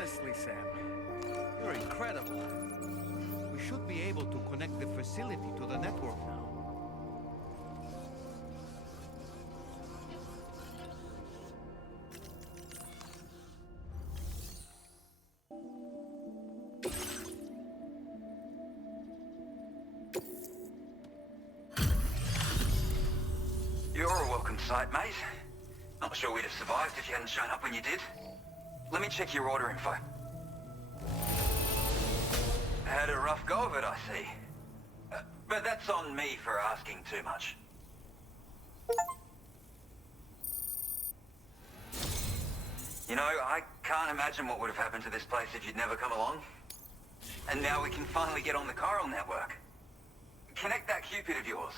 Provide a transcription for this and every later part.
Honestly, Sam, you're incredible. We should be able to connect the facility to the network now. You're a welcome sight, mate. Not sure we'd have survived if you hadn't shown up when you did. Let me check your order info. Had a rough go of it, I see. But that's on me for asking too much. You know, I can't imagine what would have happened to this place if you'd never come along. And now we can finally get on the Chiral Network. Connect that Cupid of yours.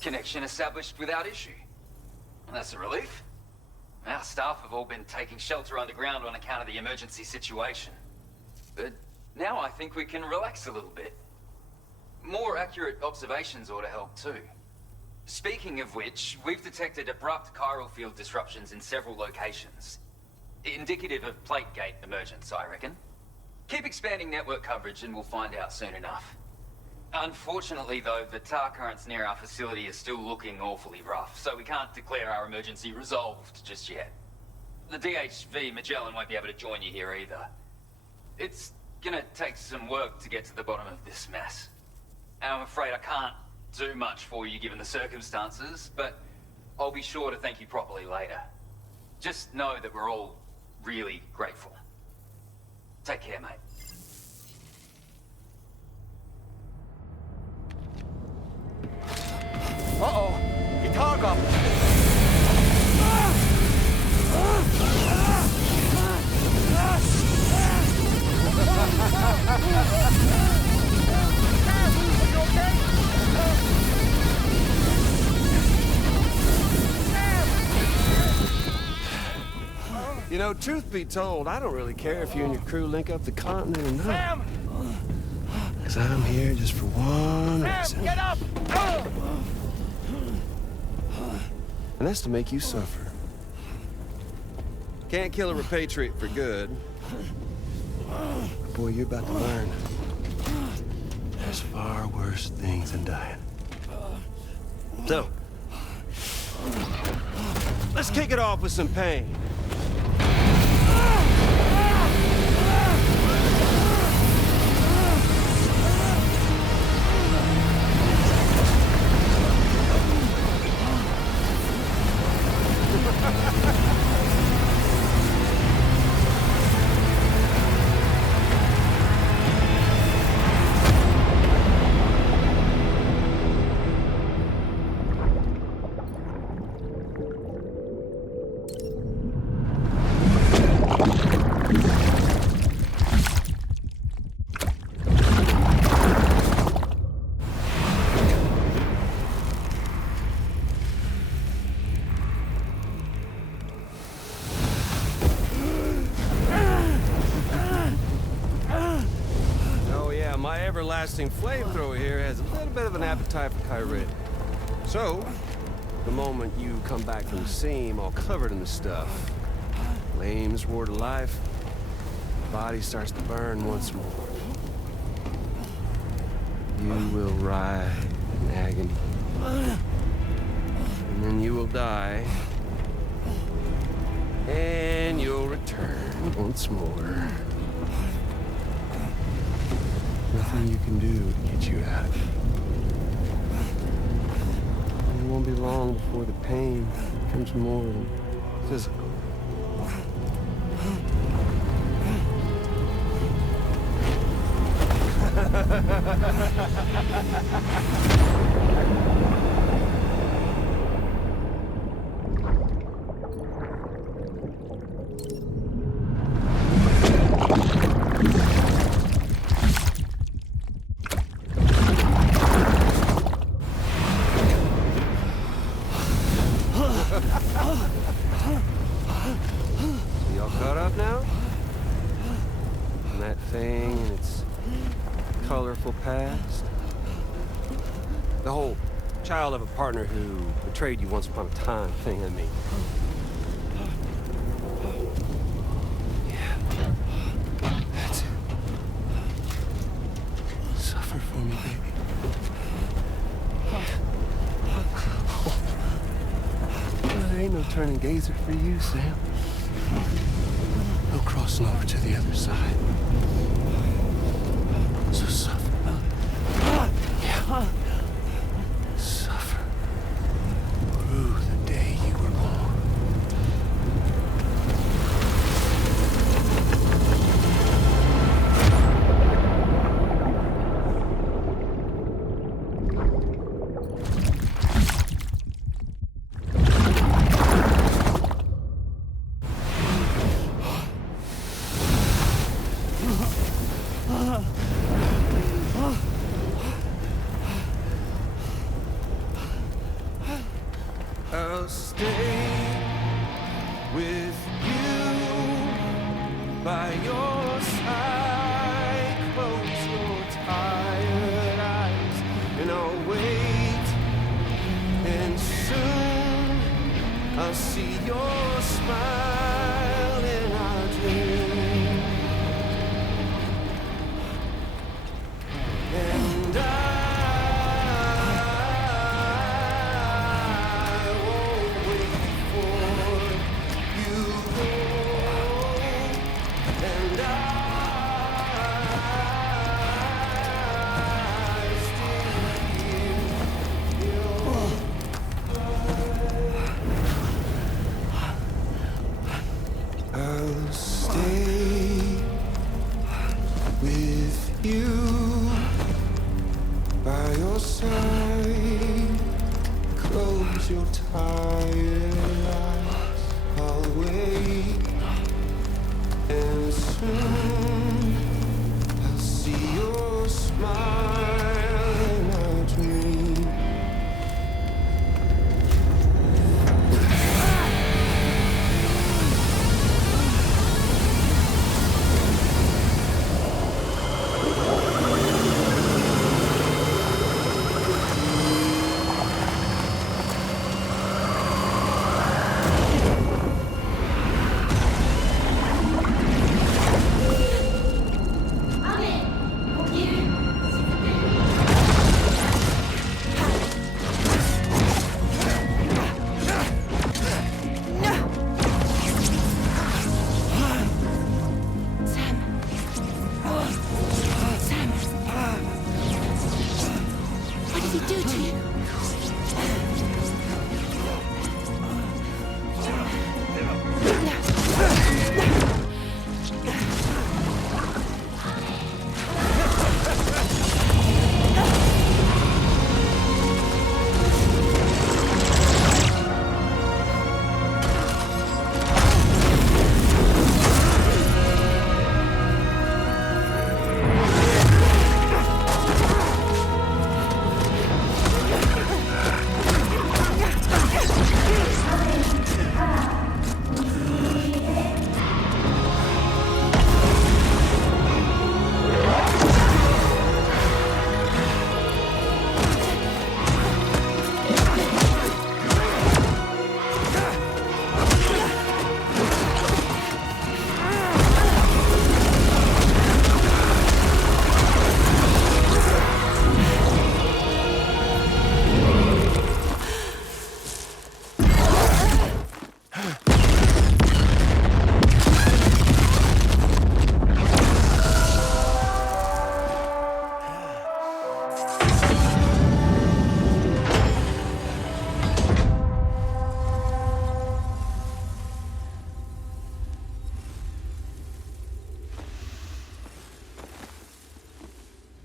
Connection established without issue. That's a relief. Our staff have all been taking shelter underground on account of the emergency situation. But now I think we can relax a little bit. More accurate observations ought to help too. Speaking of which, we've detected abrupt chiral field disruptions in several locations. Indicative of plate gate emergence, I reckon. Keep expanding network coverage and we'll find out soon enough. Unfortunately, though, the tar currents near our facility are still looking awfully rough, so we can't declare our emergency resolved just yet. The DHV Magellan won't be able to join you here either. It's gonna take some work to get to the bottom of this mess. And I'm afraid I can't do much for you given the circumstances, but I'll be sure to thank you properly later. Just know that we're all really grateful. Take care, mate. Uh-oh! Guitar goblin! You know, truth be told, I don't really care if you and your crew link up the continent or not. Sam! Because I'm here just for one reason. Sam, get up! And that's to make you suffer. Can't kill a repatriate for good. But boy, you're about to learn. There's far worse things than dying. So, let's kick it off with some pain. Everlasting flamethrower here has a little bit of an appetite for Kyrie. So, the moment you come back from the seam all covered in the stuff, flames roar to life, the body starts to burn once more. You will writhe in agony. And then you will die. And you'll return once more. Nothing you can do to get you out of it. And it won't be long before the pain becomes more than physical. So y'all caught up now? On that thing and its colorful past? The whole child of a partner who betrayed you once upon a time thing, I mean. Yeah. That's it. Suffer for me, baby. There ain't no turning gazer for you, Sam. No crossing over to the other side. So suffer. Yeah. Suffer. Through the day you were born. I'll stay with you by your side. Close your tired eyes and I'll wait. And soon I'll see your smile in our dream. And I'll stay with you by your side. Close your tired eyes. I'll wait, and soon I'll see your smile in our dream.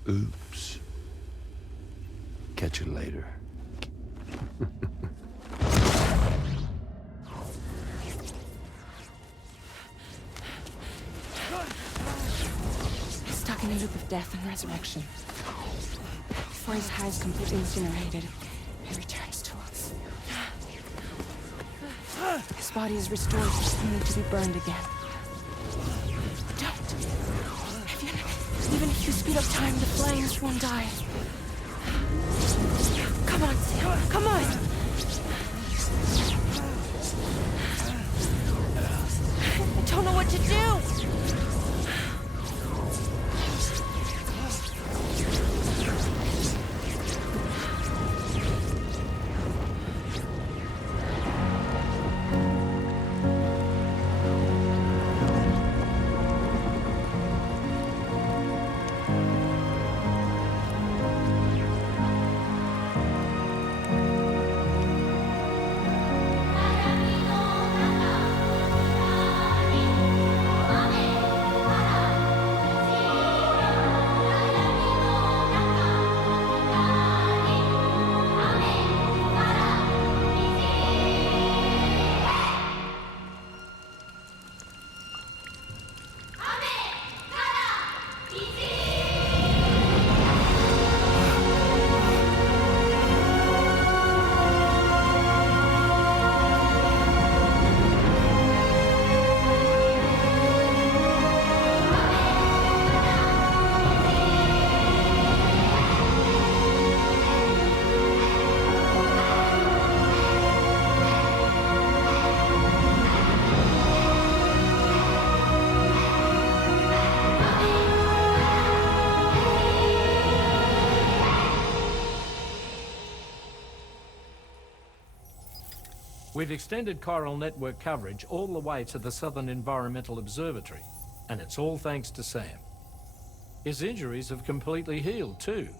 Oops. Catch you later. Stuck in a loop of death and resurrection. Before his hive is completely incinerated, he returns to us. body is restored, only to be burned again. Don't. Even if you speed up time, the flames won't die. Come on, Sam. Come on! I don't know what to do! We've extended Chiral Network coverage all the way to the Southern Environmental Observatory, and it's all thanks to Sam. His injuries have completely healed too.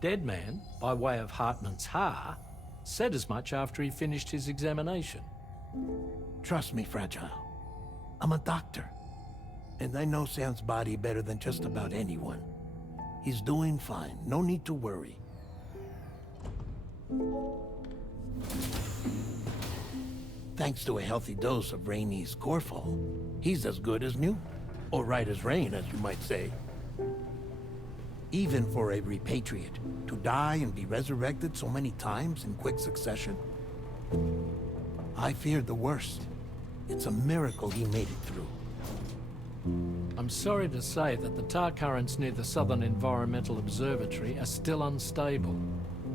Deadman, by way of Hartman's Ha, said as much after he finished his examination. Trust me, Fragile. I'm a doctor, and I know Sam's body better than just about anyone. He's doing fine, no need to worry. Thanks to a healthy dose of Rainey's Corfol, he's as good as new. Or right as rain, as you might say. Even for a repatriate, to die and be resurrected so many times in quick succession. I feared the worst. It's a miracle he made it through. I'm sorry to say that the tar currents near the Southern Environmental Observatory are still unstable.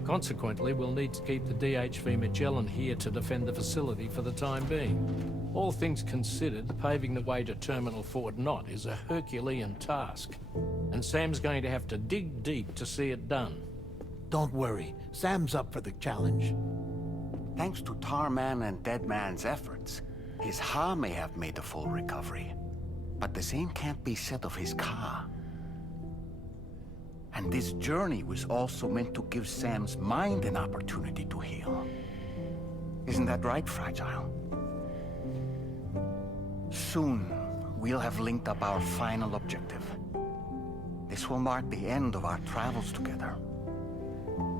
Consequently, we'll need to keep the DHV Magellan here to defend the facility for the time being. All things considered, paving the way to Terminal Fort Knott is a Herculean task, and Sam's going to have to dig deep to see it done. Don't worry, Sam's up for the challenge. Thanks to Tarman and Deadman's efforts, his Ha may have made a full recovery. But the same can't be said of his Ka. And this journey was also meant to give Sam's mind an opportunity to heal. Isn't that right, Fragile? Soon, we'll have linked up our final objective. This will mark the end of our travels together.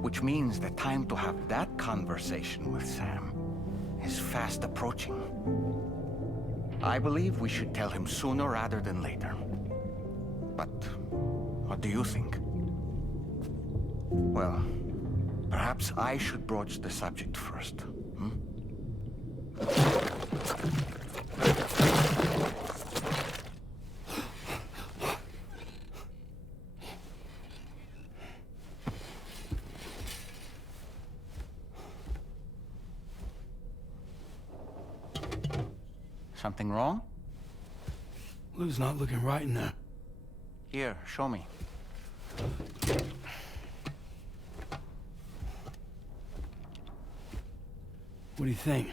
Which means the time to have that conversation with Sam is fast approaching. I believe we should tell him sooner rather than later. But what do you think? Well, perhaps I should broach the subject first, hmm? Something wrong? Lou's not looking right in there. Here, show me. What do you think?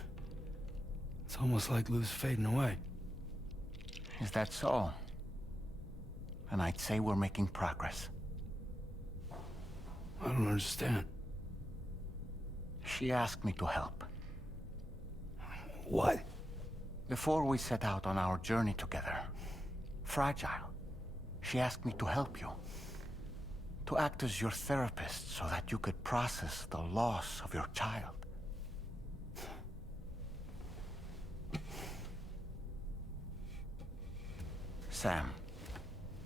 It's almost like Lou's fading away. Is that so? And I'd say we're making progress. I don't understand. She asked me to help. What? Before we set out on our journey together, Fragile, she asked me to help you. To act as your therapist so that you could process the loss of your child. Sam,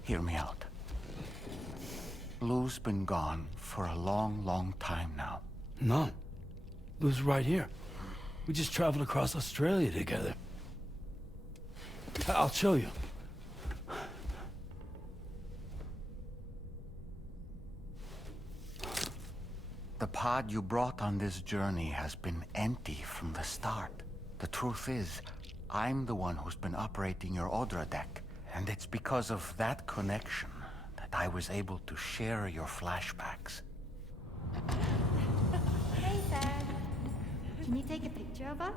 hear me out. Lou's been gone for a long, long time now. No. Lou's right here. We just traveled across Australia together. I'll show you. The pod you brought on this journey has been empty from the start. The truth is, I'm the one who's been operating your Odra deck, and it's because of that connection that I was able to share your flashbacks. Hey, Sam. Can you take a picture of us?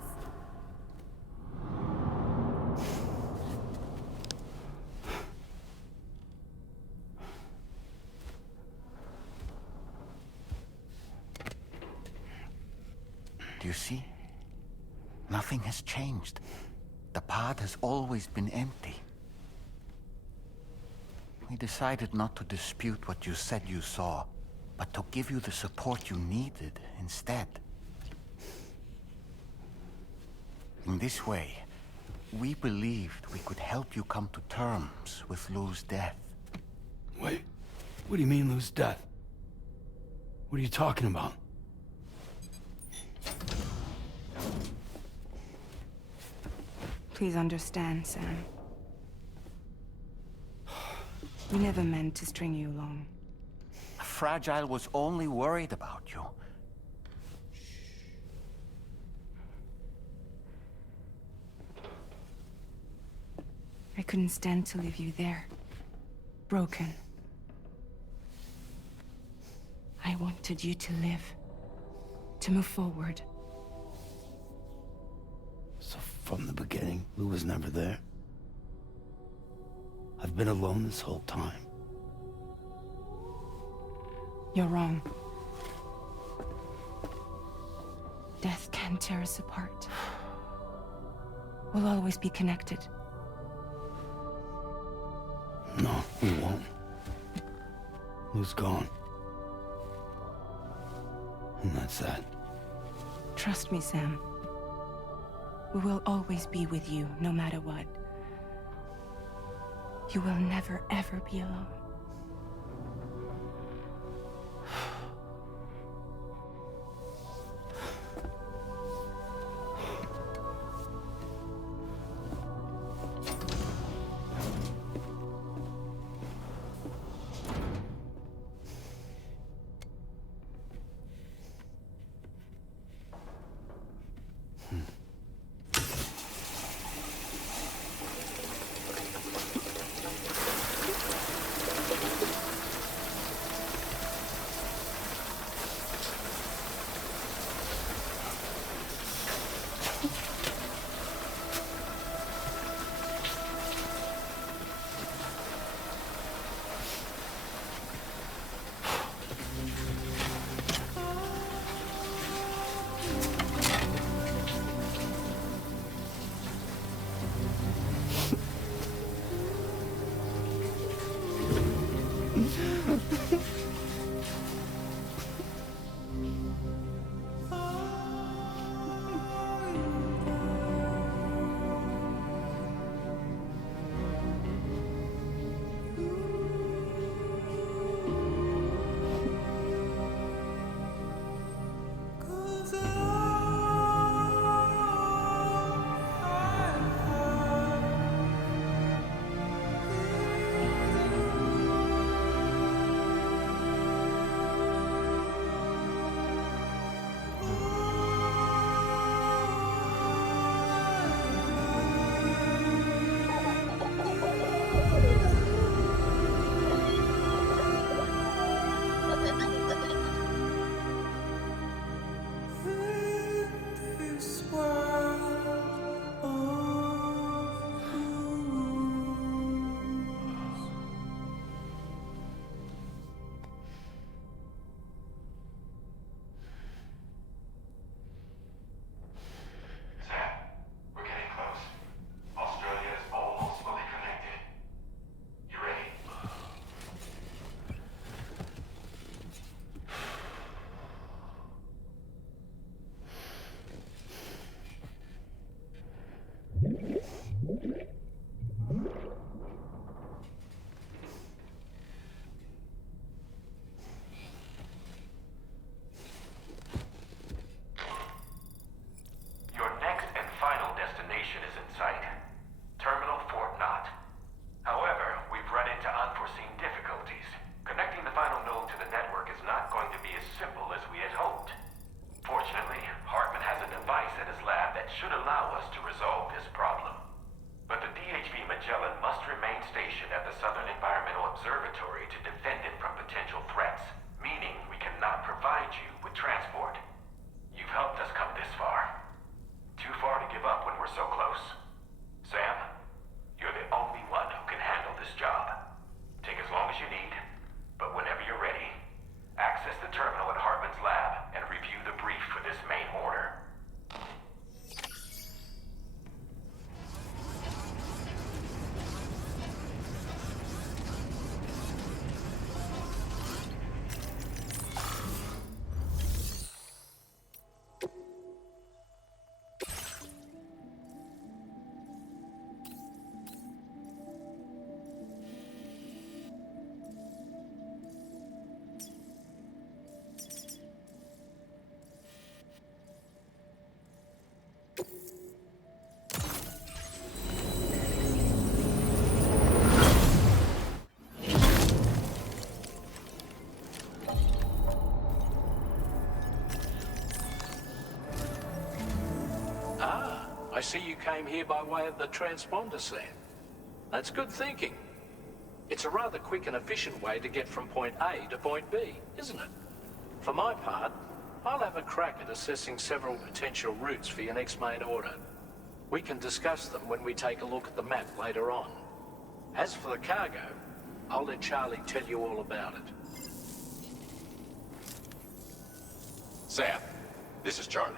Do you see? Nothing has changed. The pod has always been empty. We decided not to dispute what you said you saw, but to give you the support you needed instead. In this way, we believed we could help you come to terms with Lou's death. Wait, what do you mean Lou's death? What are you talking about? Please understand, Sam. We never meant to string you along. Fragile was only worried about you. I couldn't stand to leave you there. Broken. I wanted you to live. To move forward. So from the beginning, Lou was never there. I've been alone this whole time. You're wrong. Death can tear us apart. We'll always be connected. No, we won't. Lou's gone. And that's that. Trust me, Sam. We will always be with you, no matter what. You will never, ever be alone. should allow us to resolve this problem. But the DHV Magellan must remain stationed at the Southern Environmental Observatory to defend it from potential threats, meaning we cannot provide you with transport. You've helped us come this far. Too far to give up when we're so close. Sam, you're the only one who can handle this job. Take as long as you need, but whenever you're ready, access the terminal at Hartman's lab and review the brief for this main order. I see you came here by way of the transponder, Sam. That's good thinking. It's a rather quick and efficient way to get from point A to point B, isn't it? For my part, I'll have a crack at assessing several potential routes for your next main order. We can discuss them when we take a look at the map later on. As for the cargo, I'll let Charlie tell you all about it. Sam, this is Charlie.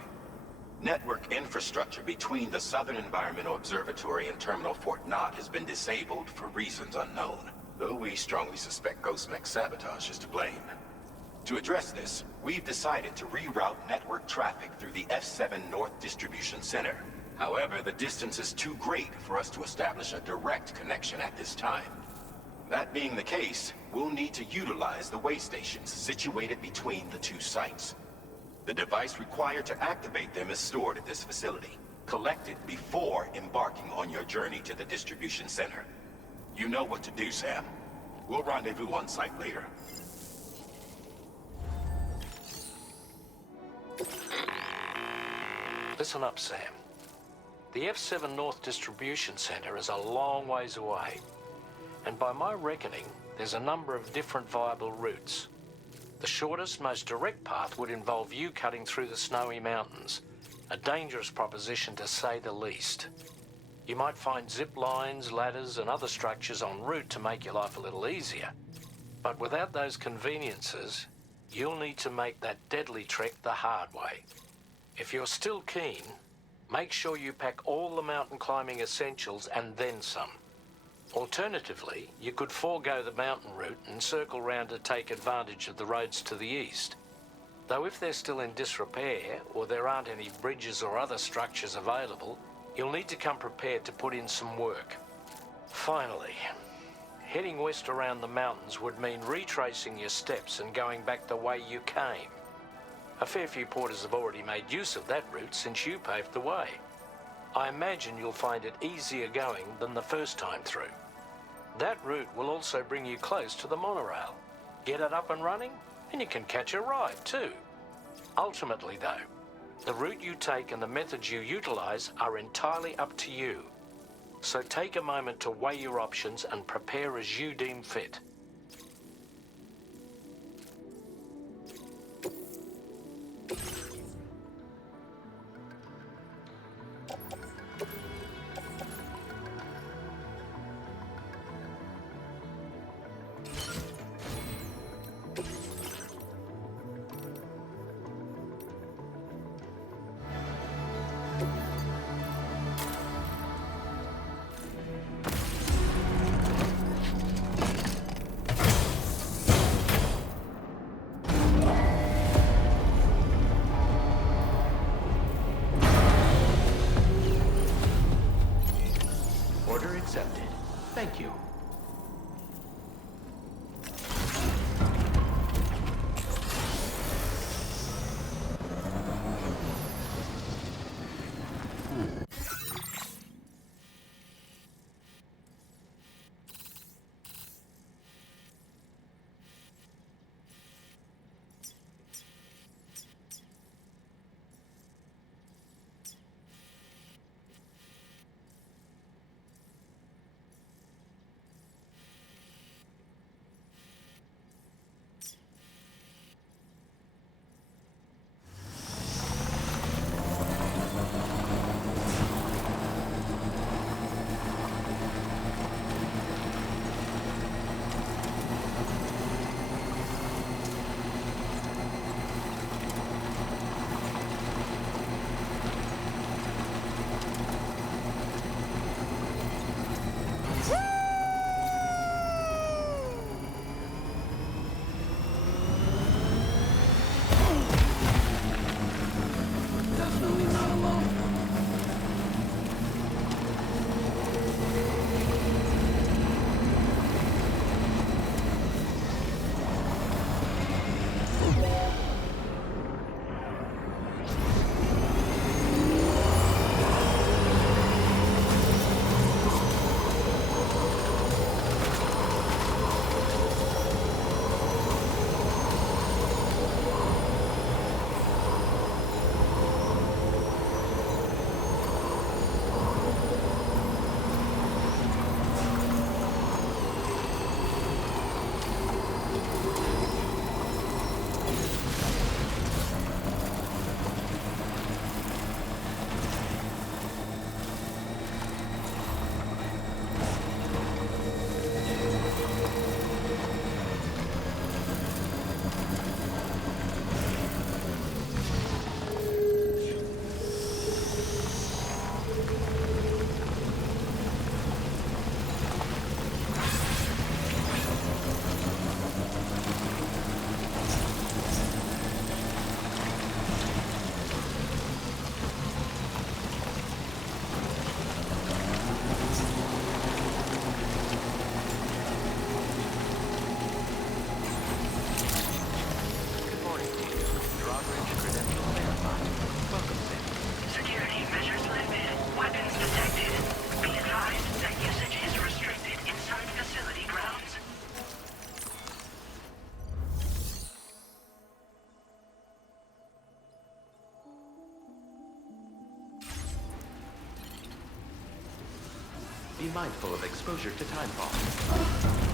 Network infrastructure between the Southern Environmental Observatory and Terminal Fort Knott has been disabled for reasons unknown, though we strongly suspect Ghostmech's sabotage is to blame. To address this, we've decided to reroute network traffic through the F7 North Distribution Center. However, the distance is too great for us to establish a direct connection at this time. That being the case, we'll need to utilize the waystations situated between the two sites. The device required to activate them is stored at this facility. Collect it before embarking on your journey to the distribution center. You know what to do, Sam. We'll rendezvous on site later. Listen up, Sam. The F7 North Distribution Center is a long ways away. And by my reckoning, there's a number of different viable routes. The shortest, most direct path would involve you cutting through the snowy mountains, a dangerous proposition to say the least. You might find zip lines, ladders, and other structures en route to make your life a little easier. But without those conveniences, you'll need to make that deadly trek the hard way. If you're still keen, make sure you pack all the mountain climbing essentials and then some. Alternatively, you could forego the mountain route and circle round to take advantage of the roads to the east. Though if they're still in disrepair, or there aren't any bridges or other structures available, you'll need to come prepared to put in some work. Finally, heading west around the mountains would mean retracing your steps and going back the way you came. A fair few porters have already made use of that route since you paved the way. I imagine you'll find it easier going than the first time through. That route will also bring you close to the monorail. Get it up and running, and you can catch a ride too. Ultimately though, the route you take and the methods you utilize are entirely up to you. So take a moment to weigh your options and prepare as you deem fit. Accepted. Thank you. Be mindful of exposure to timefall.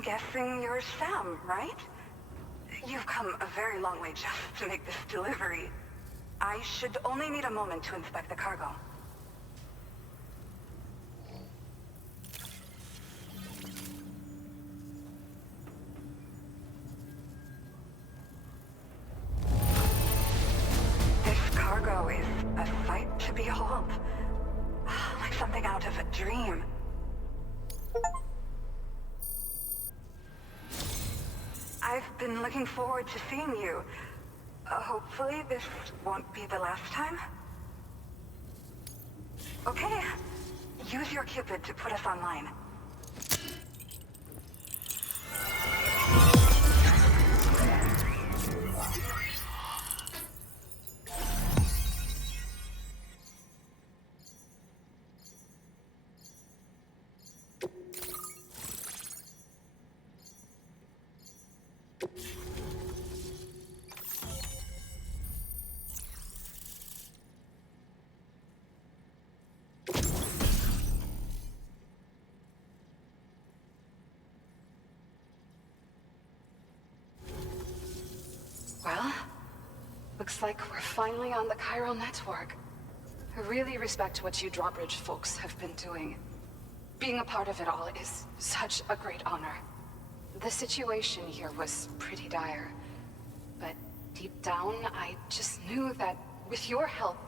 I'm guessing you're Sam, right? You've come a very long way just to make this delivery. I should only need a moment to inspect the cargo. This cargo is a sight to behold. Like something out of a dream. I've been looking forward to seeing you. Hopefully this won't be the last time. Okay. Use your Cupid to put us online. Well, looks like we're finally on the Chiral Network. I really respect what you drawbridge folks have been doing. Being a part of it all is such a great honor. The situation here was pretty dire, but deep down, I just knew that with your help,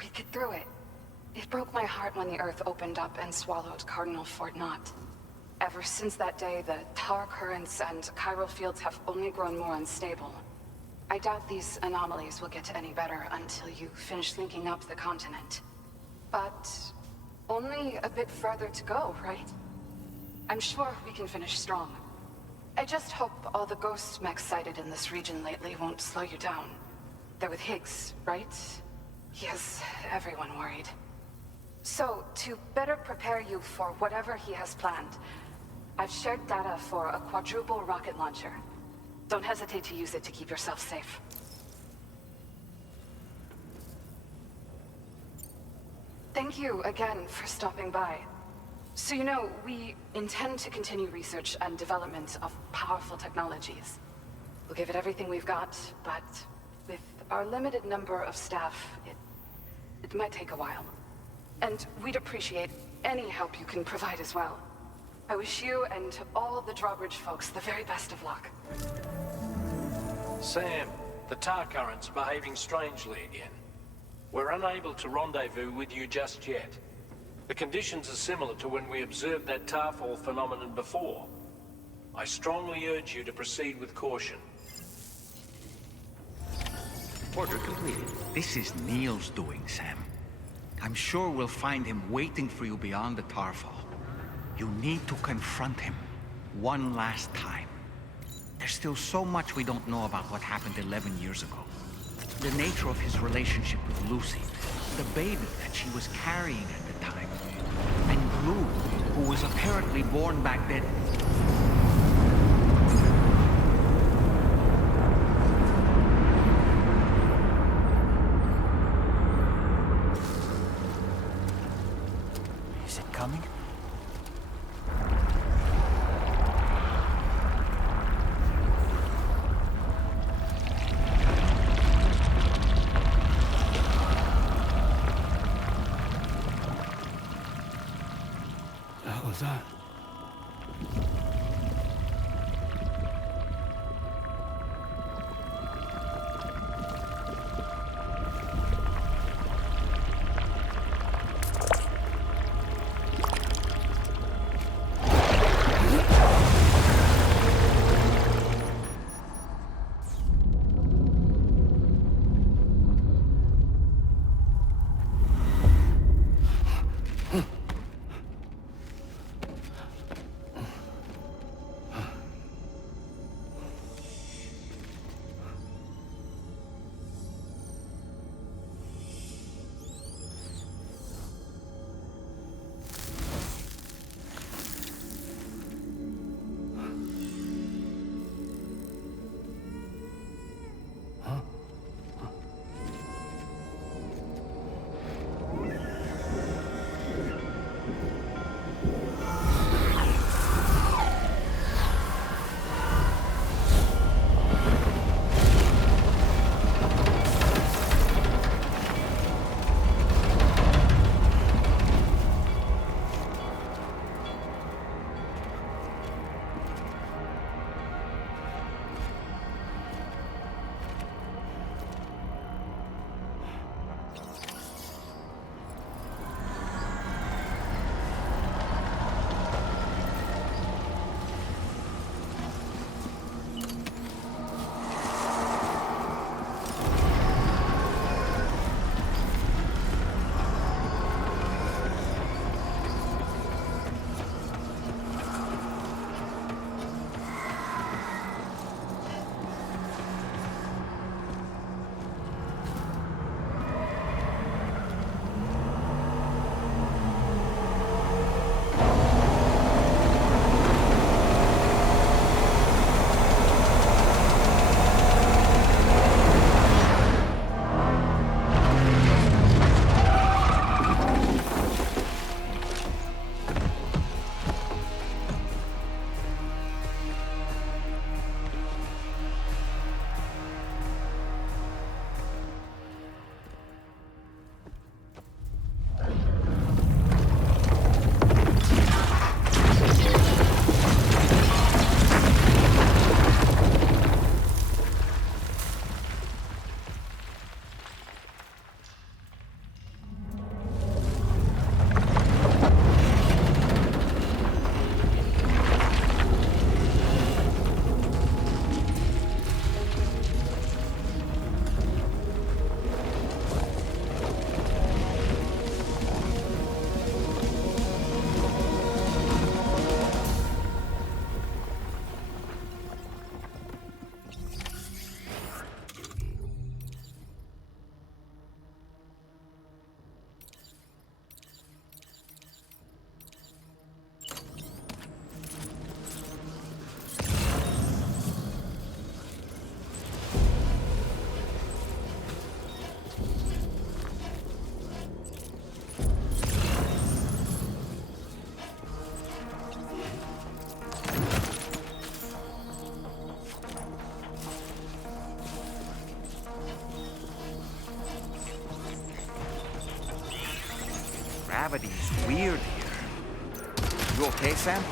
we'd get through it. It broke my heart when the Earth opened up and swallowed Cardinal Fort Knott. Ever since that day, the tar currents and chiral fields have only grown more unstable. I doubt these anomalies will get any better until you finish linking up the continent. But only a bit further to go, right? I'm sure we can finish strong. I just hope all the ghost mechs sighted in this region lately won't slow you down. They're with Higgs, right? He has everyone worried. So, to better prepare you for whatever he has planned, I've shared data for a quadruple rocket launcher. Don't hesitate to use it to keep yourself safe. Thank you again for stopping by. So you know, we intend to continue research and development of powerful technologies. We'll give it everything we've got, but with our limited number of staff, it might take a while. And we'd appreciate any help you can provide as well. I wish you and all the drawbridge folks the very best of luck. Sam, the tar current's behaving strangely again. We're unable to rendezvous with you just yet. The conditions are similar to when we observed that tarfall phenomenon before. I strongly urge you to proceed with caution. Order completed. This is Neil's doing, Sam. I'm sure we'll find him waiting for you beyond the tarfall. You need to confront him one last time. There's still so much we don't know about what happened 11 years ago. The nature of his relationship with Lucy, the baby that she was carrying at the time, and Blue, who was apparently born back then. Is it coming? What's that? Gravity's weird here. You okay, Sam?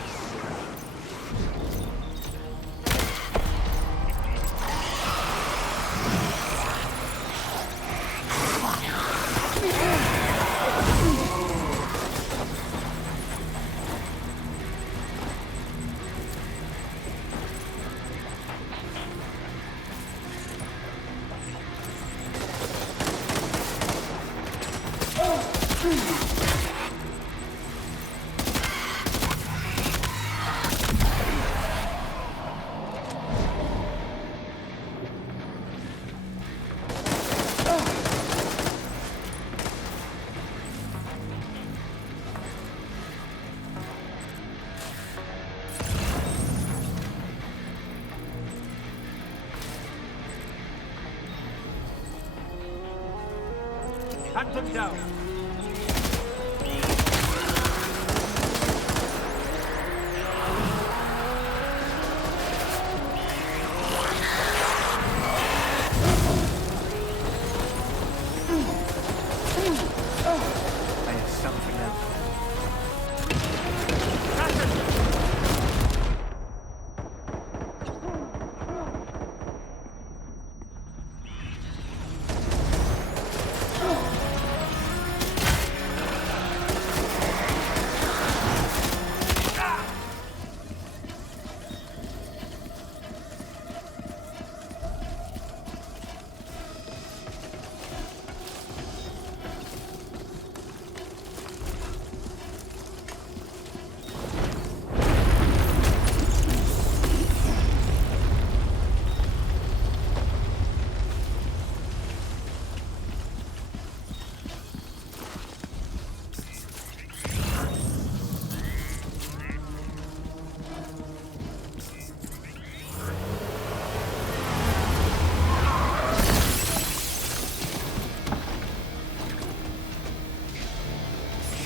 Hunt them down. I have something else.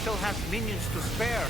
Still has minions to spare.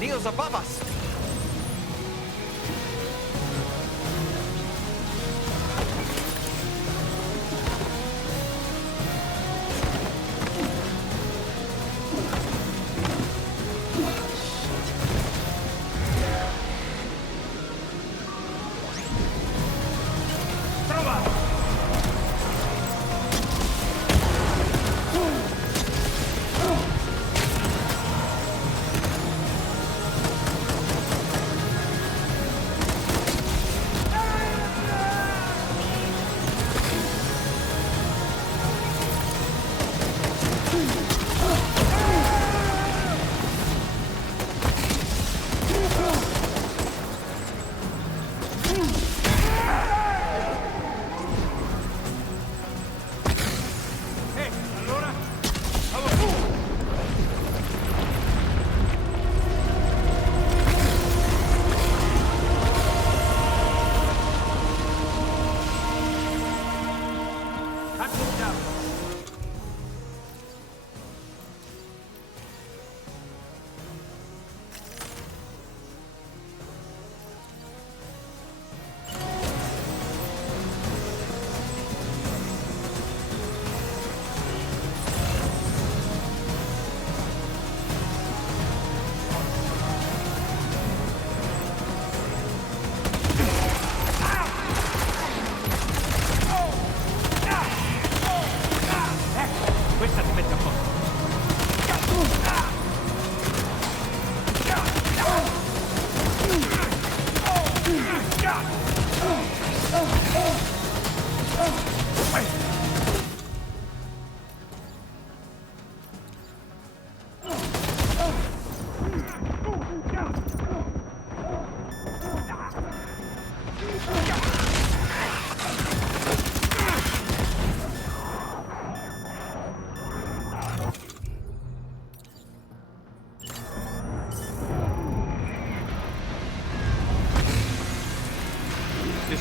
Neil's above us!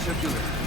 circular.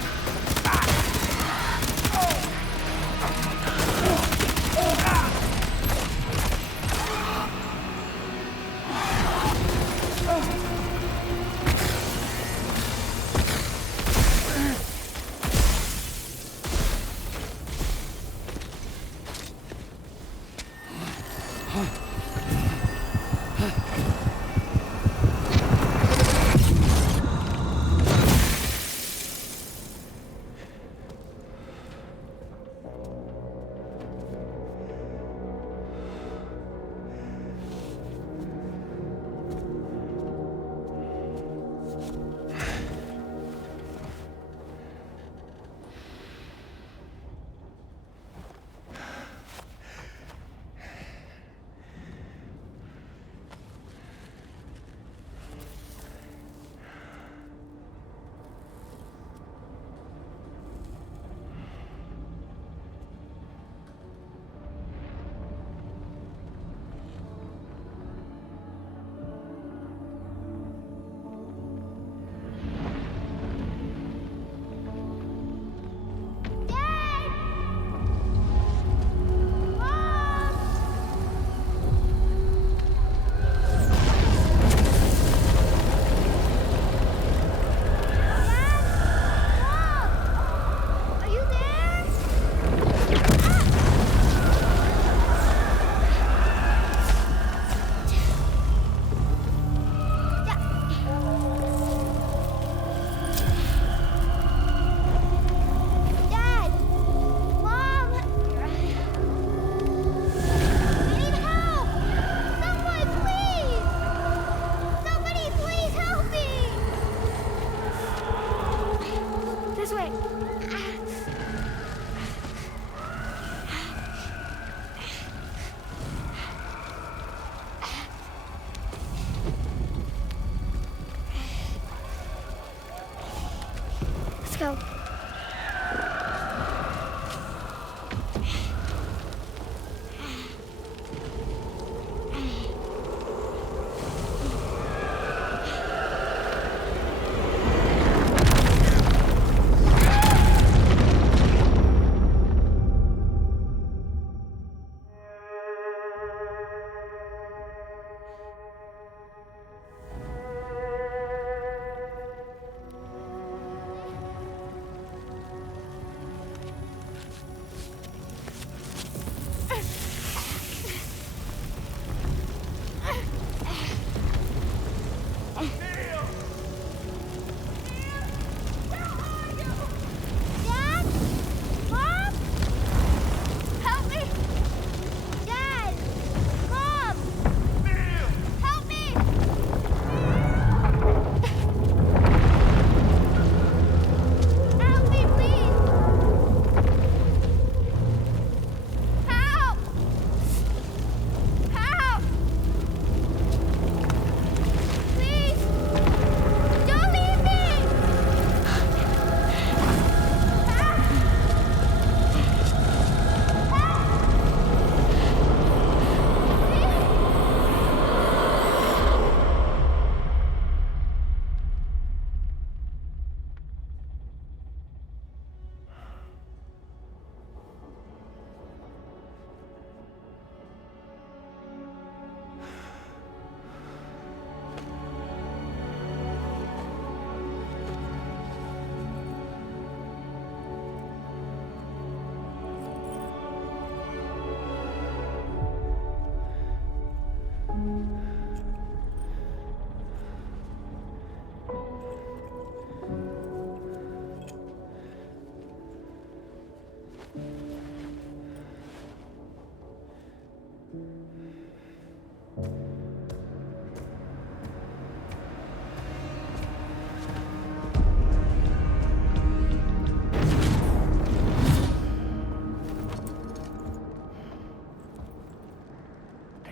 go.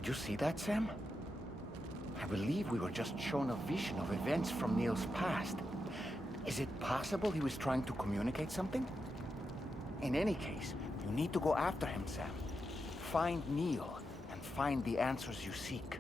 Did you see that, Sam? I believe we were just shown a vision of events from Neil's past. Is it possible he was trying to communicate something? In any case, you need to go after him, Sam. Find Neil, and find the answers you seek.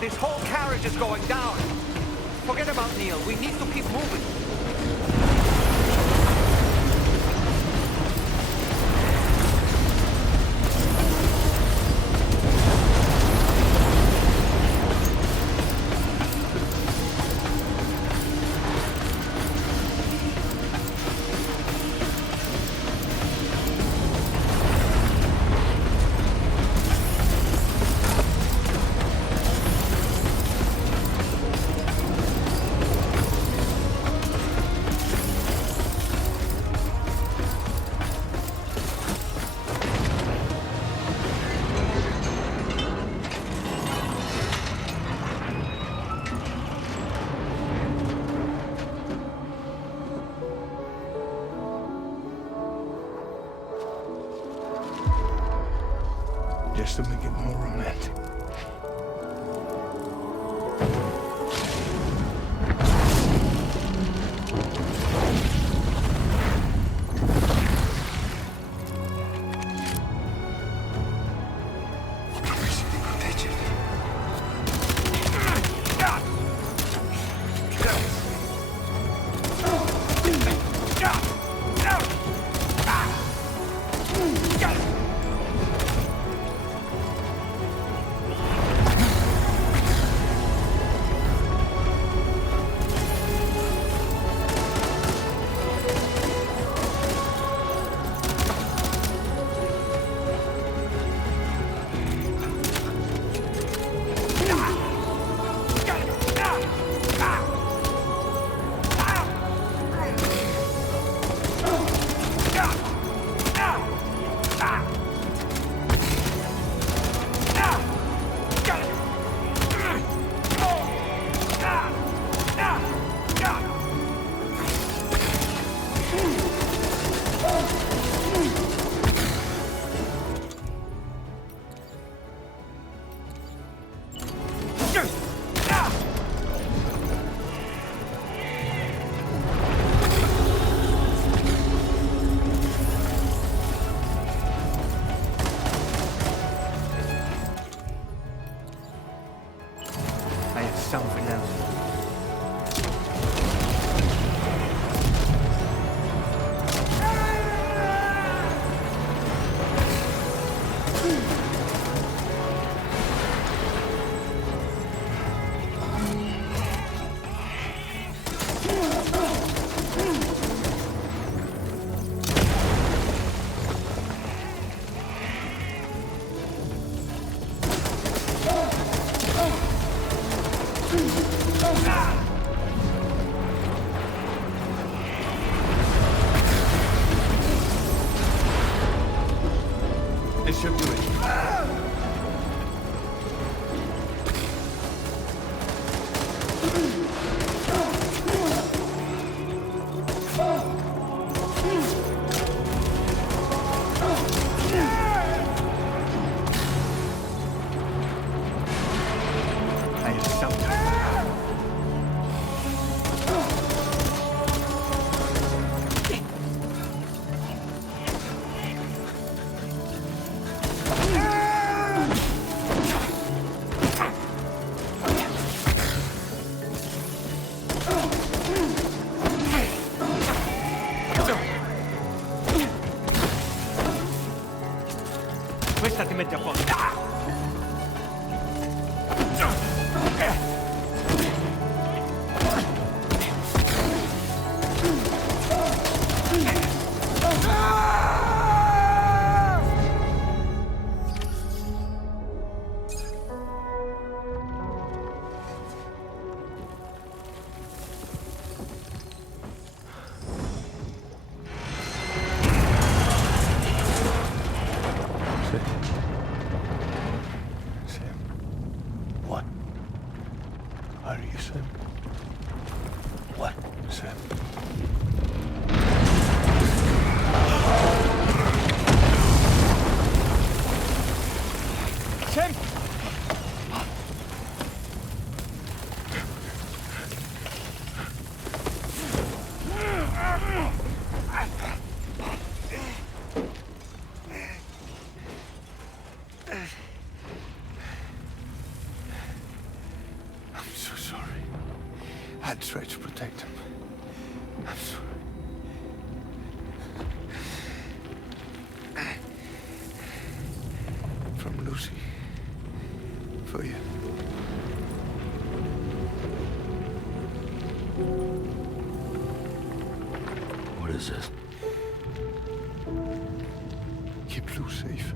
This whole carriage is going down. Forget about Neil. We need to keep moving. Just to make it more romantic. Something else. This should do it. Questa ti mette a posto. I'd try to protect him. I'm sorry. From Lucy. For you. What is this? Keep Lou safe.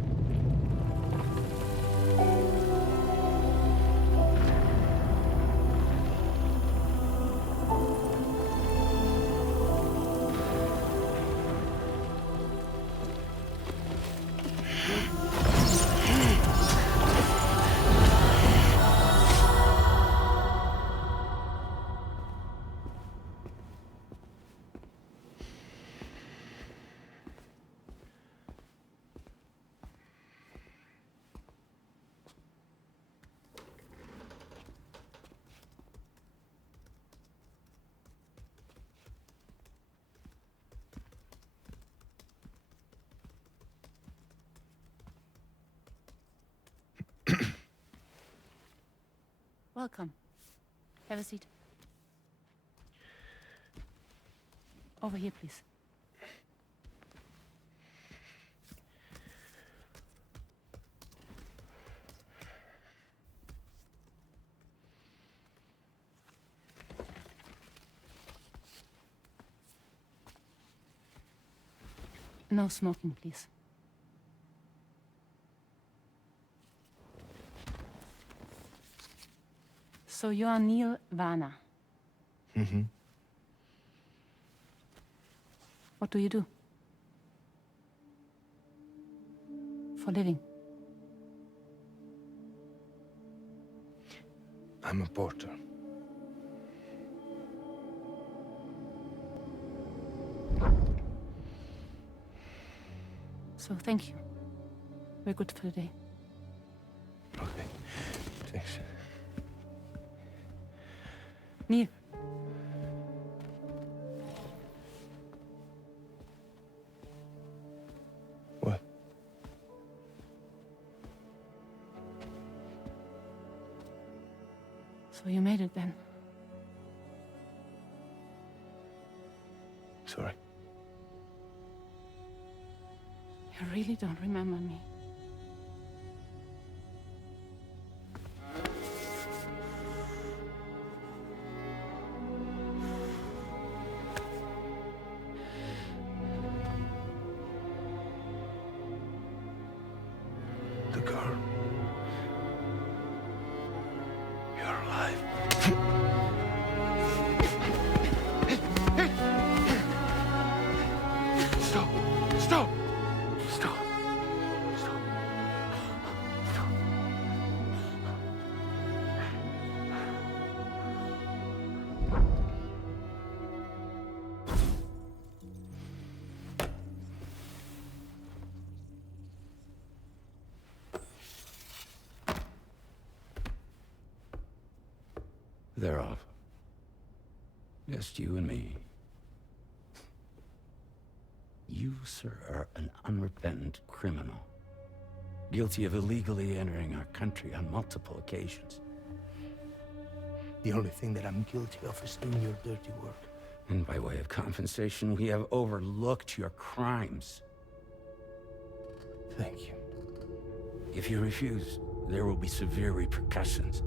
Welcome. Have a seat. Over here, please. No smoking, please. So you are Neil Vana. Mm-hmm. What do you do? For a living? I'm a porter. So thank you. We're good for the day. Okay. Thanks. Neil. What? So you made it then? Sorry. You really don't remember me. The girl. You're alive. They're off. Just you and me. You, sir, are an unrepentant criminal. Guilty of illegally entering our country on multiple occasions. The only thing that I'm guilty of is doing your dirty work. And by way of compensation, we have overlooked your crimes. Thank you. If you refuse, there will be severe repercussions.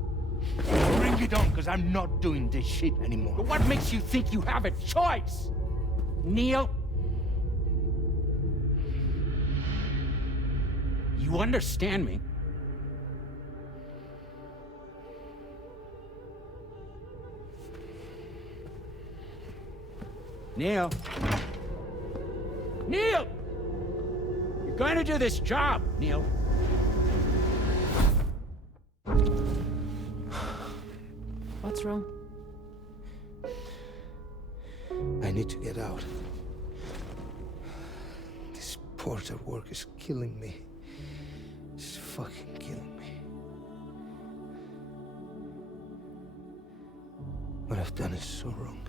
Bring it on, because I'm not doing this shit anymore. But what makes you think you have a choice? Neil? You understand me? Neil? Neil! You're going to do this job, Neil. What's wrong? I need to get out. This porter work is killing me. It's fucking killing me. What I've done is so wrong.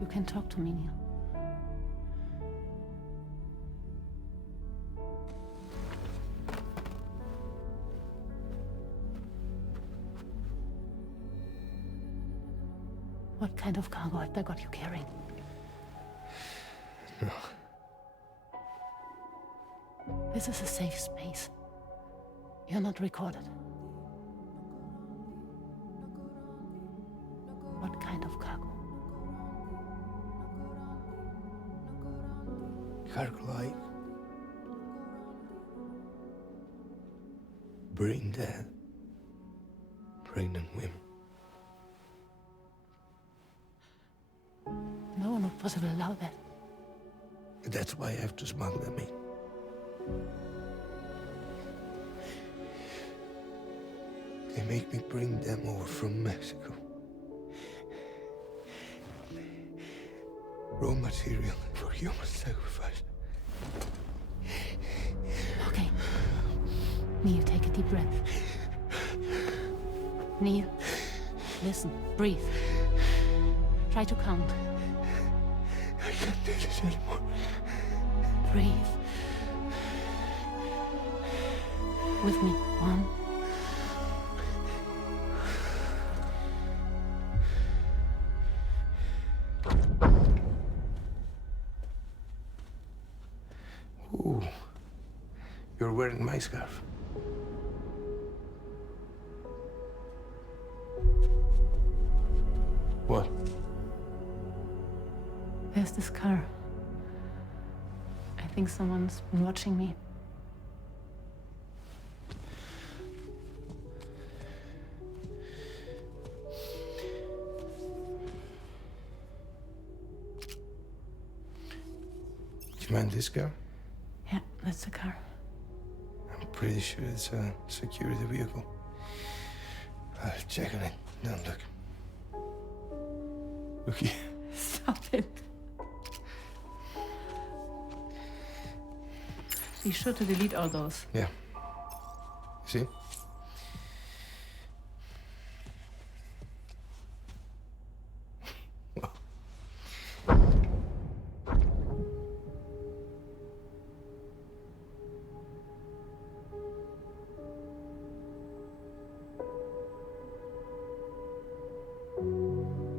You can talk to me, Neil. What kind of cargo have they got you carrying? No. This is a safe space. You're not recorded. What kind of cargo? Cargo like brain dead, pregnant women. No one would possibly allow that. That's why I have to smuggle them in. They make me bring them over from Mexico. Raw material for human sacrifice. Okay. Neil, take a deep breath. Neil, listen, breathe. Try to count. I can't do this anymore. Breathe. With me. 1. Ooh, you're wearing my scarf. What? There's this car. I think someone's been watching me. Do you mind this car? Yeah, that's the car. I'm pretty sure it's a security vehicle. I'll check on it. Now look. Look here. Stop it. Be sure to delete all those. Yeah. See?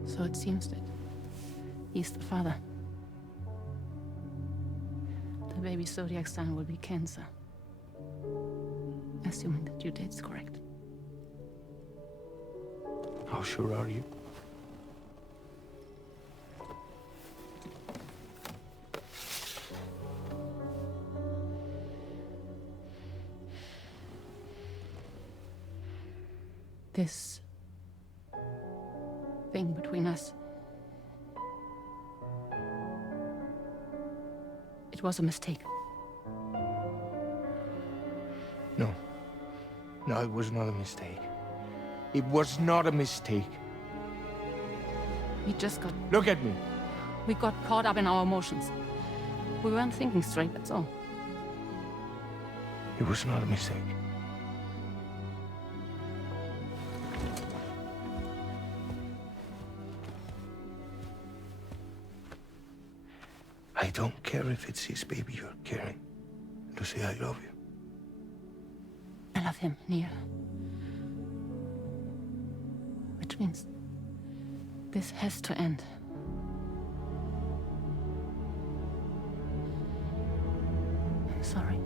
So it seems that he's the father. The baby's zodiac sign will be Cancer. Assuming that due date's correct. How sure are you? This thing between us. It was a mistake. No. No, it was not a mistake. It was not a mistake. We just got... Look at me. We got caught up in our emotions. We weren't thinking straight, that's all. It was not a mistake. I don't care if it's his baby you're carrying. Lucy, I love you. I love him, Neil. Which means this has to end. I'm sorry.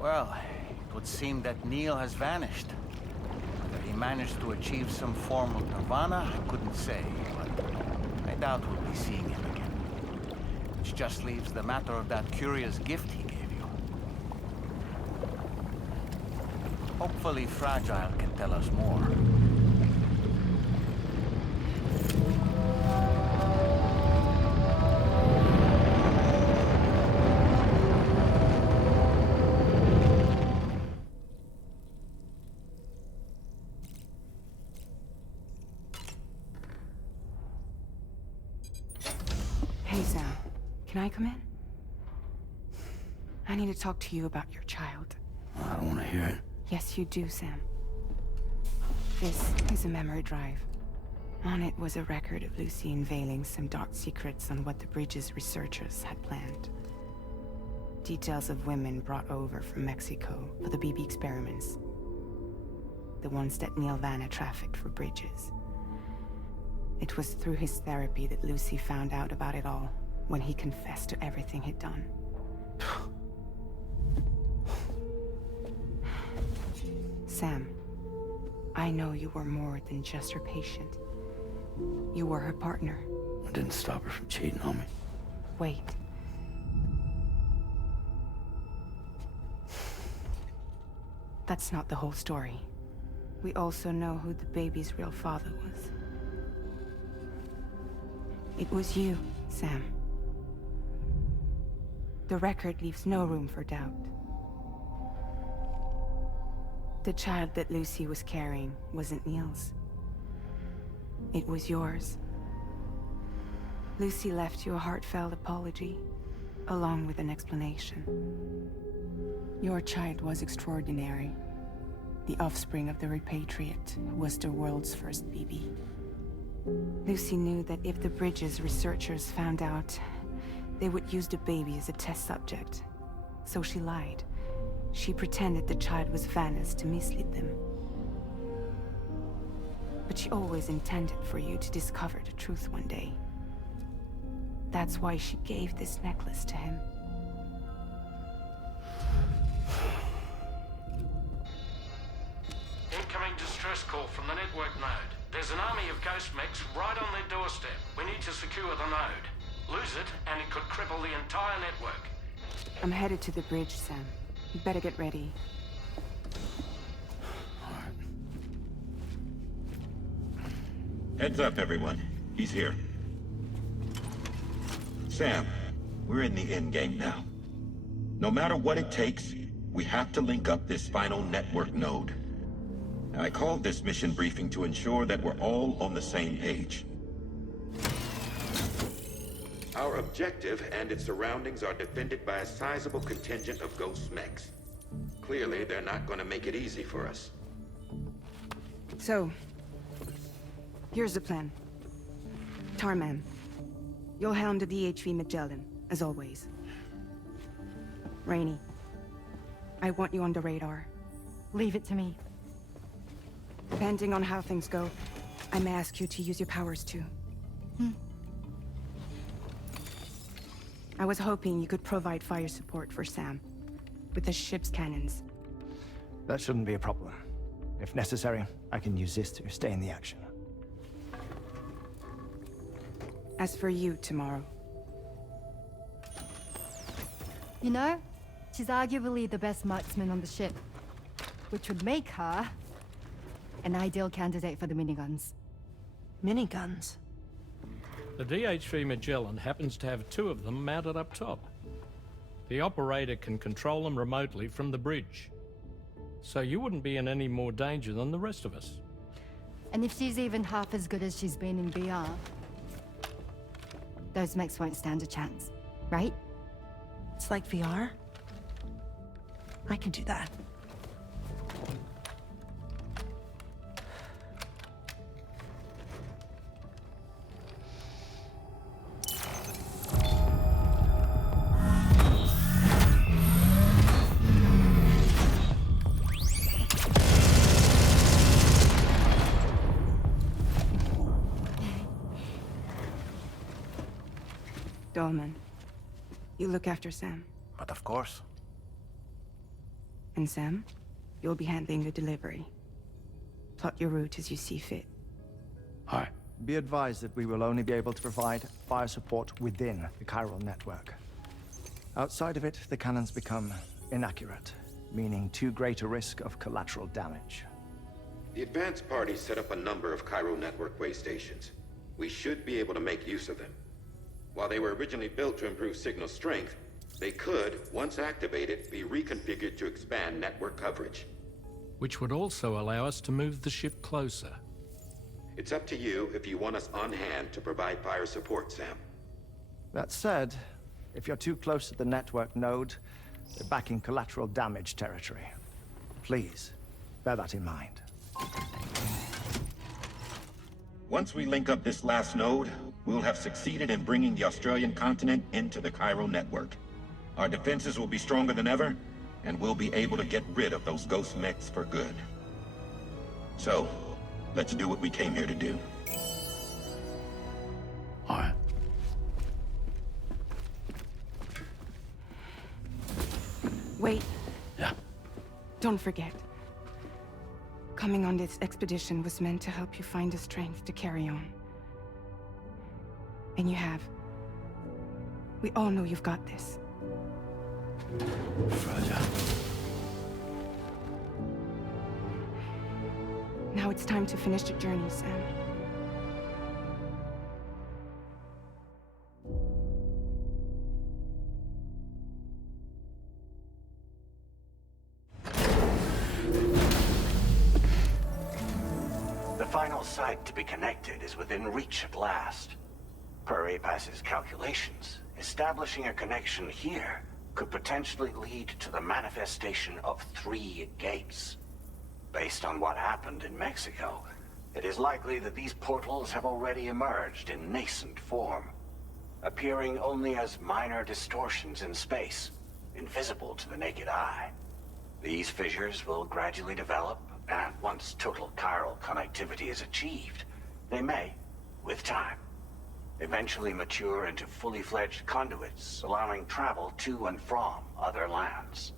Well, it would seem that Neil has vanished. Whether he managed to achieve some form of nirvana, I couldn't say, but I doubt we'll be seeing him again. Which just leaves the matter of that curious gift he gave you. Hopefully Fragile can tell us more. Hey, Sam. Can I come in? I need to talk to you about your child. I don't want to hear it. Yes, you do, Sam. This is a memory drive. On it was a record of Lucy unveiling some dark secrets on what the Bridges researchers had planned. Details of women brought over from Mexico for the BB experiments. The ones that Neil Vana trafficked for Bridges. It was through his therapy that Lucy found out about it all, when he confessed to everything he'd done. Sam, I know you were more than just her patient. You were her partner. I didn't stop her from cheating on me. Wait. That's not the whole story. We also know who the baby's real father was. It was you, Sam. The record leaves no room for doubt. The child that Lucy was carrying wasn't Neil's. It was yours. Lucy left you a heartfelt apology, along with an explanation. Your child was extraordinary. The offspring of the repatriate who was the world's first BB. Lucy knew that if the Bridges researchers found out, they would use the baby as a test subject. So she lied. She pretended the child was Vana's to mislead them. But she always intended for you to discover the truth one day. That's why she gave this necklace to him. Incoming distress call from the network node. There's an army of ghost mechs right on their doorstep. We need to secure the node. Lose it, and it could cripple the entire network. I'm headed to the bridge, Sam. You better get ready. Heads up, everyone. He's here. Sam, we're in the endgame now. No matter what it takes, we have to link up this final network node. I called this mission briefing to ensure that we're all on the same page. Our objective and its surroundings are defended by a sizable contingent of ghost mechs. Clearly, they're not going to make it easy for us. So, here's the plan. Tarman, you'll helm the DHV Magellan, as always. Rainey, I want you on the radar. Leave it to me. Depending on how things go, I may ask you to use your powers too. I was hoping you could provide fire support for Sam, with the ship's cannons. That shouldn't be a problem. If necessary, I can use this to stay in the action. As for you, tomorrow. You know, she's arguably the best marksman on the ship, which would make her an ideal candidate for the miniguns. Miniguns? The DHV Magellan happens to have 2 of them mounted up top. The operator can control them remotely from the bridge. So you wouldn't be in any more danger than the rest of us. And if she's even half as good as she's been in VR, those mechs won't stand a chance, right? It's like VR? I can do that. Dolman, you look after Sam. But of course. And Sam, you'll be handling the delivery. Plot your route as you see fit. Aye. Be advised that we will only be able to provide fire support within the Chiral Network. Outside of it, the cannons become inaccurate, meaning too great a risk of collateral damage. The advanced party set up a number of Chiral Network waystations. We should be able to make use of them. While they were originally built to improve signal strength, they could, once activated, be reconfigured to expand network coverage. Which would also allow us to move the ship closer. It's up to you if you want us on hand to provide fire support, Sam. That said, if you're too close to the network node, you're back in collateral damage territory. Please, bear that in mind. Once we link up this last node, we'll have succeeded in bringing the Australian continent into the Chiral Network. Our defenses will be stronger than ever, and we'll be able to get rid of those ghost mechs for good. So, let's do what we came here to do. Alright. Wait. Yeah. Don't forget. Coming on this expedition was meant to help you find the strength to carry on. And you have. We all know you've got this. Fragile. Now it's time to finish the journey, Sam. The final site to be connected is within reach at last. Per APAS's calculations, establishing a connection here could potentially lead to the manifestation of 3 gates. Based on what happened in Mexico, it is likely that these portals have already emerged in nascent form, appearing only as minor distortions in space, invisible to the naked eye. These fissures will gradually develop, and once total chiral connectivity is achieved, they may, with time, eventually mature into fully fledged conduits, allowing travel to and from other lands.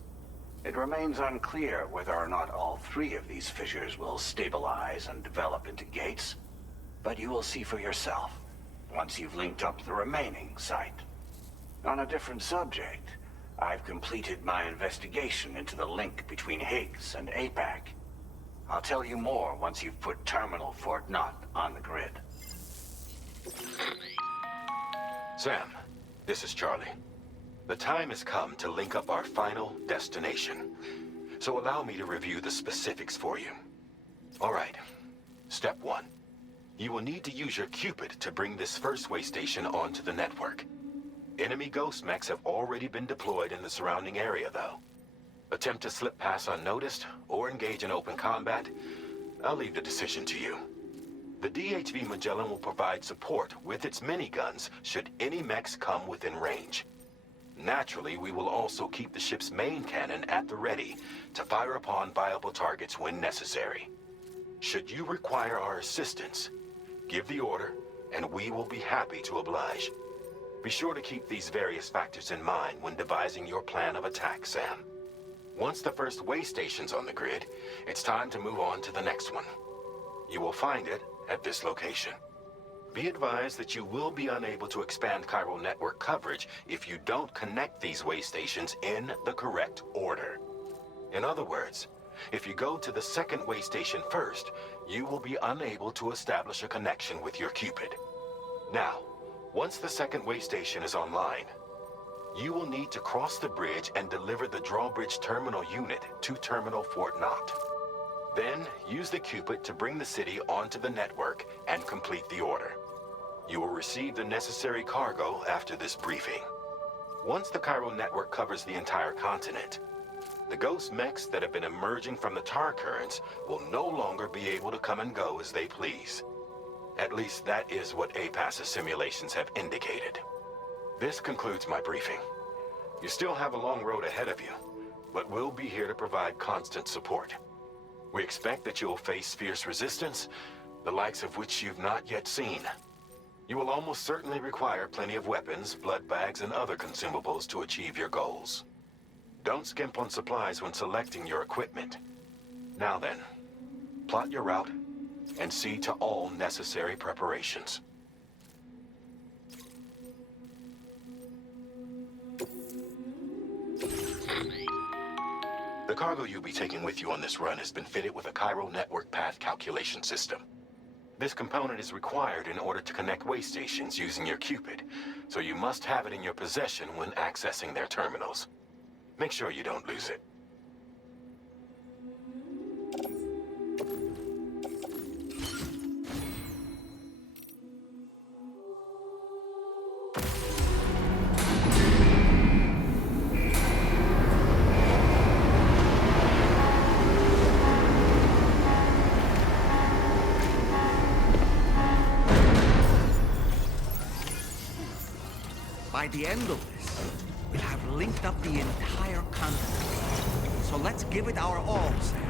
It remains unclear whether or not all 3 of these fissures will stabilize and develop into gates, but you will see for yourself once you've linked up the remaining site. On a different subject, I've completed my investigation into the link between Higgs and APAC. I'll tell you more once you've put Terminal Fort Knott on the grid. Sam, this is Charlie. The time has come to link up our final destination. So allow me to review the specifics for you. All right. Step 1. You will need to use your Cupid to bring this first waystation onto the network. Enemy ghost mechs have already been deployed in the surrounding area, though. Attempt to slip past unnoticed or engage in open combat, I'll leave the decision to you. The DHV Magellan will provide support with its miniguns should any mechs come within range. Naturally, we will also keep the ship's main cannon at the ready to fire upon viable targets when necessary. Should you require our assistance, give the order, and we will be happy to oblige. Be sure to keep these various factors in mind when devising your plan of attack, Sam. Once the first waystation's on the grid, it's time to move on to the next one. You will find it at this location. Be advised that you will be unable to expand Chiral Network coverage if you don't connect these waystations in the correct order. In other words, if you go to the second waystation first, you will be unable to establish a connection with your Cupid. Now, once the second waystation is online, you will need to cross the bridge and deliver the drawbridge terminal unit to Terminal Fort Knott. Then, use the Cupid to bring the city onto the network and complete the order. You will receive the necessary cargo after this briefing. Once the Chiral Network covers the entire continent, the ghost mechs that have been emerging from the tar currents will no longer be able to come and go as they please. At least that is what APAS's simulations have indicated. This concludes my briefing. You still have a long road ahead of you, but we'll be here to provide constant support. We expect that you will face fierce resistance, the likes of which you've not yet seen. You will almost certainly require plenty of weapons, blood bags, and other consumables to achieve your goals. Don't skimp on supplies when selecting your equipment. Now then, plot your route and see to all necessary preparations. The cargo you'll be taking with you on this run has been fitted with a Chiral Network path calculation system. This component is required in order to connect waystations using your Cupid, so you must have it in your possession when accessing their terminals. Make sure you don't lose it. By the end of this, we'll have linked up the entire continent. So let's give it our all, Sam.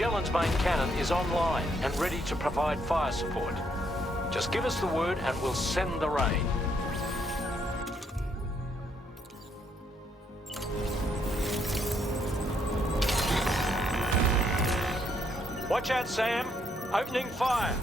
Magellan's main cannon is online and ready to provide fire support. Just give us the word and we'll send the rain. Watch out, Sam. Opening fire.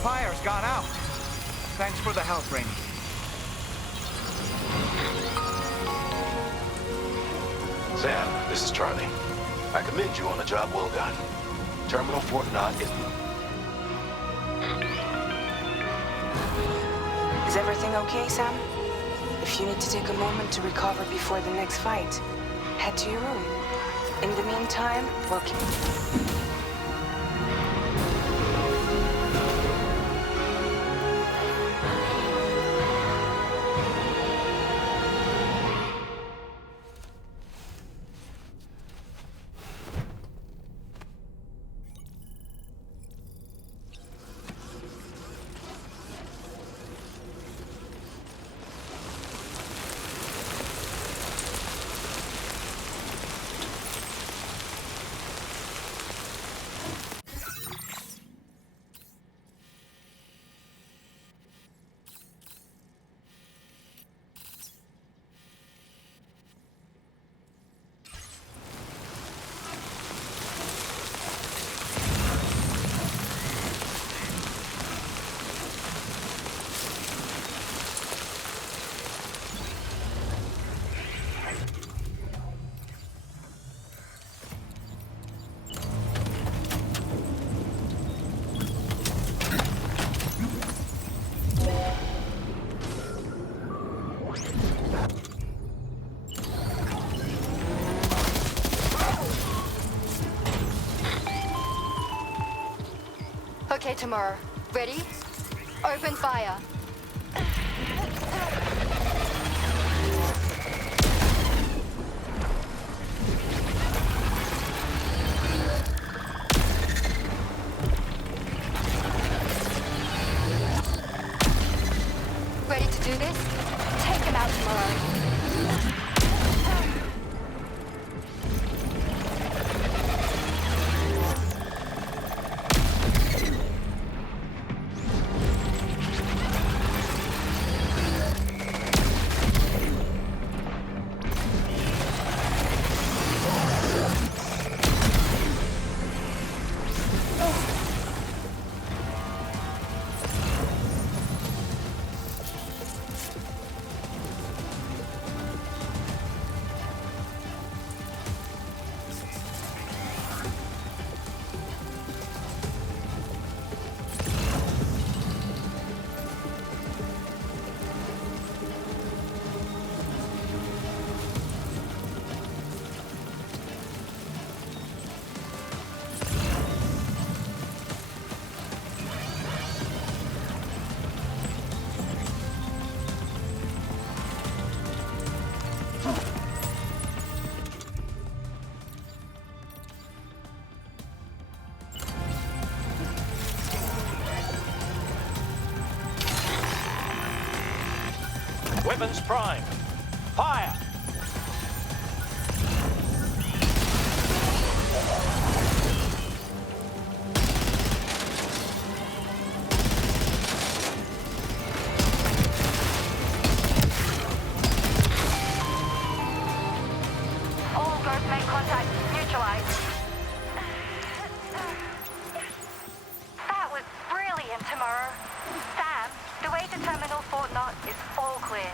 fire's gone out. Thanks for the help, Rainey. Sam, this is Charlie. I commend you on a job well done. Terminal Fort Knott is... Is everything okay, Sam? If you need to take a moment to recover before the next fight, head to your room. In the meantime, we'll keep... Okay, Tamara. Ready? Open fire. Ready to do this? Take him out tomorrow. Weapons prime. Fire! All guards make contact. Neutralized. That was brilliant, Tamara. Sam, the way to Terminal Fort Knott is all clear.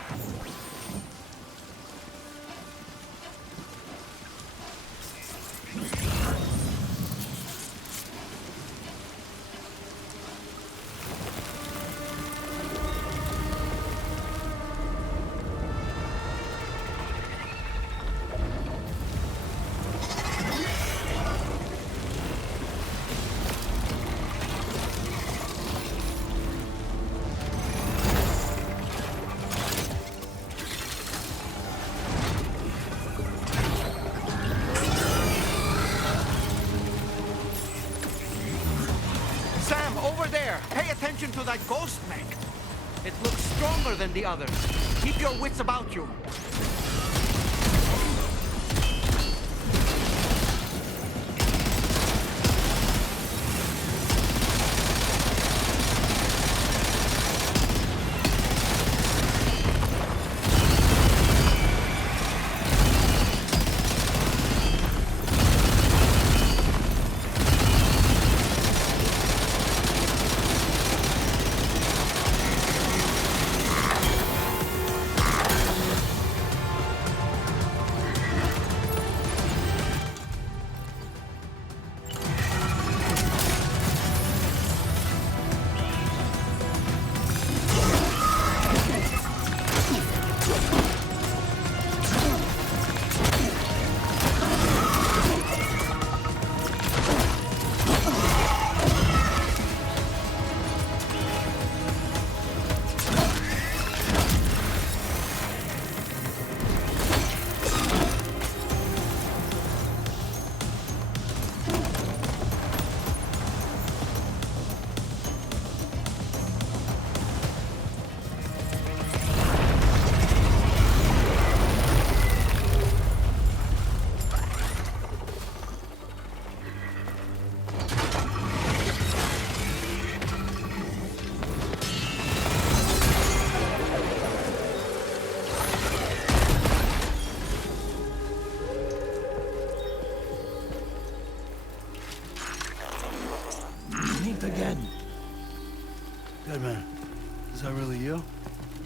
Pay attention to that ghost mech. It looks stronger than the others. Keep your wits about you. Deadman, is that really you?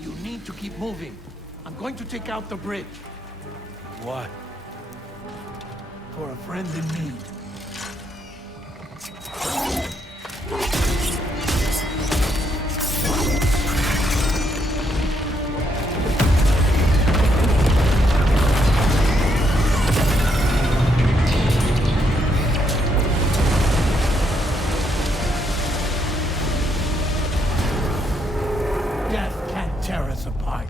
You need to keep moving. I'm going to take out the bridge. Why? For a friend in need. Death can't tear us apart.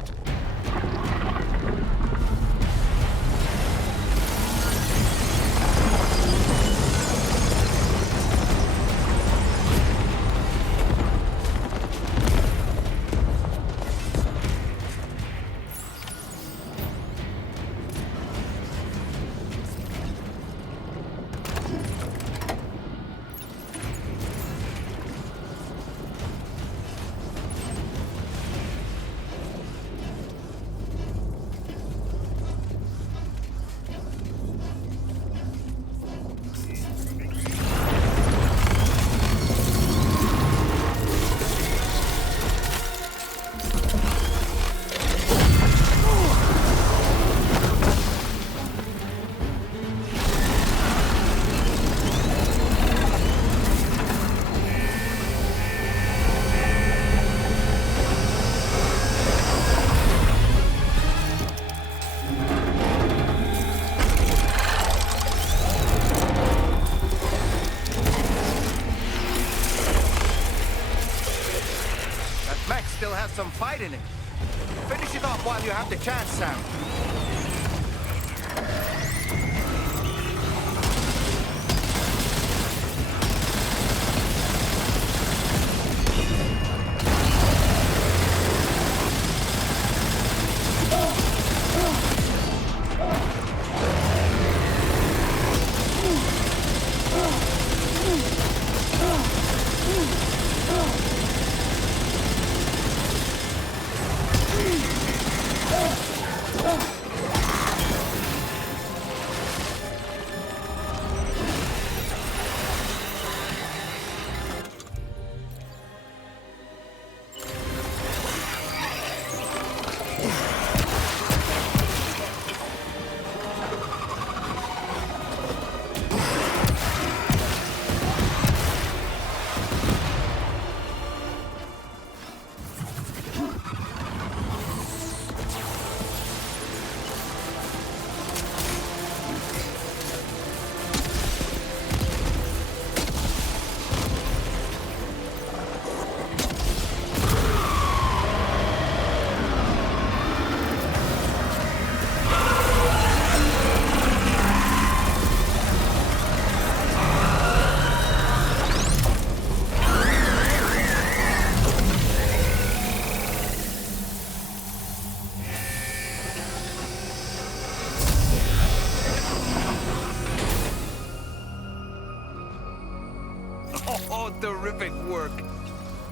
Still has some fight in it. Finish it off while you have the chance, Sam. Terrific work.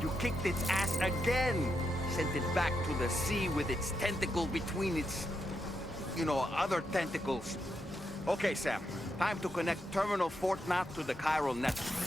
You kicked its ass again. Sent it back to the sea with its tentacle between its, other tentacles. Okay, Sam. Time to connect Terminal Fort Knot to the Chiral Network.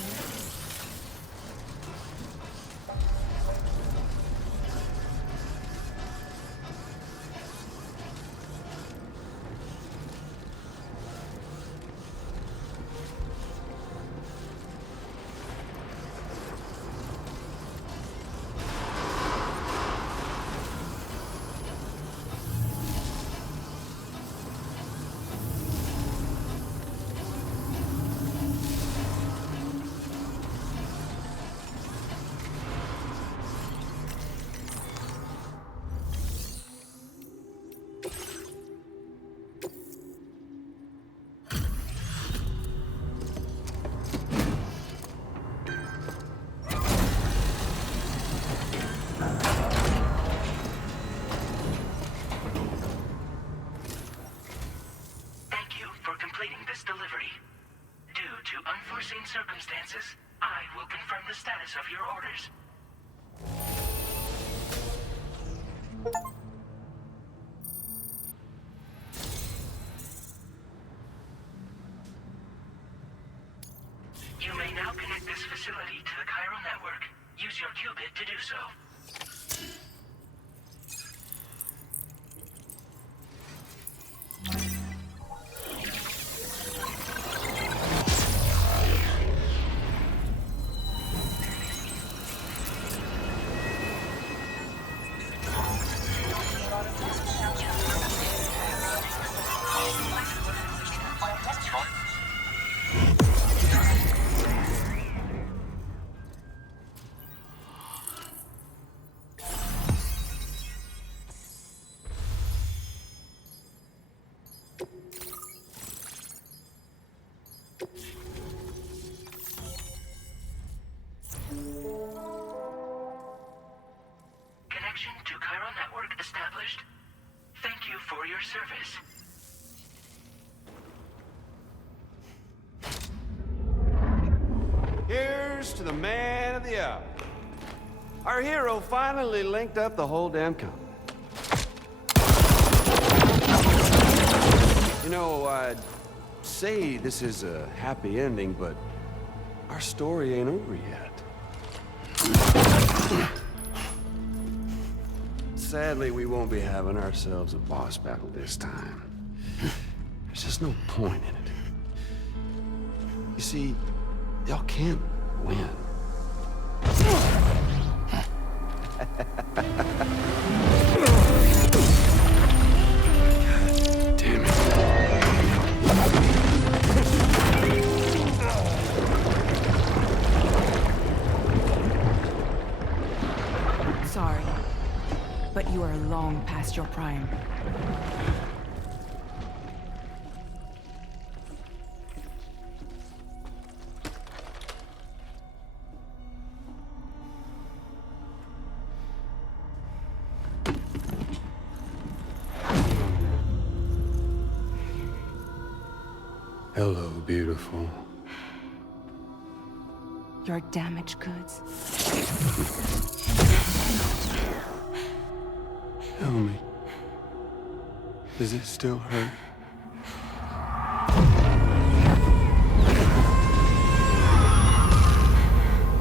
Circumstances, I will confirm the status of your orders. You may now connect this facility to the Chiral Network. Use your qubit to do so. Connection to Chiral Network established. Thank you for your service. Here's to the man of the hour. Our hero finally linked up the whole damn company. You know, I'd say this is a happy ending, but our story ain't over yet. Sadly, we won't be having ourselves a boss battle this time. There's just no point in it. You see, y'all can't win. Damn it. Sorry, but you are long past your prime. Hello, beautiful. Your damaged goods. Tell me, does it still hurt?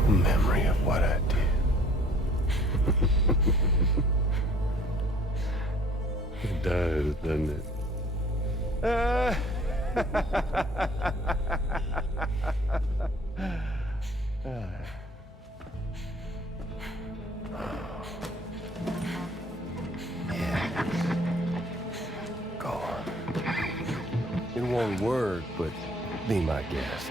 A memory of what I did. It does, doesn't it? Go on. It won't work, but be my guest.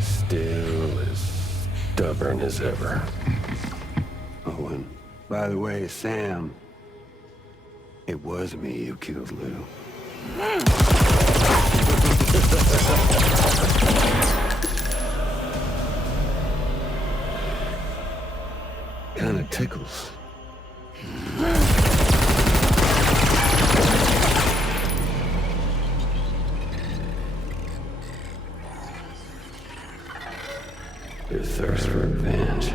Still as stubborn as ever. Oh, and by the way, Sam, it was me who killed Lou. Kinda tickles. Your thirst for revenge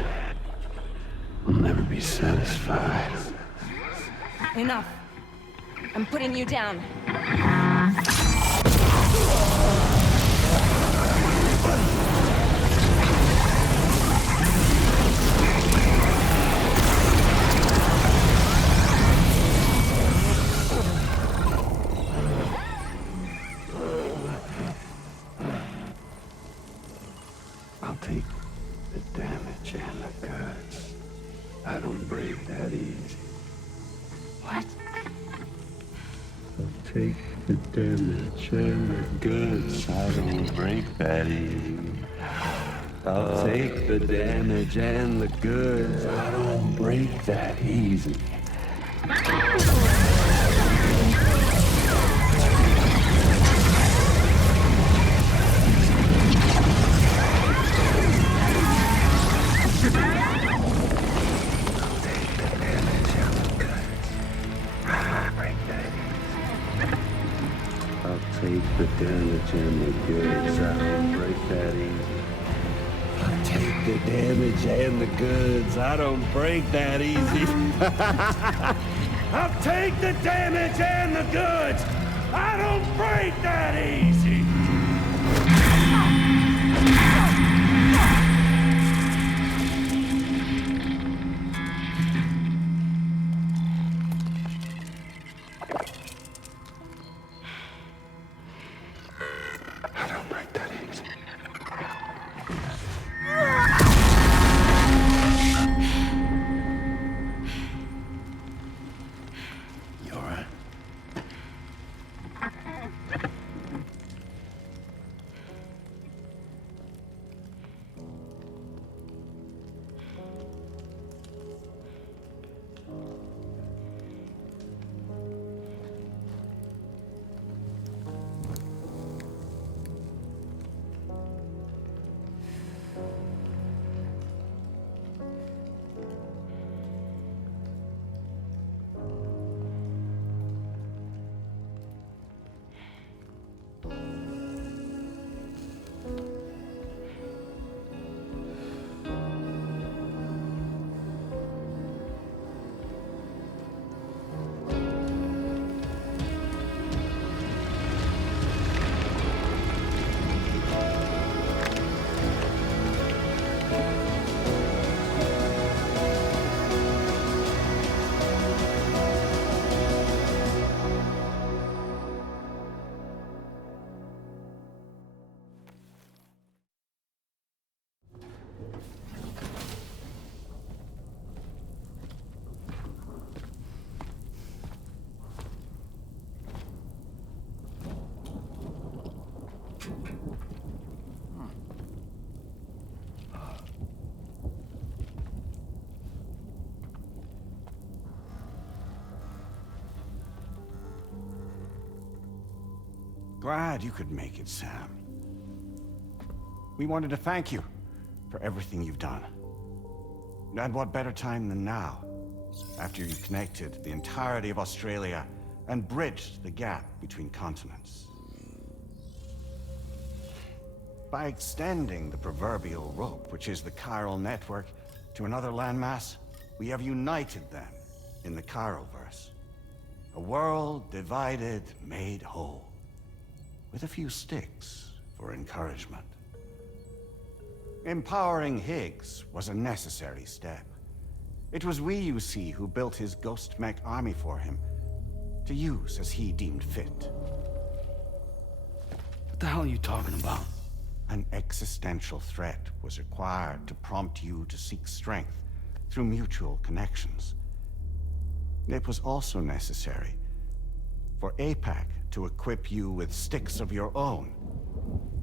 will never be satisfied. Enough. I'm putting you down. I'll take the damage and the goods. I don't break that easy. What? I'll take the damage and the goods. I don't break that easy. I'll take the damage and the goods. I don't break that easy. Take the damage and the goods. I don't break that easy. I'll take the damage and the goods. I don't break that easy. I'll take the damage and the goods! I don't break that easy! Glad you could make it, Sam. We wanted to thank you for everything you've done. And what better time than now, after you connected the entirety of Australia and bridged the gap between continents. By extending the proverbial rope, which is the Chiral Network, to another landmass, we have united them in the Chiralverse. A world divided, made whole. With a few sticks for encouragement. Empowering Higgs was a necessary step. It was we, you see, who built his ghost mech army for him, to use as he deemed fit. What the hell are you talking about? An existential threat was required to prompt you to seek strength through mutual connections. It was also necessary for APAC to equip you with sticks of your own.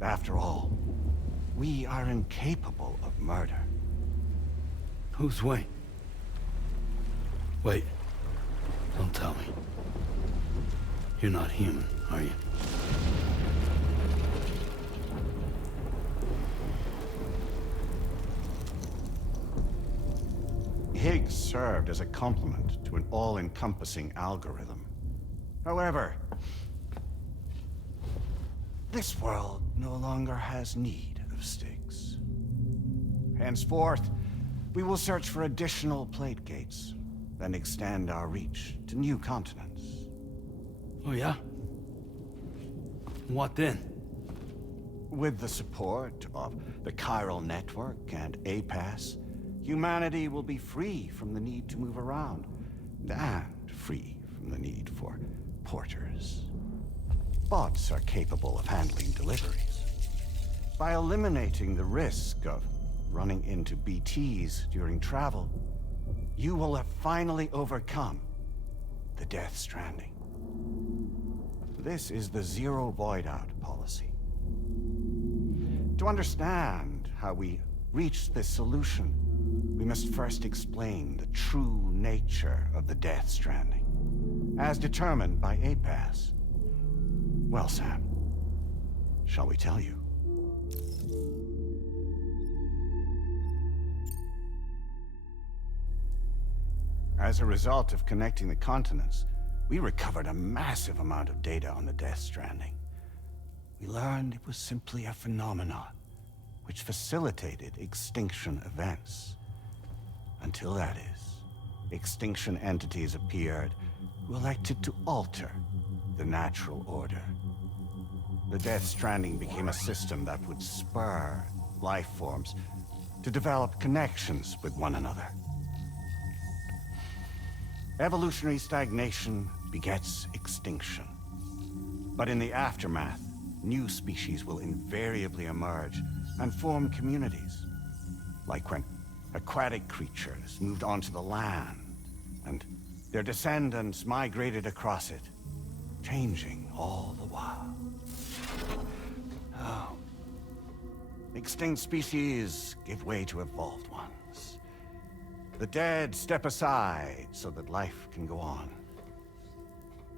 After all, we are incapable of murder. Who's Wayne? Wait. Don't tell me. You're not human, are you? Higgs served as a complement to an all-encompassing algorithm. However, this world no longer has need of sticks. Henceforth, we will search for additional plate gates, then extend our reach to new continents. Oh yeah? What then? With the support of the Chiral Network and APAS, humanity will be free from the need to move around, and free from the need for porters. Bots are capable of handling deliveries. By eliminating the risk of running into BTs during travel, you will have finally overcome the Death Stranding. This is the Zero Void-Out policy. To understand how we reached this solution, we must first explain the true nature of the Death Stranding, as determined by APAS. Well, Sam, shall we tell you? As a result of connecting the continents, we recovered a massive amount of data on the Death Stranding. We learned it was simply a phenomenon which facilitated extinction events. Until that is, extinction entities appeared who elected to alter the natural order. The Death Stranding became a system that would spur life forms to develop connections with one another. Evolutionary stagnation begets extinction. But in the aftermath, new species will invariably emerge and form communities. Like when aquatic creatures moved onto the land, and their descendants migrated across it, changing all the while. Oh. Extinct species give way to evolved ones. The dead step aside so that life can go on.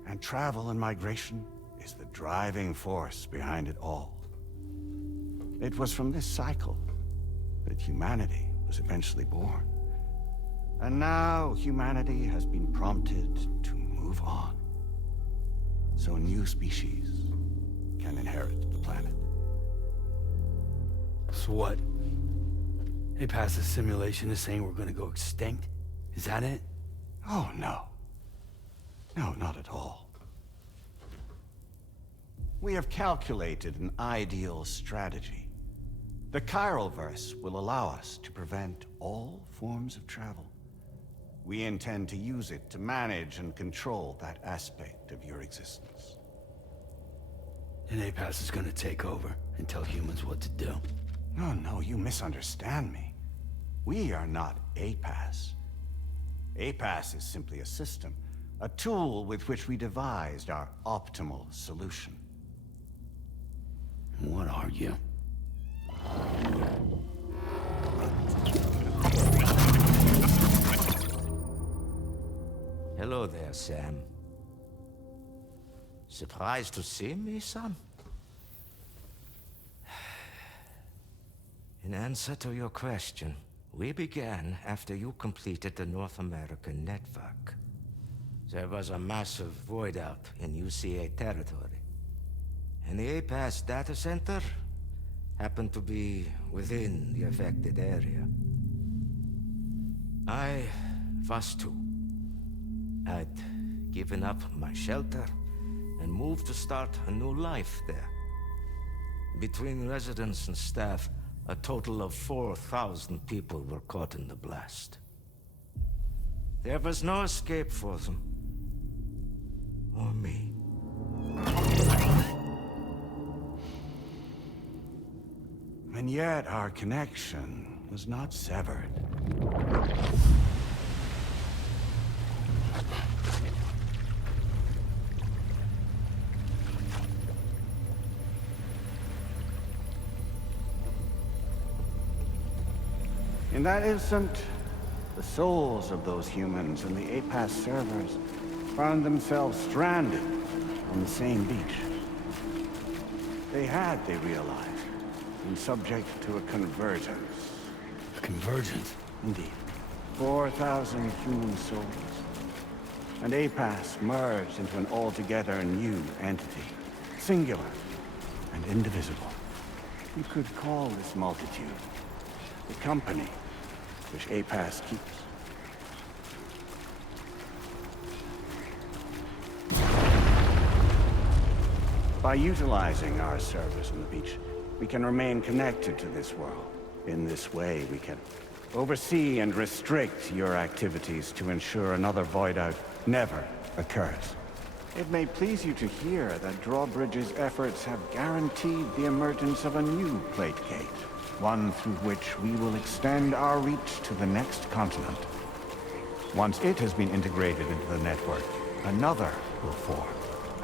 And travel and migration is the driving force behind it all. It was from this cycle that humanity was eventually born. And now humanity has been prompted to move on. So new species can inherit the planet. So what? APAS's simulation is saying we're gonna go extinct? Is that it? Oh, no. No, not at all. We have calculated an ideal strategy. The Chiralverse will allow us to prevent all forms of travel. We intend to use it to manage and control that aspect of your existence. And APAS is gonna take over and tell humans what to do. No, you misunderstand me. We are not APAS. APAS is simply a system, a tool with which we devised our optimal solution. What are you? Hello there, Sam. Surprised to see me, son? In answer to your question, we began after you completed the North American network. There was a massive void out in UCA territory, and the APAS data center happened to be within the affected area. I was too. I'd given up my shelter and moved to start a new life there. Between residents and staff, a total of 4,000 people were caught in the blast. There was no escape for them. Or me. And yet our connection was not severed. In that instant, the souls of those humans and the APAS servers found themselves stranded on the same beach. They realized, been subject to a convergence. A convergence? Indeed. 4,000 human souls. And APAS merged into an altogether new entity. Singular and indivisible. You could call this multitude the company which APAS keeps. By utilizing our servers on the beach, we can remain connected to this world. In this way, we can oversee and restrict your activities to ensure another void out never occurs. It may please you to hear that Drawbridge's efforts have guaranteed the emergence of a new plate gate, one through which we will extend our reach to the next continent. Once it has been integrated into the network, another will form.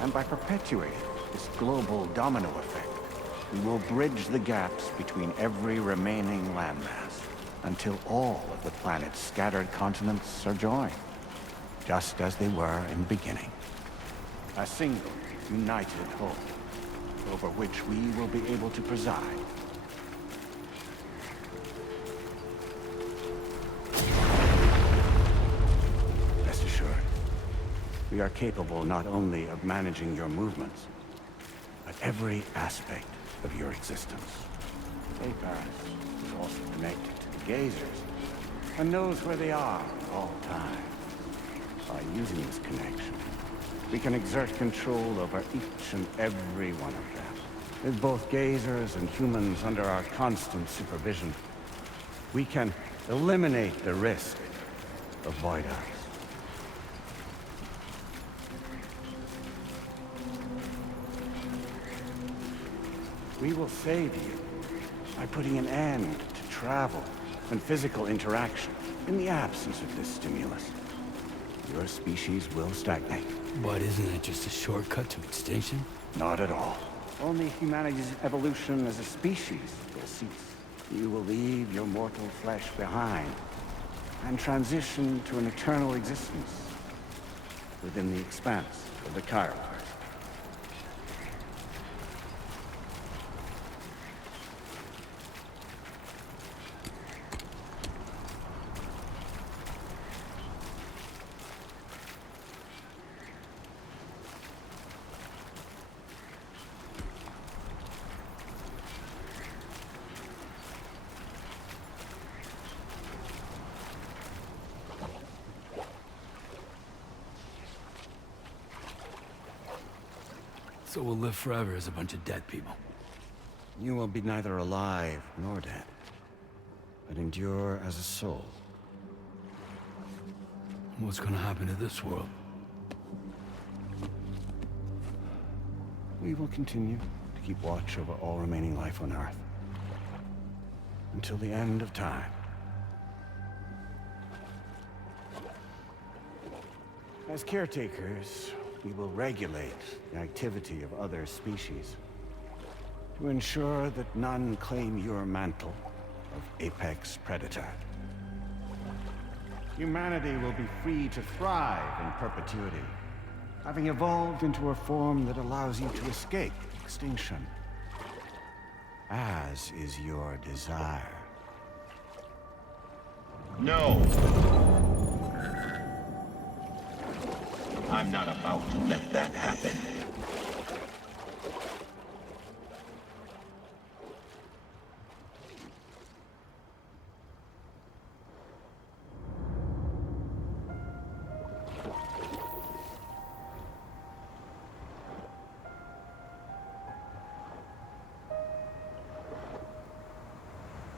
And by perpetuating this global domino effect, we will bridge the gaps between every remaining landmass until all of the planet's scattered continents are joined, just as they were in the beginning. A single, united whole, over which we will be able to preside. Rest assured, we are capable not only of managing your movements, but every aspect of your existence. APAS is also connected to the gazers and knows where they are at all times. By using this connection, we can exert control over each and every one of them. With both gazers and humans under our constant supervision, we can eliminate the risk of void eyes. We will save you by putting an end to travel and physical interaction in the absence of this stimulus. Your species will stagnate. But isn't that just a shortcut to extinction? Not at all. Only humanity's evolution as a species will cease. You will leave your mortal flesh behind and transition to an eternal existence within the expanse of the Chiral. So we'll live forever as a bunch of dead people. You will be neither alive nor dead, but endure as a soul. What's gonna happen to this world? We will continue to keep watch over all remaining life on Earth until the end of time. As caretakers, we will regulate the activity of other species to ensure that none claim your mantle of apex predator. Humanity will be free to thrive in perpetuity, having evolved into a form that allows you to escape extinction, as is your desire. No! I'm not about to let that happen.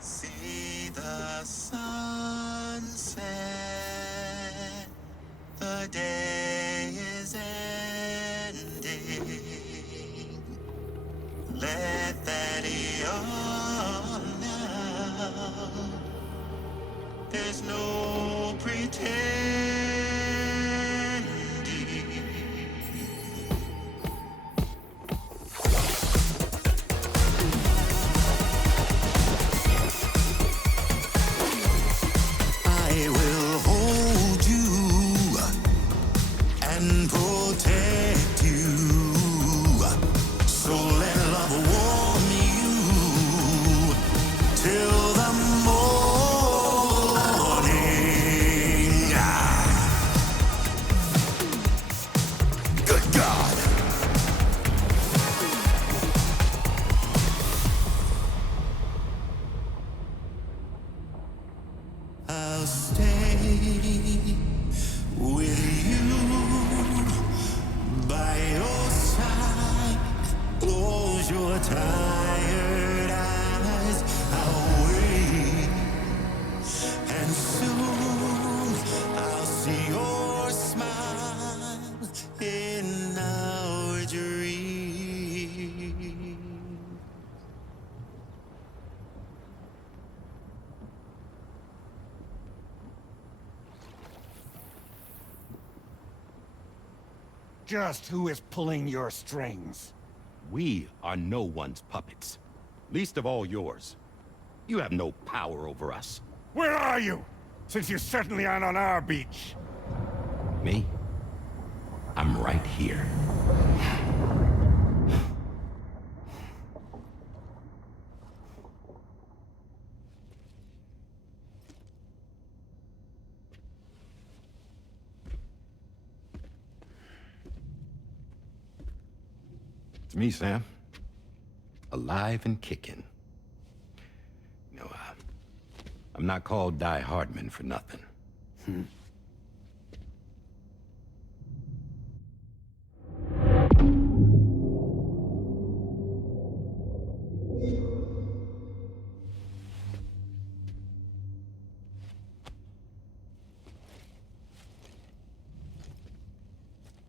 See the sunset, the day is ending. Let that yawn now. There's no pretending. I will hold you and protect you. So let love warm you till the morning. Good God. I'll stay with you by your side. Close your tired eyes. I'll wait, and soon I'll see your smile in our dream. Just who is pulling your strings? We are no one's puppets. Least of all yours. You have no power over us. Where are you? Since you certainly aren't on our beach. Me? I'm right here. It's me, Sam. Alive and kicking. I'm not called die-hardman for nothing.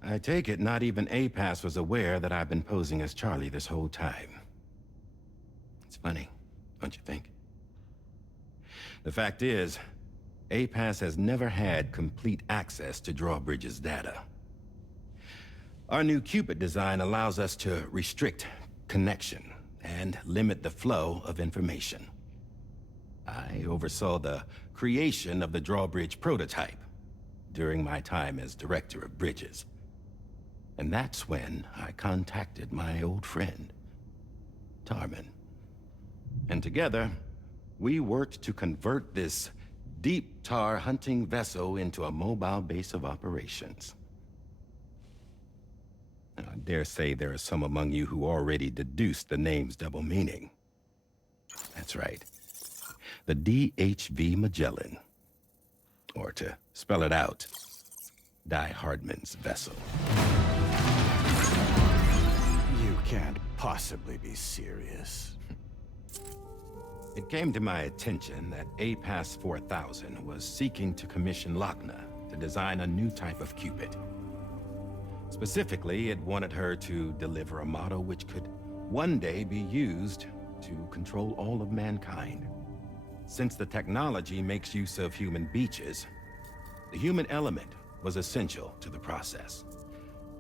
I take it not even APAS was aware that I've been posing as Charlie this whole time. It's funny, don't you think? The fact is, APAS has never had complete access to Drawbridge's data. Our new Cupid design allows us to restrict connection and limit the flow of information. I oversaw the creation of the Drawbridge prototype during my time as Director of Bridges. And that's when I contacted my old friend, Hartman. And together, we worked to convert this deep tar hunting vessel into a mobile base of operations. And I dare say there are some among you who already deduced the name's double meaning. That's right. The DHV Magellan. Or to spell it out, die-hardman's vessel. You can't possibly be serious. It came to my attention that APAS 4000 was seeking to commission Lochna to design a new type of Cupid. Specifically, it wanted her to deliver a model which could one day be used to control all of mankind. Since the technology makes use of human beaches, the human element was essential to the process.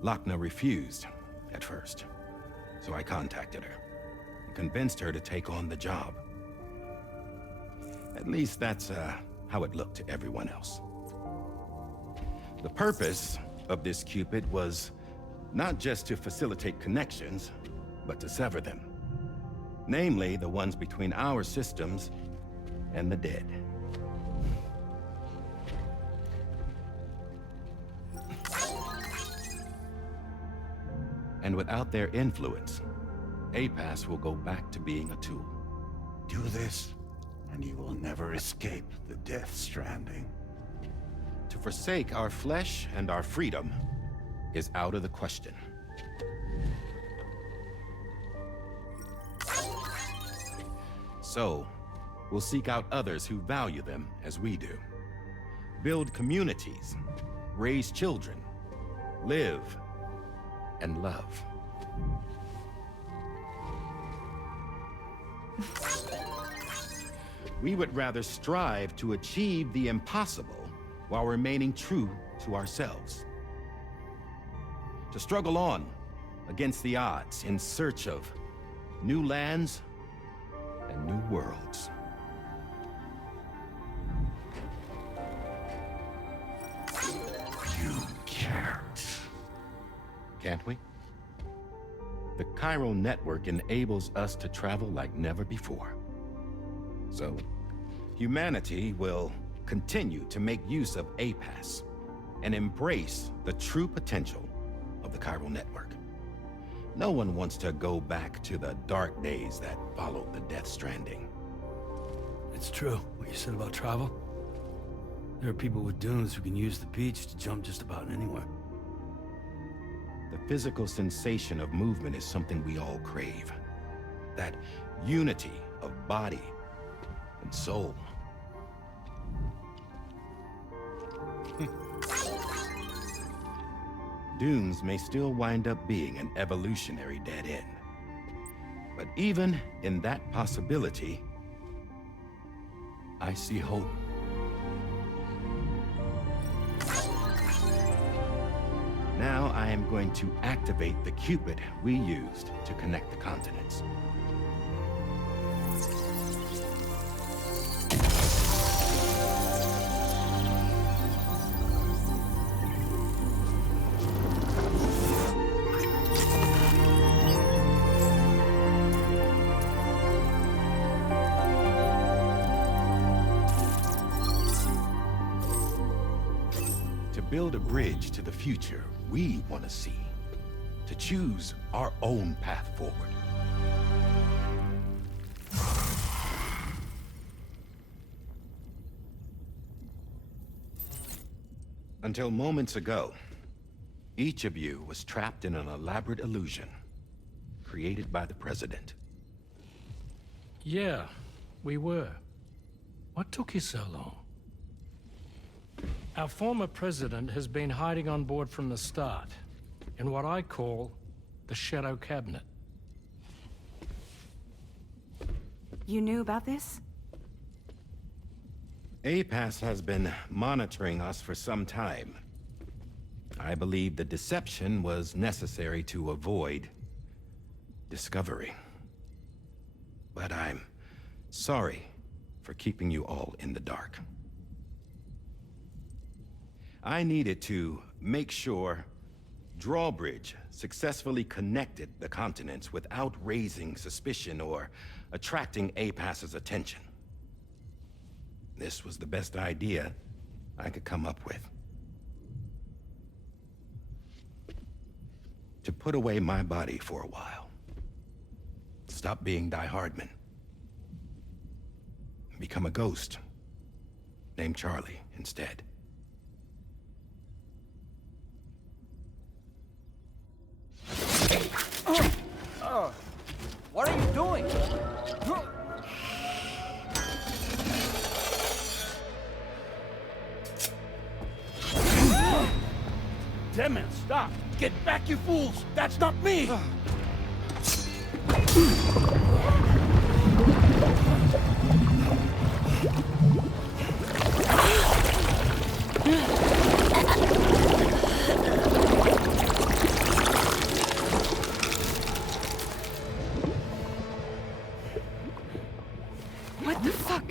Lochna refused at first, so I contacted her and convinced her to take on the job. At least that's how it looked to everyone else. The purpose of this Cupid was not just to facilitate connections, but to sever them. Namely, the ones between our systems and the dead. And without their influence, APAS will go back to being a tool. Do this, and you will never escape the Death Stranding. To forsake our flesh and our freedom is out of the question. So, we'll seek out others who value them as we do. Build communities, raise children, live, and love. We would rather strive to achieve the impossible while remaining true to ourselves. To struggle on against the odds in search of new lands and new worlds. You can't. Can't we? The Chiral Network enables us to travel like never before. So, humanity will continue to make use of APAS and embrace the true potential of the Chiral Network. No one wants to go back to the dark days that followed the Death Stranding. It's true, what you said about travel. There are people with dunes who can use the beach to jump just about anywhere. The physical sensation of movement is something we all crave. That unity of body and soul. Dunes may still wind up being an evolutionary dead end. But even in that possibility, I see hope. Now I am going to activate the Cupid we used to connect the continents. Build a bridge to the future we want to see, to choose our own path forward. Until moments ago, each of you was trapped in an elaborate illusion created by the President. Yeah, we were. What took you so long? Our former president has been hiding on board from the start, in what I call the Shadow Cabinet. You knew about this? APAS has been monitoring us for some time. I believe the deception was necessary to avoid discovery. But I'm sorry for keeping you all in the dark. I needed to make sure Drawbridge successfully connected the continents without raising suspicion or attracting APAS's attention. This was the best idea I could come up with. To put away my body for a while. Stop being die-hardman. Become a ghost. Named Charlie instead. What are you doing? Deadman, stop! Get back, you fools! That's not me! What the fuck?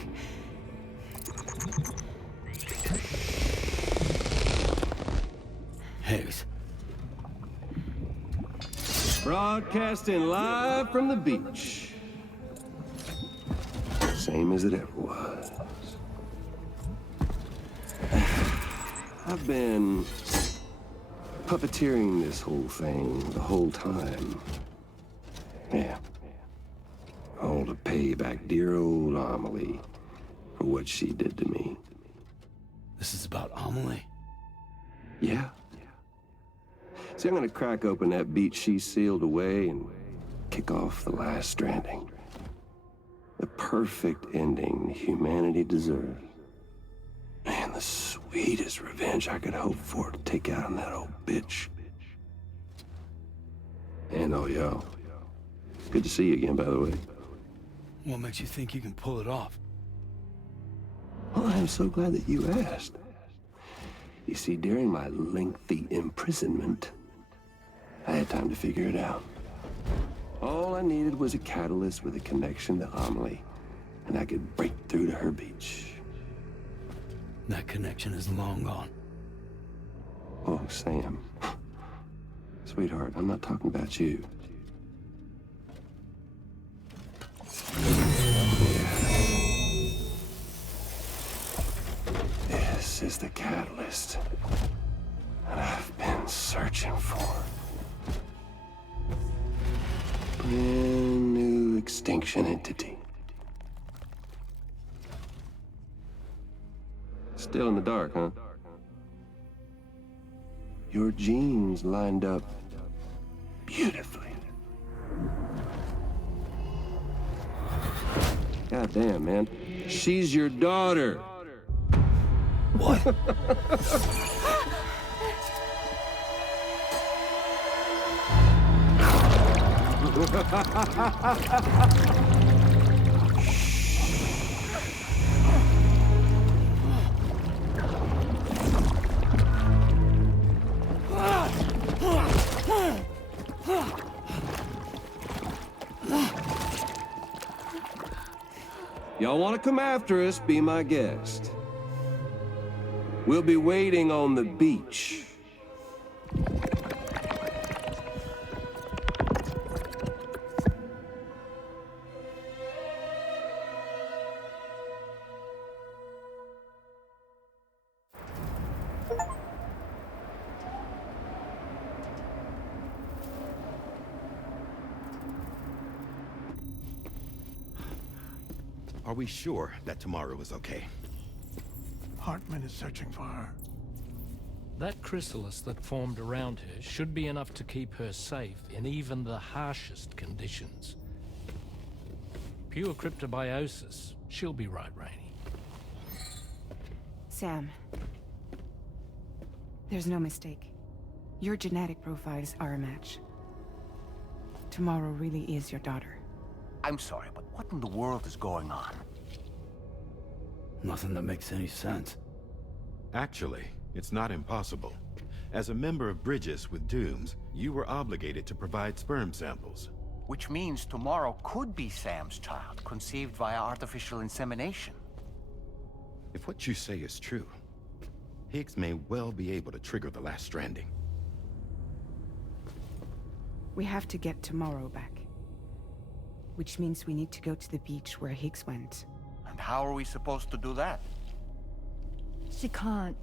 Higgs. Broadcasting live from the beach. Same as it ever was. I've been puppeteering this whole thing the whole time. Yeah. All to pay back dear old Amelie for what she did to me. This is about Amelie? Yeah. See, I'm gonna crack open that beach she sealed away and kick off the last stranding. The perfect ending humanity deserves. Man, the sweetest revenge I could hope for to take out on that old bitch. And oh, yo. Good to see you again, by the way. What makes you think you can pull it off? Well, I'm so glad that you asked. You see, during my lengthy imprisonment, I had time to figure it out. All I needed was a catalyst with a connection to Amelie, and I could break through to her beach. That connection is long gone. Oh, Sam. Sweetheart, I'm not talking about you. This is the catalyst that I've been searching for. Brand new extinction entity. Still in the dark, huh? Your genes lined up beautifully. God damn, man. She's your daughter. What? Y'all want to come after us, be my guest. We'll be waiting on the beach. Are we sure that tomorrow is okay? Hartman is searching for her. That chrysalis that formed around her should be enough to keep her safe in even the harshest conditions. Pure cryptobiosis. She'll be right, Rainey. Sam. There's no mistake. Your genetic profiles are a match. Tomorrow really is your daughter. I'm sorry, but what in the world is going on? Nothing that makes any sense. Actually, it's not impossible. As a member of Bridges with Dooms, you were obligated to provide sperm samples. Which means tomorrow could be Sam's child, conceived via artificial insemination. If what you say is true, Higgs may well be able to trigger the last stranding. We have to get Tomorrow back. Which means we need to go to the beach where Higgs went. And how are we supposed to do that? She can't.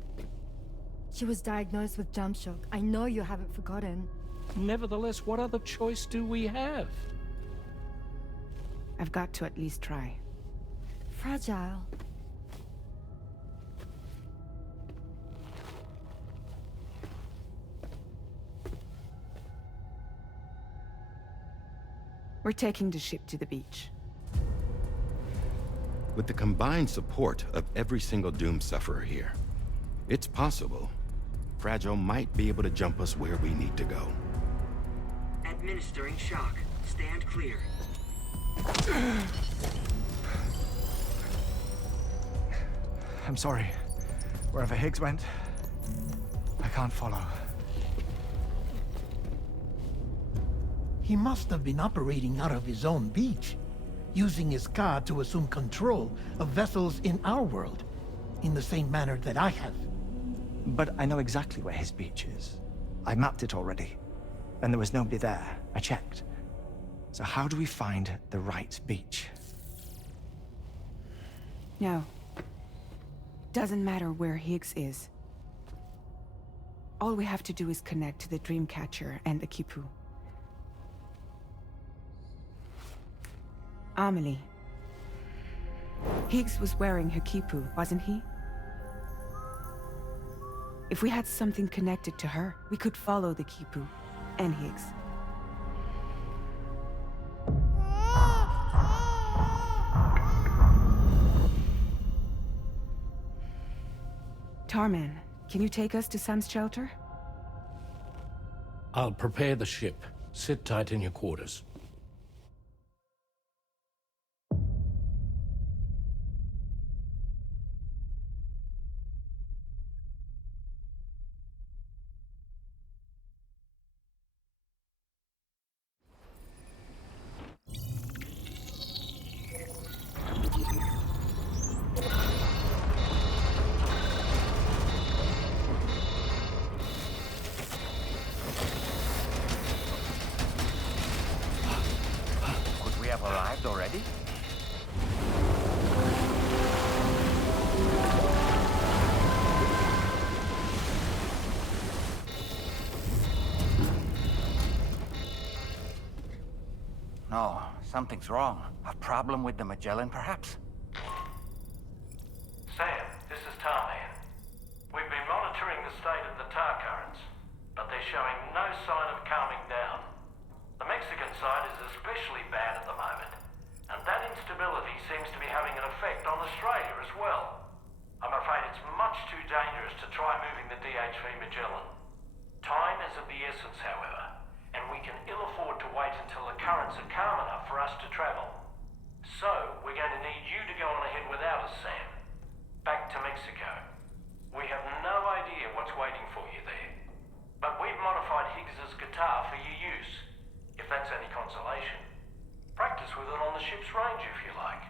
She was diagnosed with jump shock. I know you haven't forgotten. Nevertheless, what other choice do we have? I've got to at least try. Fragile. We're taking the ship to the beach. With the combined support of every single Doom sufferer here, it's possible Fragile might be able to jump us where we need to go. Administering shock. Stand clear. I'm sorry. Wherever Higgs went, I can't follow. He must have been operating out of his own beach, using his car to assume control of vessels in our world, in the same manner that I have. But I know exactly where his beach is. I mapped it already, and there was nobody there. I checked. So how do we find the right beach? No. Doesn't matter where Higgs is. All we have to do is connect to the Dreamcatcher and the Kipu. Amelie. Higgs was wearing her Kipu, wasn't he? If we had something connected to her, we could follow the Kipu and Higgs. Tarman, can you take us to Sam's shelter? I'll prepare the ship. Sit tight in your quarters. Arrived already? No, something's wrong. A problem with the Magellan, perhaps? Sam, this is Tarman. We've been monitoring the state of the tar currents, but they're showing no sign of calming down. The Mexican side is especially bad at the moment, and that instability seems to be having an effect on Australia as well. I'm afraid it's much too dangerous to try moving the DHV Magellan. Time is of the essence, however, and we can ill afford to wait until the currents are calm enough for us to travel. So, we're going to need you to go on ahead without us, Sam. Back to Mexico. We have no idea what's waiting for you there, but we've modified Higgs's guitar for your use. If that's any consolation. Practice with it on the ship's range if you like.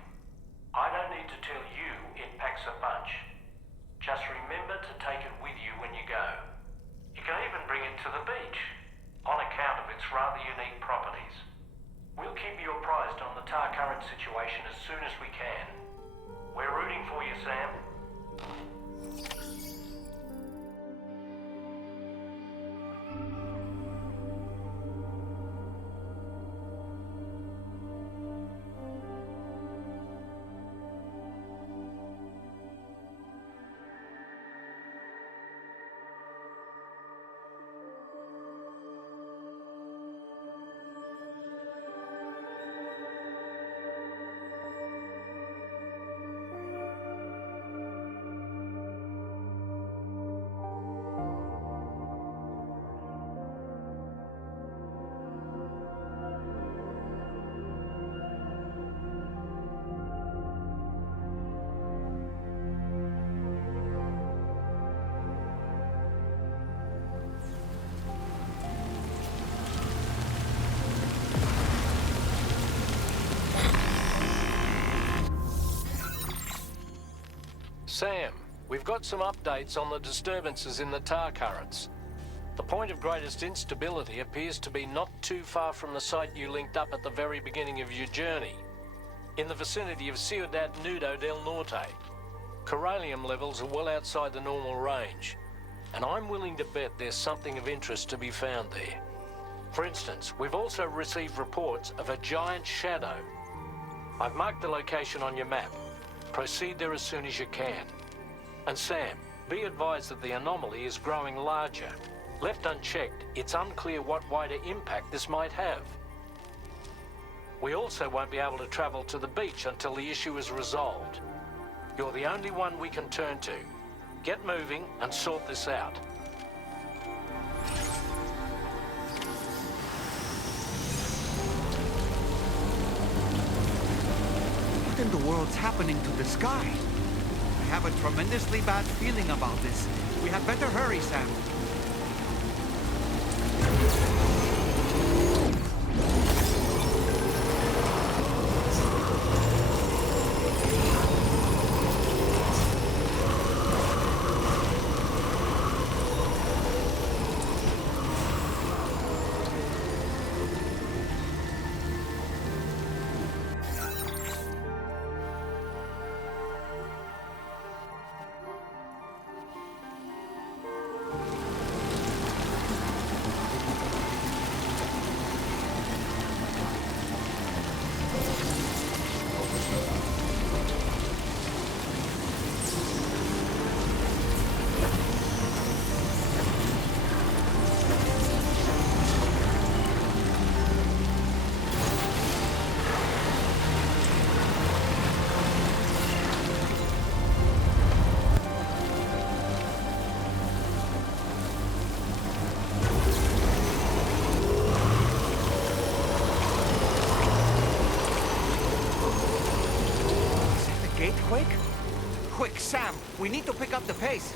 I don't need to tell you it packs a punch. Just remember to take it with you when you go. You can even bring it to the beach, on account of its rather unique properties. We'll keep you apprised on the tar current situation as soon as we can. We're rooting for you, Sam. Sam, we've got some updates on the disturbances in the tar currents. The point of greatest instability appears to be not too far from the site you linked up at the very beginning of your journey, in the vicinity of Ciudad Nudo del Norte. Corallium levels are well outside the normal range, and I'm willing to bet there's something of interest to be found there. For instance, we've also received reports of a giant shadow. I've marked the location on your map. Proceed there as soon as you can. And Sam, be advised that the anomaly is growing larger. Left unchecked, it's unclear what wider impact this might have. We also won't be able to travel to the beach until the issue is resolved. You're the only one we can turn to. Get moving and sort this out. What in the world's happening to the sky? I have a tremendously bad feeling about this. We had better hurry, Sam. Quake? Quick, Sam, we need to pick up the pace.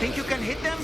Think you can hit them?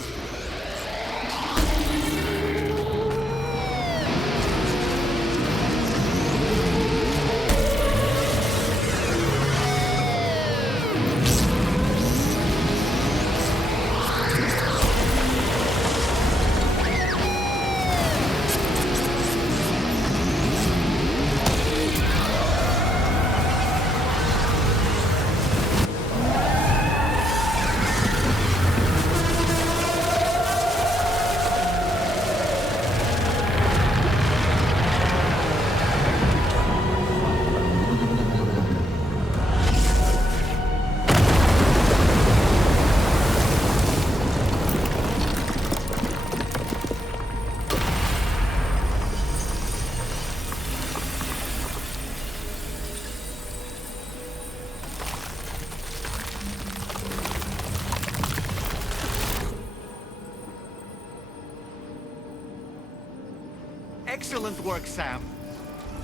Excellent work, Sam.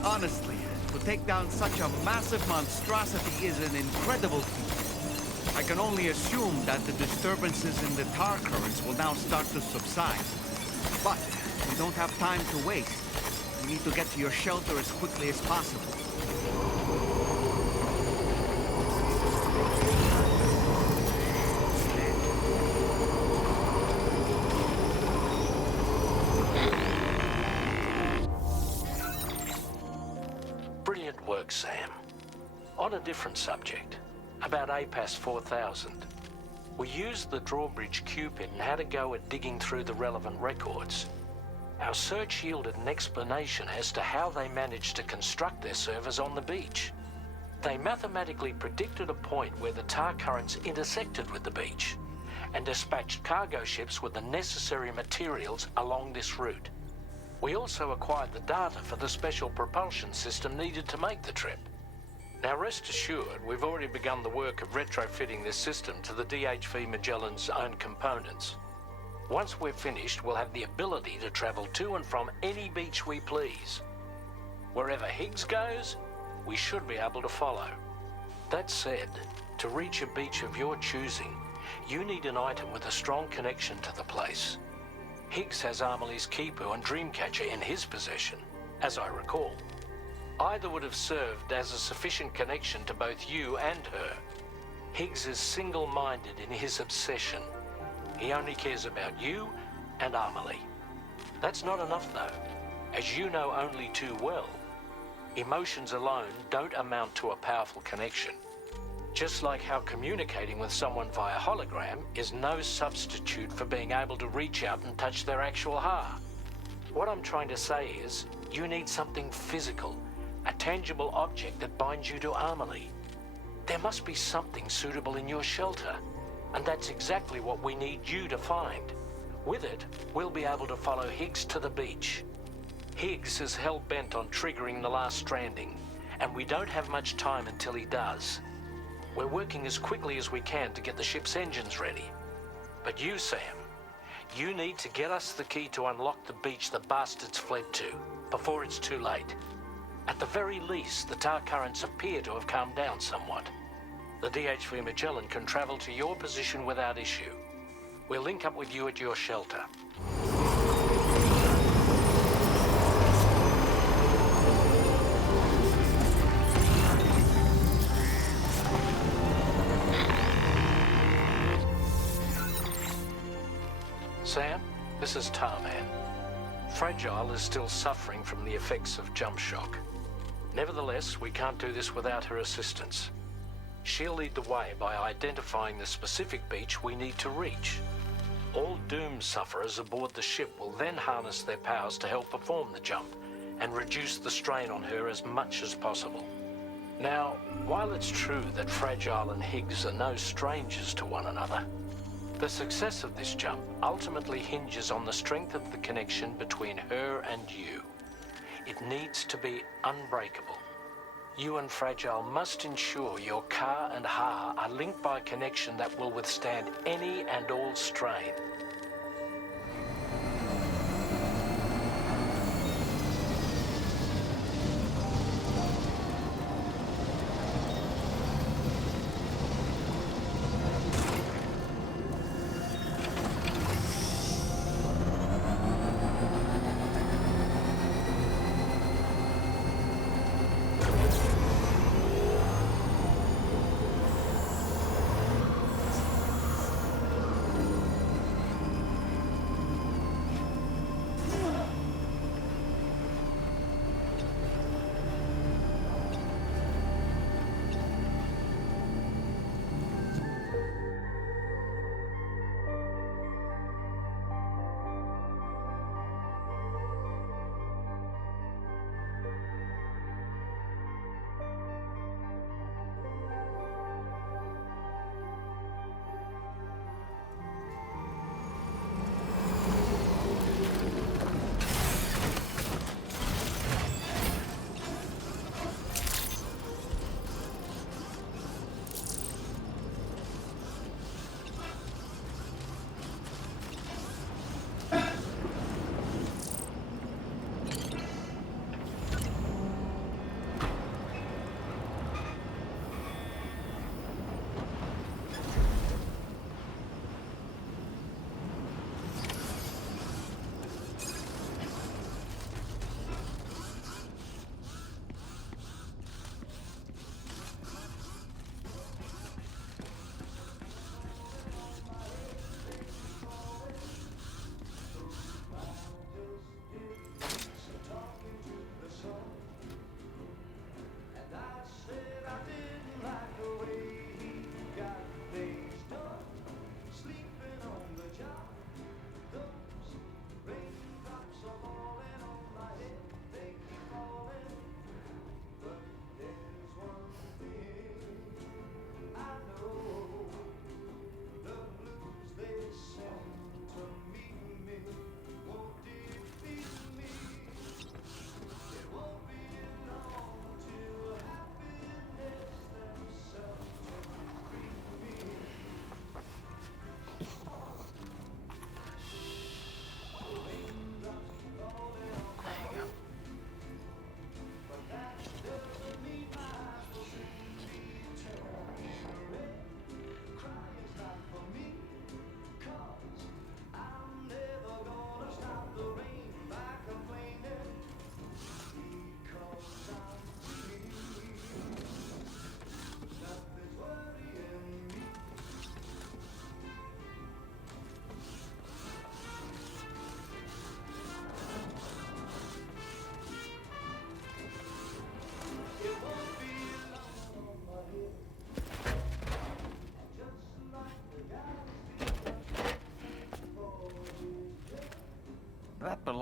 Honestly, to take down such a massive monstrosity is an incredible feat. I can only assume that the disturbances in the tar currents will now start to subside. But we don't have time to waste. We need to get to your shelter as quickly as possible. Brilliant work, Sam. On a different subject, about APAS 4000. We used the drawbridge Cupid and had a go at digging through the relevant records. Our search yielded an explanation as to how they managed to construct their servers on the beach. They mathematically predicted a point where the tar currents intersected with the beach and dispatched cargo ships with the necessary materials along this route. We also acquired the data for the special propulsion system needed to make the trip. Now rest assured, we've already begun the work of retrofitting this system to the DHV Magellan's own components. Once we're finished, we'll have the ability to travel to and from any beach we please. Wherever Higgs goes, we should be able to follow. That said, to reach a beach of your choosing, you need an item with a strong connection to the place. Higgs has Amelie's Kipu and Dreamcatcher in his possession, as I recall. Either would have served as a sufficient connection to both you and her. Higgs is single-minded in his obsession. He only cares about you and Amelie. That's not enough, though, as you know only too well. Emotions alone don't amount to a powerful connection. Just like how communicating with someone via hologram is no substitute for being able to reach out and touch their actual heart. What I'm trying to say is, you need something physical, a tangible object that binds you to Amelie. There must be something suitable in your shelter, and that's exactly what we need you to find. With it, we'll be able to follow Higgs to the beach. Higgs is hell-bent on triggering the last stranding, and we don't have much time until he does. We're working as quickly as we can to get the ship's engines ready. But you, Sam, you need to get us the key to unlock the beach the bastards fled to, before it's too late. At the very least, the tar currents appear to have calmed down somewhat. The DHV Magellan can travel to your position without issue. We'll link up with you at your shelter. Sam, this is Tarman. Fragile is still suffering from the effects of jump shock. Nevertheless, we can't do this without her assistance. She'll lead the way by identifying the specific beach we need to reach. All doom sufferers aboard the ship will then harness their powers to help perform the jump and reduce the strain on her as much as possible. Now, while it's true that Fragile and Higgs are no strangers to one another, the success of this jump ultimately hinges on the strength of the connection between her and you. It needs to be unbreakable. You and Fragile must ensure your Ka and Ha are linked by a connection that will withstand any and all strain.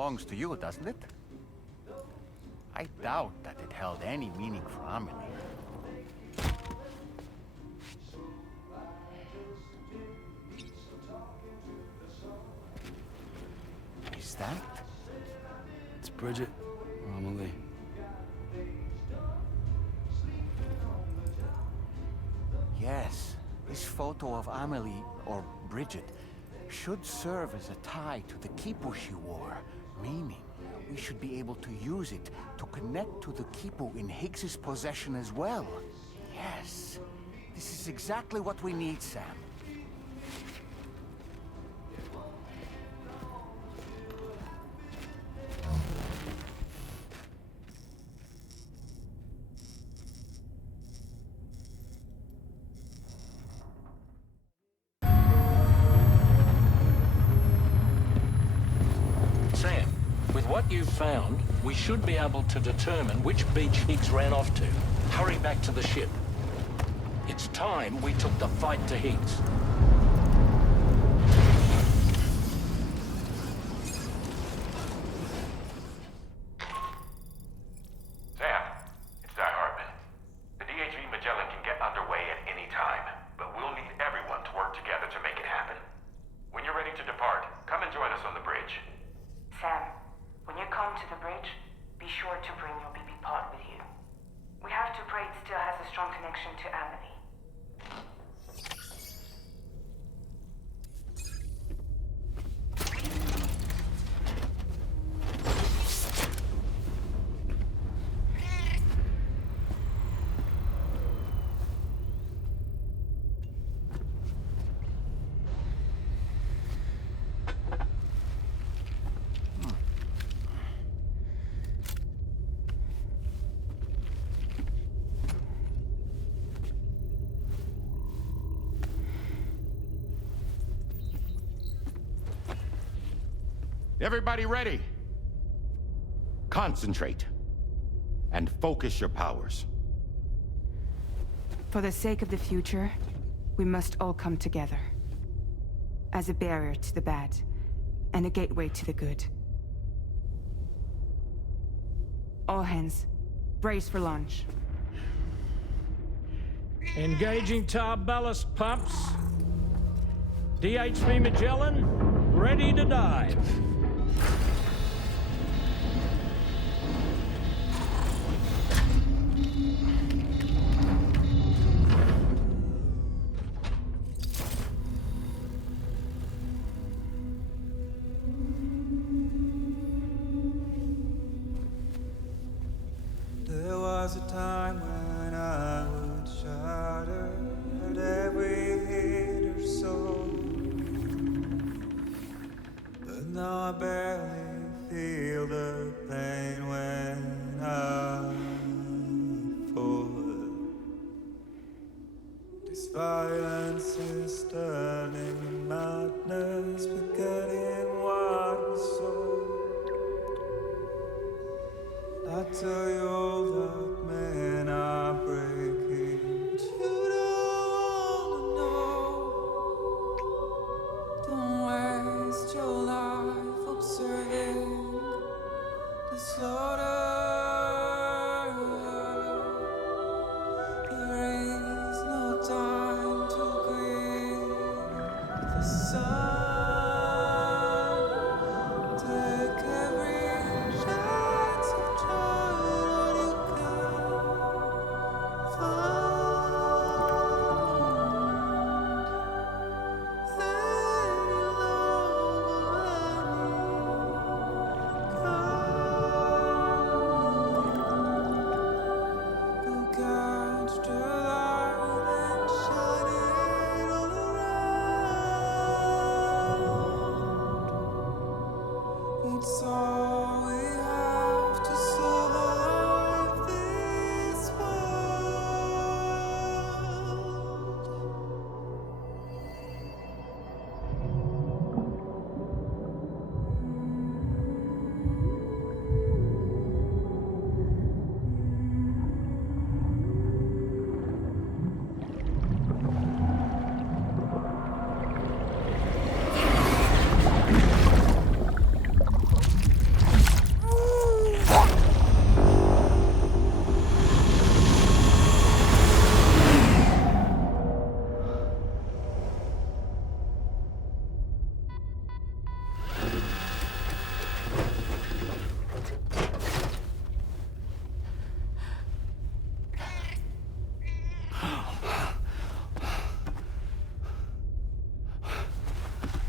belongs to you, doesn't it? I doubt that it held any meaning for Amelie. Is that? It's Bridget or Amelie. Yes, this photo of Amelie, or Bridget, should serve as a tie to the quipu she wore, meaning we should be able to use it to connect to the quipu in Higgs's possession as well. Yes, this is exactly what we need, Sam. Sam, with what you've found, we should be able to determine which beach Higgs ran off to. Hurry back to the ship. It's time we took the fight to Higgs. Sam, it's die-hardman. The DHV Magellan can get underway at any time, but we'll need everyone to work together to make it happen. When you're ready to depart, come and join us on the bridge. Sam, when you come to the bridge, be sure to bring your BB pod with you. We have to pray it still has a strong connection to Amelie. Everybody ready? Concentrate. And focus your powers. For the sake of the future, we must all come together. As a barrier to the bad, and a gateway to the good. All hands, brace for launch. Engaging tar ballast pumps. DHV Magellan, ready to dive. There was a time when I would shatter at every hit or so, but now I barely feel the pain when I fall. This violence is turning madness, forgetting what was so. I tell you all that men are breaking, but you don't know. Don't waste your life observing the slaughter. There is no time to grieve the sun. Take every chance of trying what you can find. Go catch the light and shine it all around.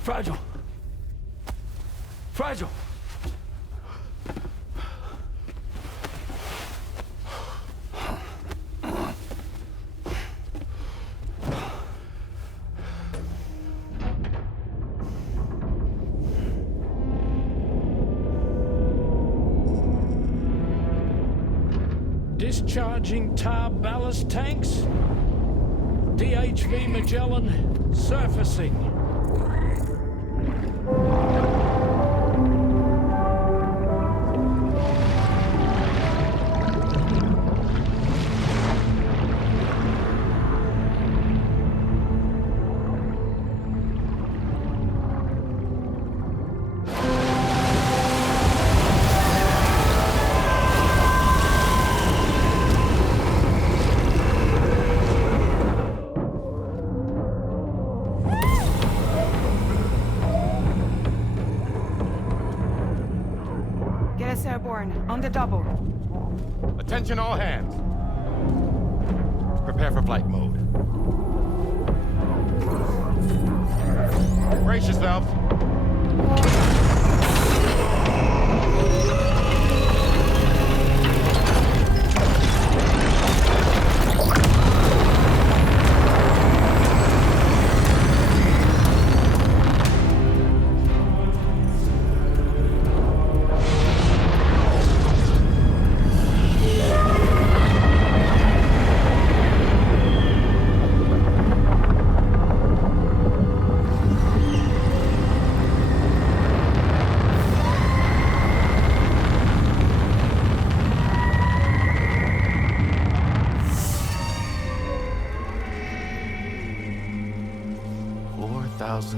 Fragile. Fragile. Discharging tar ballast tanks. DHV Magellan surfacing. On the double. Attention all hands. Prepare for flight mode. Brace yourselves.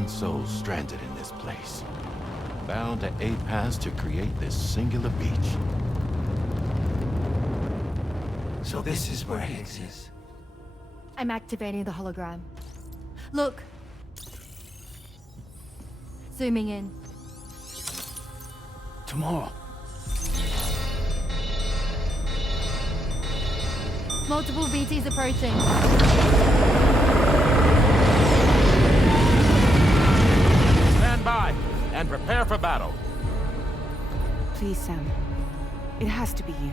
Souls stranded in this place, bound to A-Pass to create this singular beach. So this is where Higgs is. I'm activating the hologram. Look. Zooming in. Tomorrow. Multiple BTs approaching. By and prepare for battle. Please, Sam. It has to be you.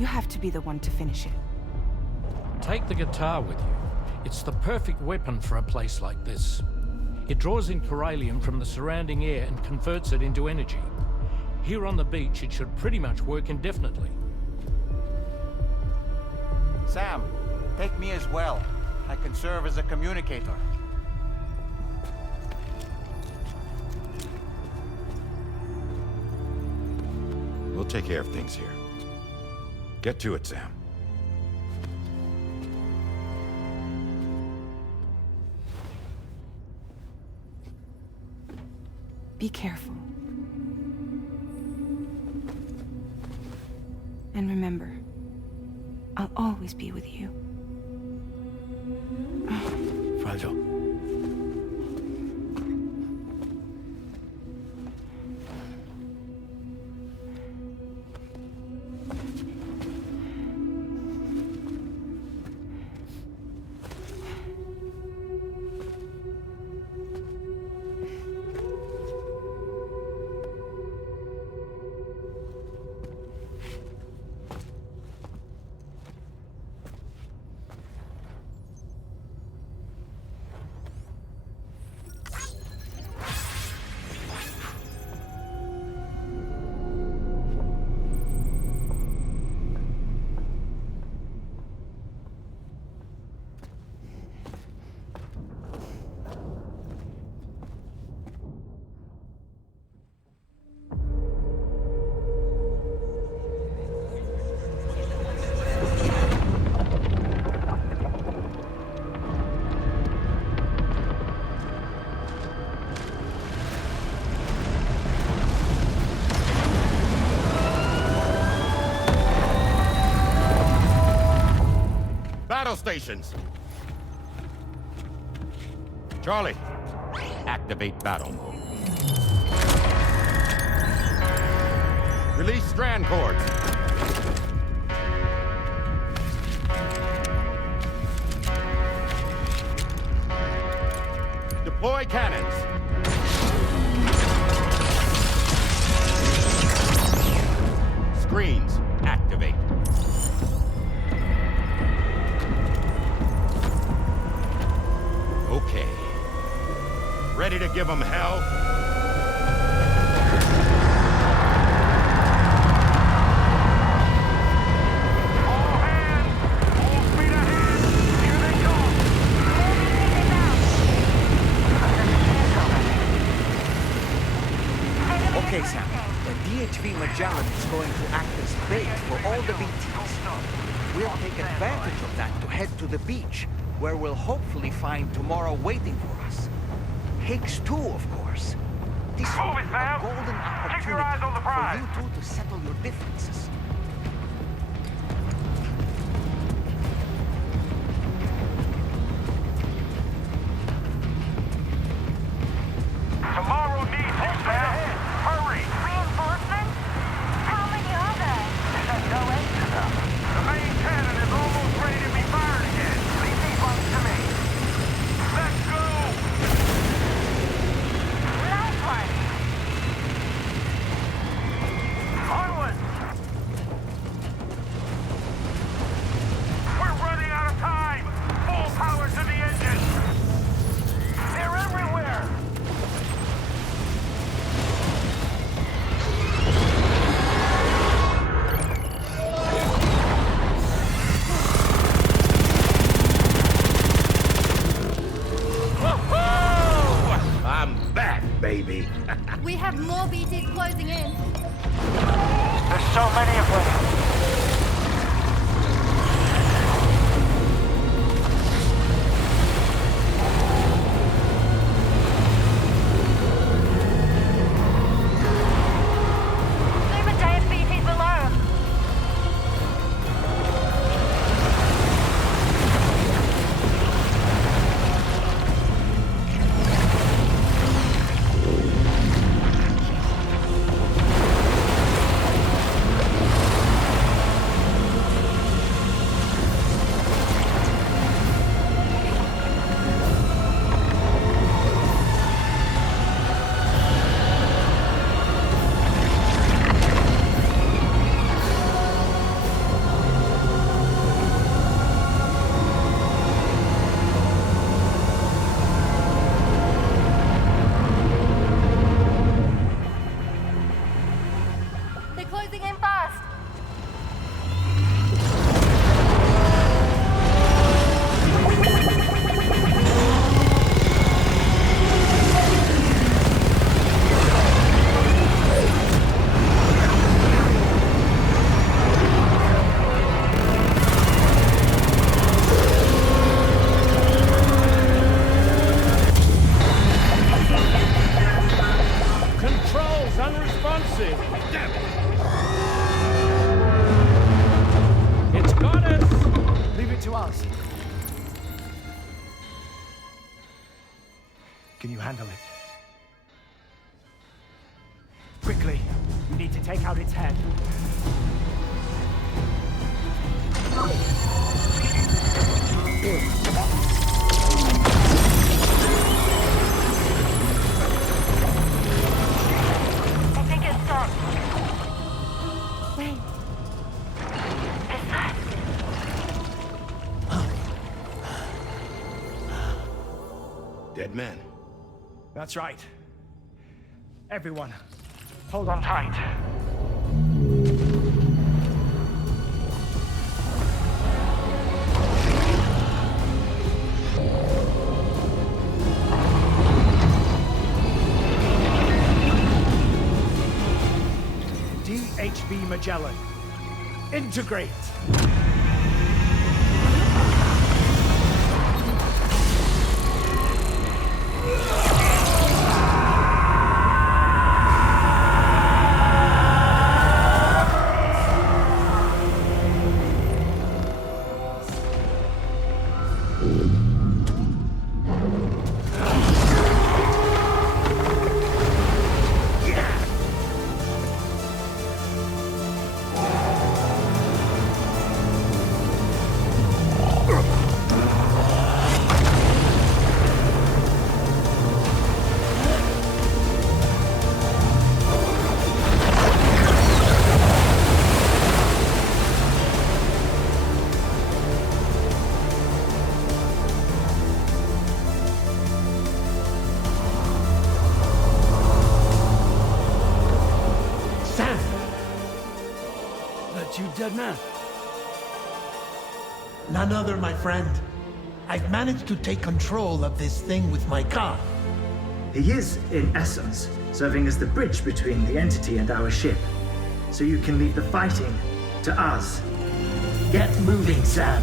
You have to be the one to finish it. Take the guitar with you. It's the perfect weapon for a place like this. It draws in chiralium from the surrounding air and converts it into energy. Here on the beach, it should pretty much work indefinitely. Sam, take me as well. I can serve as a communicator. We'll take care of things here. Get to it, Sam. Be careful. And remember, I'll always be with you. Fragile. Battle stations. Charlie, activate battle mode. Release strand cords. Deploy cannons. Screens, activate. Okay. Ready to give them hell? Okay, Sam. The DHV Magellan is going to act as bait for all the BTs. We'll take advantage of that to head to the beach, where we'll hopefully find tomorrow waiting for us. Higgs Two, of course. This will be a golden opportunity for you two to settle your differences. Tomorrow needs you, Sam. Hurry! Reinforcements? How many are there? There's no end to them. The main cannon is almost ready to be fired again. Leave these ones to me. Let's go! Last one. Onward! We're running out of time! Full power to the engine! They're everywhere! I'm back, baby. We have more BTs closing in. There's so many of them! Leave a dead BTs below. They're closing in fast. Controls unresponsive! Damn it! It's got us! Leave it to us. Can you handle it? Quickly, we need to take out its head. I think it stopped. Wait. It's that. Deadman. That's right. Everyone, hold on tight. DHV Magellan. Integrate! Deadman? None other, my friend. I've managed to take control of this thing with my car. He is, in essence, serving as the bridge between the entity and our ship. So you can leave the fighting to us. Get moving, Sam.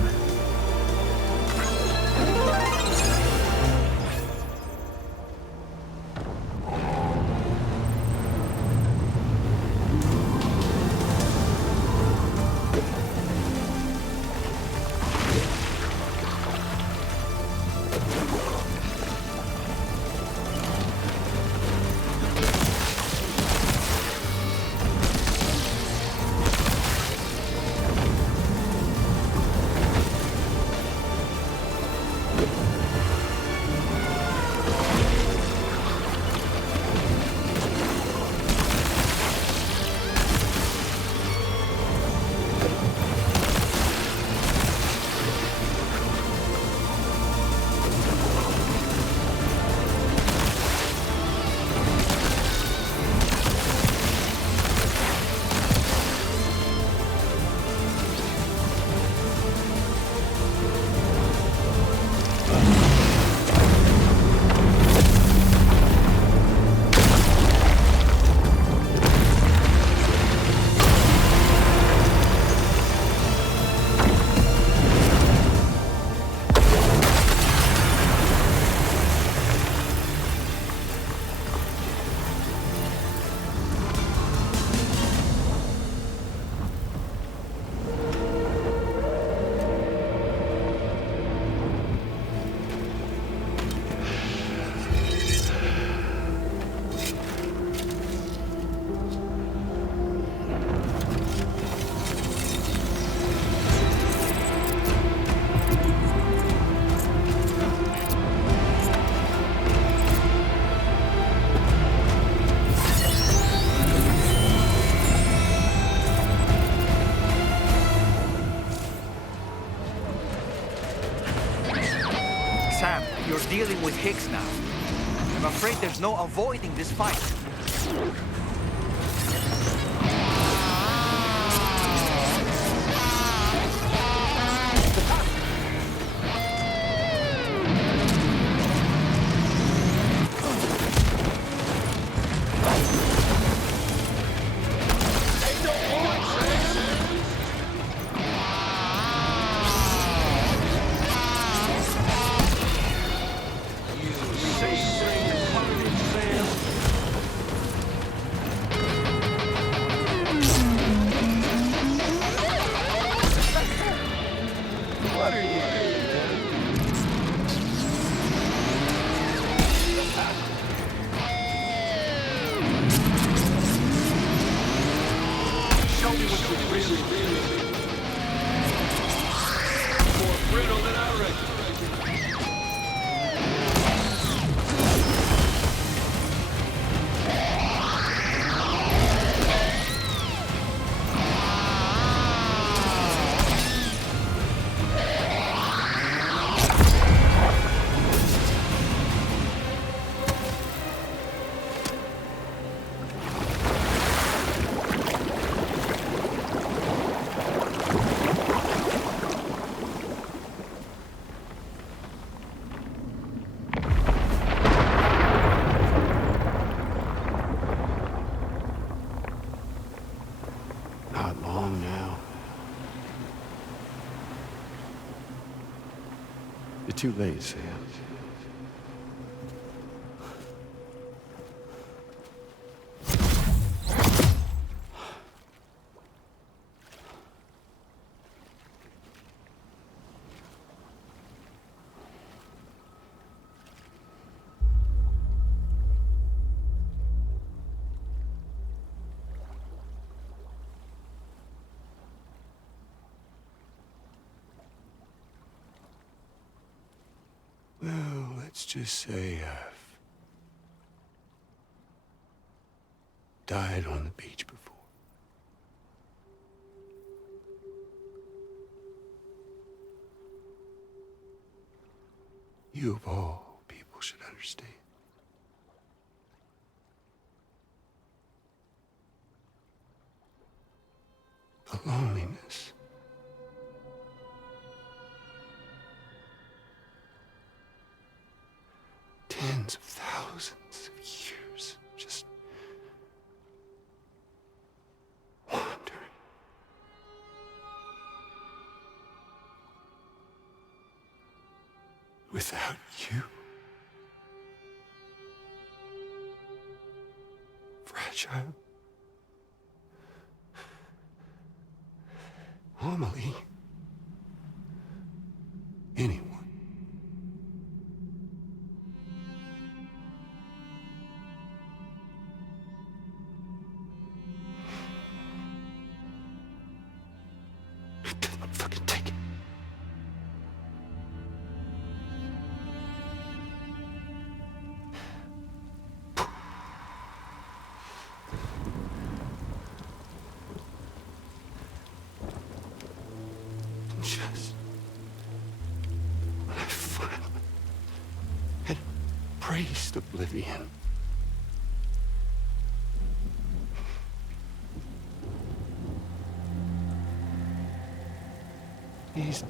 Sam, you're dealing with Higgs now. I'm afraid there's no avoiding this fight. Too late, Sam. Well, let's just say I've died on the beach before. You of all people should understand. The loneliness tens of thousands of years just wandering. Without you, fragile, Amelie, anyone. Fucking take it. Just when I finally had embraced oblivion, these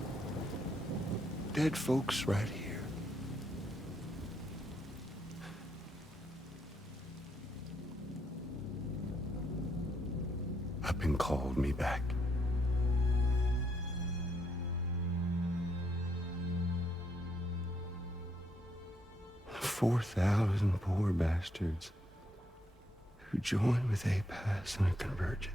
dead folks right here. Up and called me back. The 4,000 poor bastards who joined with APAS in a convergence.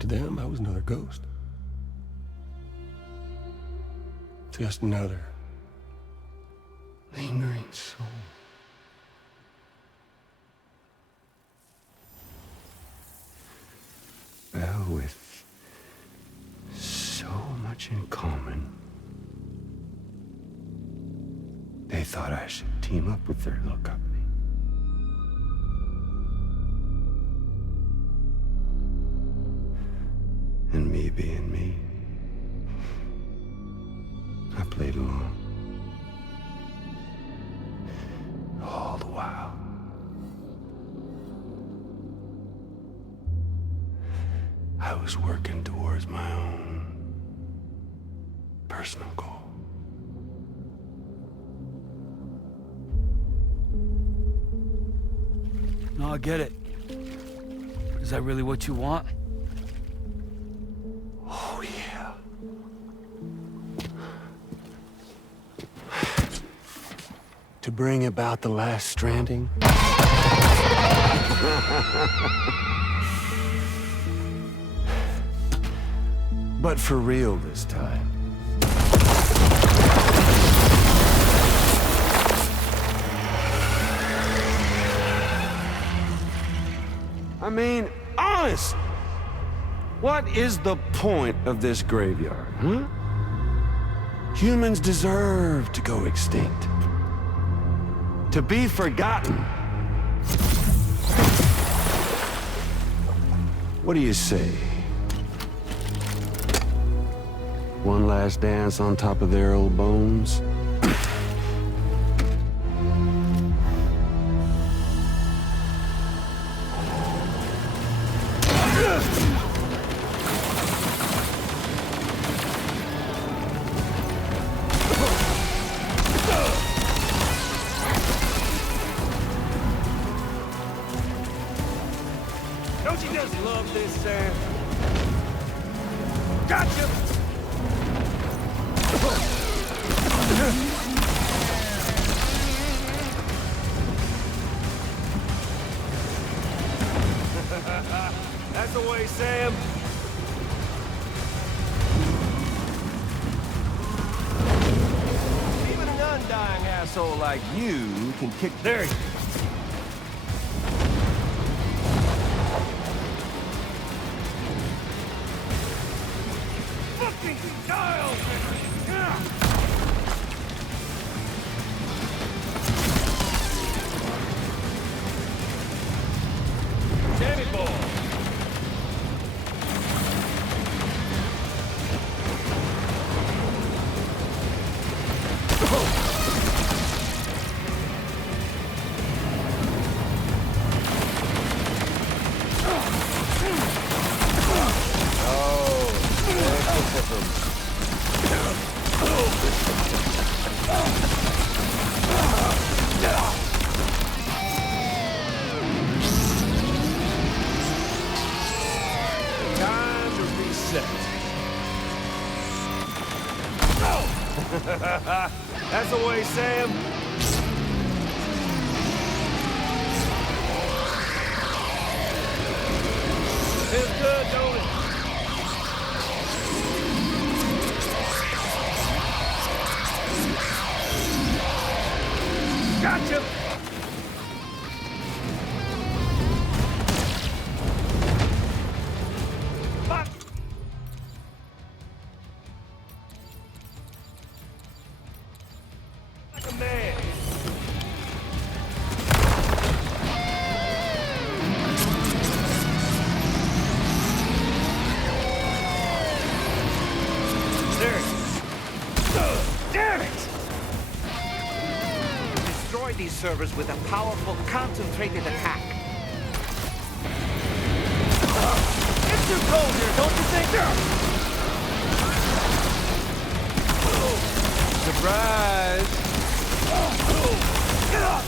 To them, I was another ghost. Just another lingering soul. Well, with so much in common, they thought I should team up with their little company. And me being me, I played along. All the while, I was working towards my own personal goal. No, I get it. Is that really what you want? Oh, yeah. To bring about the last stranding? But for real this time. I mean, honest! What is the point of this graveyard, huh? Humans deserve to go extinct. To be forgotten. What do you say? One last dance on top of their old bones? Don't you just love this, Sam? Gotcha! That's the way, Sam. Even an undying asshole like you can kick their... Fucking dial! Danny boy! rhythms. Time to reset. That's the way, Sam. Feels good, don't it? Gotcha! Fuck! Like a man. There it is. Damn it! Destroy these servers with a powerful, concentrated attack. It's too cold here, don't you think? Surprise! Get up!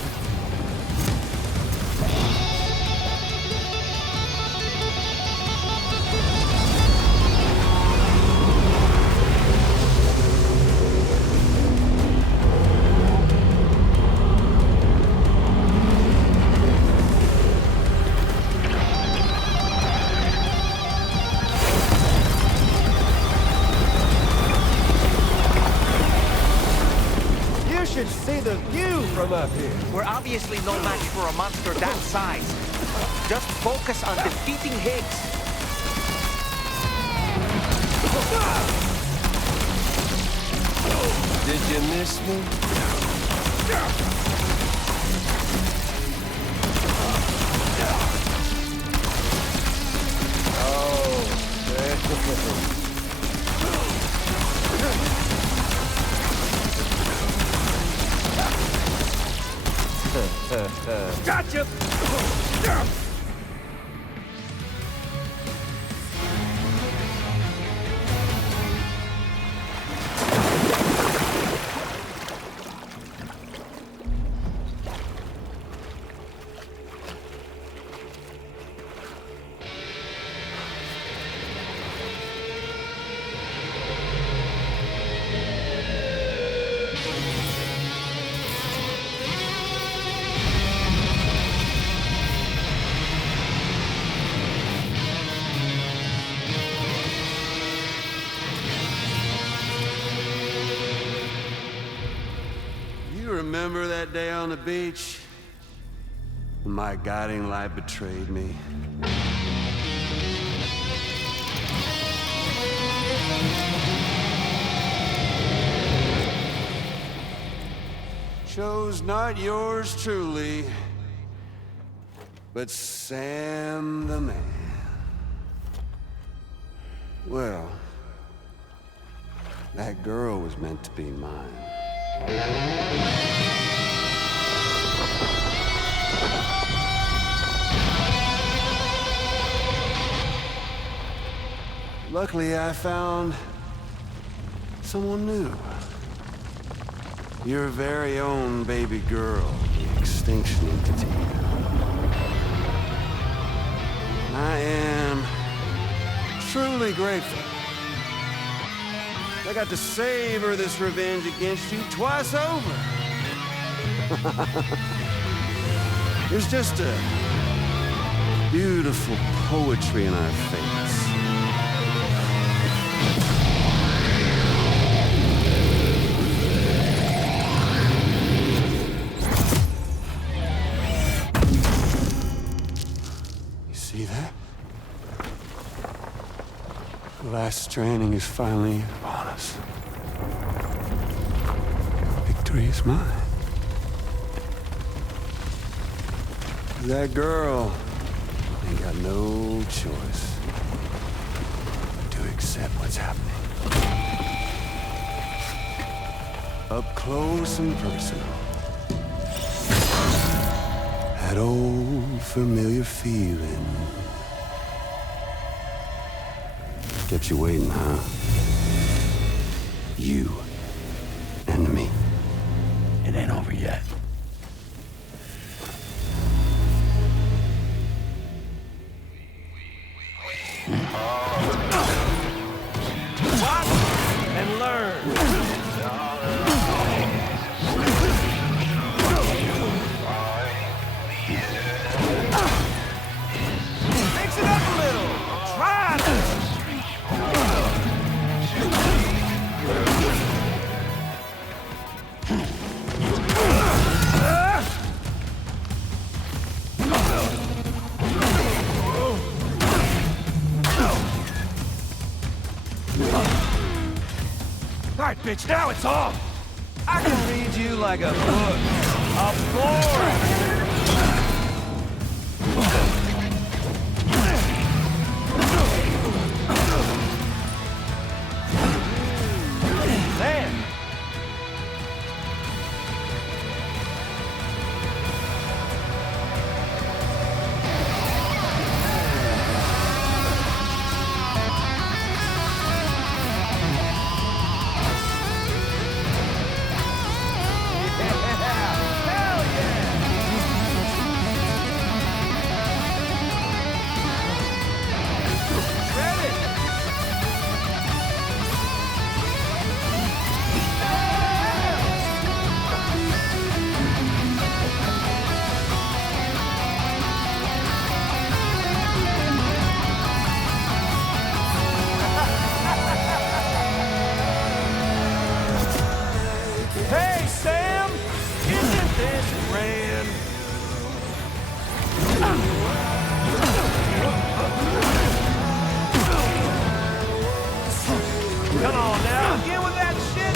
Should see the view from up here. We're obviously no match for a monster that size. Just focus on defeating Higgs. Did you miss me? Gotcha! Remember that day on the beach? When my guiding light betrayed me? Chose not yours truly, but Sam the man. Well, that girl was meant to be mine. Luckily, I found someone new. Your very own baby girl, the Extinction Entity. I am truly grateful. I got to savor this revenge against you twice over. There's just a beautiful poetry in our fates. You see that? The last stranding is finally upon us. Victory is mine. That girl ain't got no choice to accept what's happening. Up close and personal. That old familiar feeling. Kept you waiting, huh? you and me. It ain't over yet. Watch and learn. Mix it up a little. Try this. All right, bitch, now it's on. I can read you like a book. A board. Sam. Hey, Sam! Isn't this grand? Come on now, get with that shit!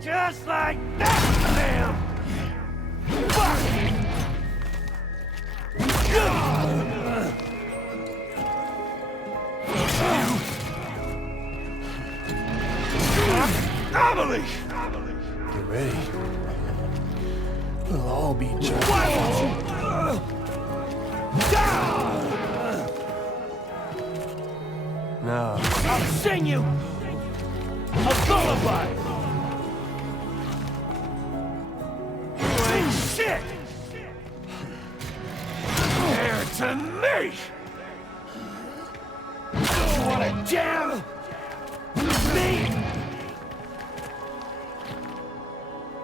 Just like that, Sam! Fuck! Amelie! Get ready. We'll all be judged. No. I'll sing you a lullaby! Shit! There to me! Wanna jam? Me?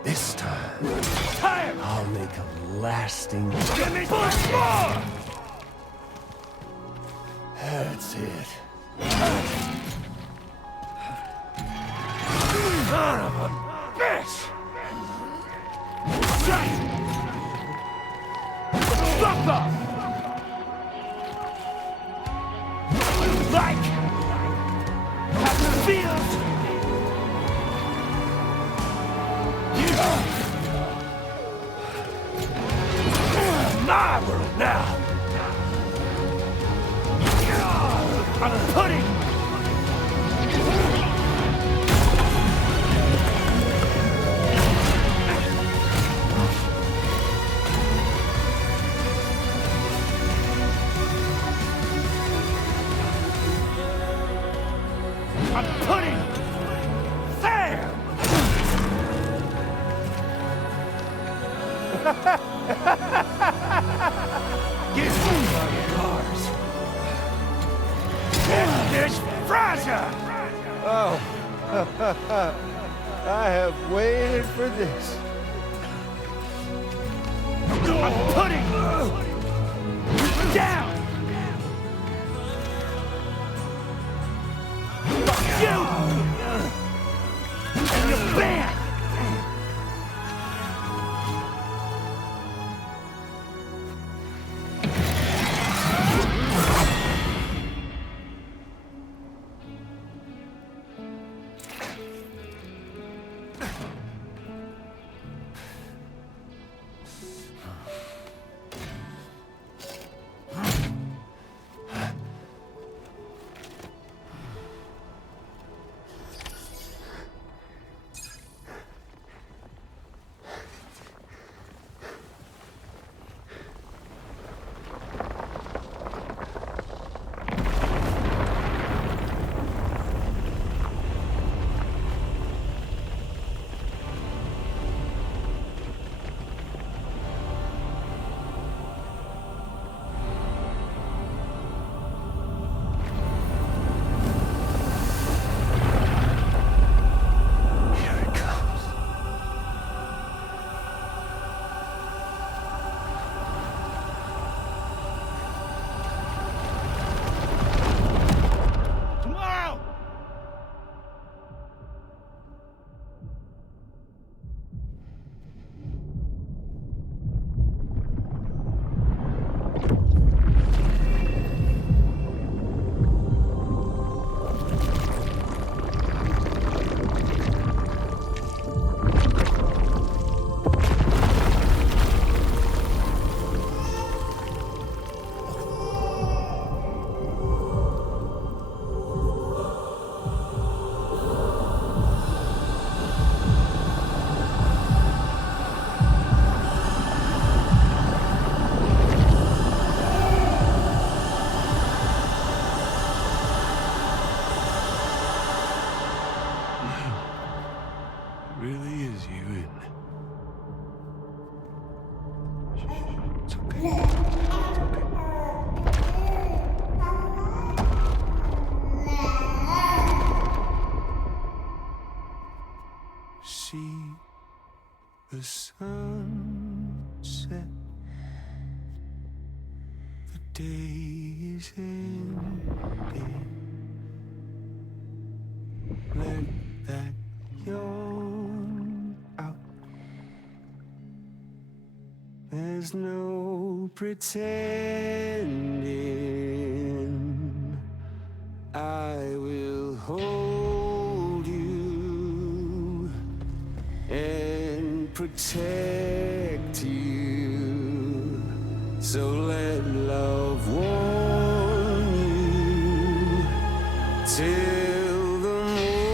This time, Time! I'll make a lasting... Give me push more! That's it. Son of a bitch! Fuck off! Like how it feels. My world now. I'm putting. I'm putting Sam! Get some cars. I have waited for this. I'm putting you down! Fuck you! And you're banned! The sunset, the day is ending. Let that yawn out. There's no pretending. I will hold you and protect you. So let love warm you till the morning.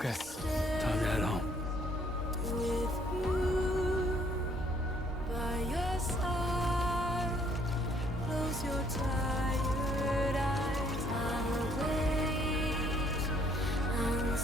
Okay, time to head home. With you by your side, close your tired eyes. I'll wait and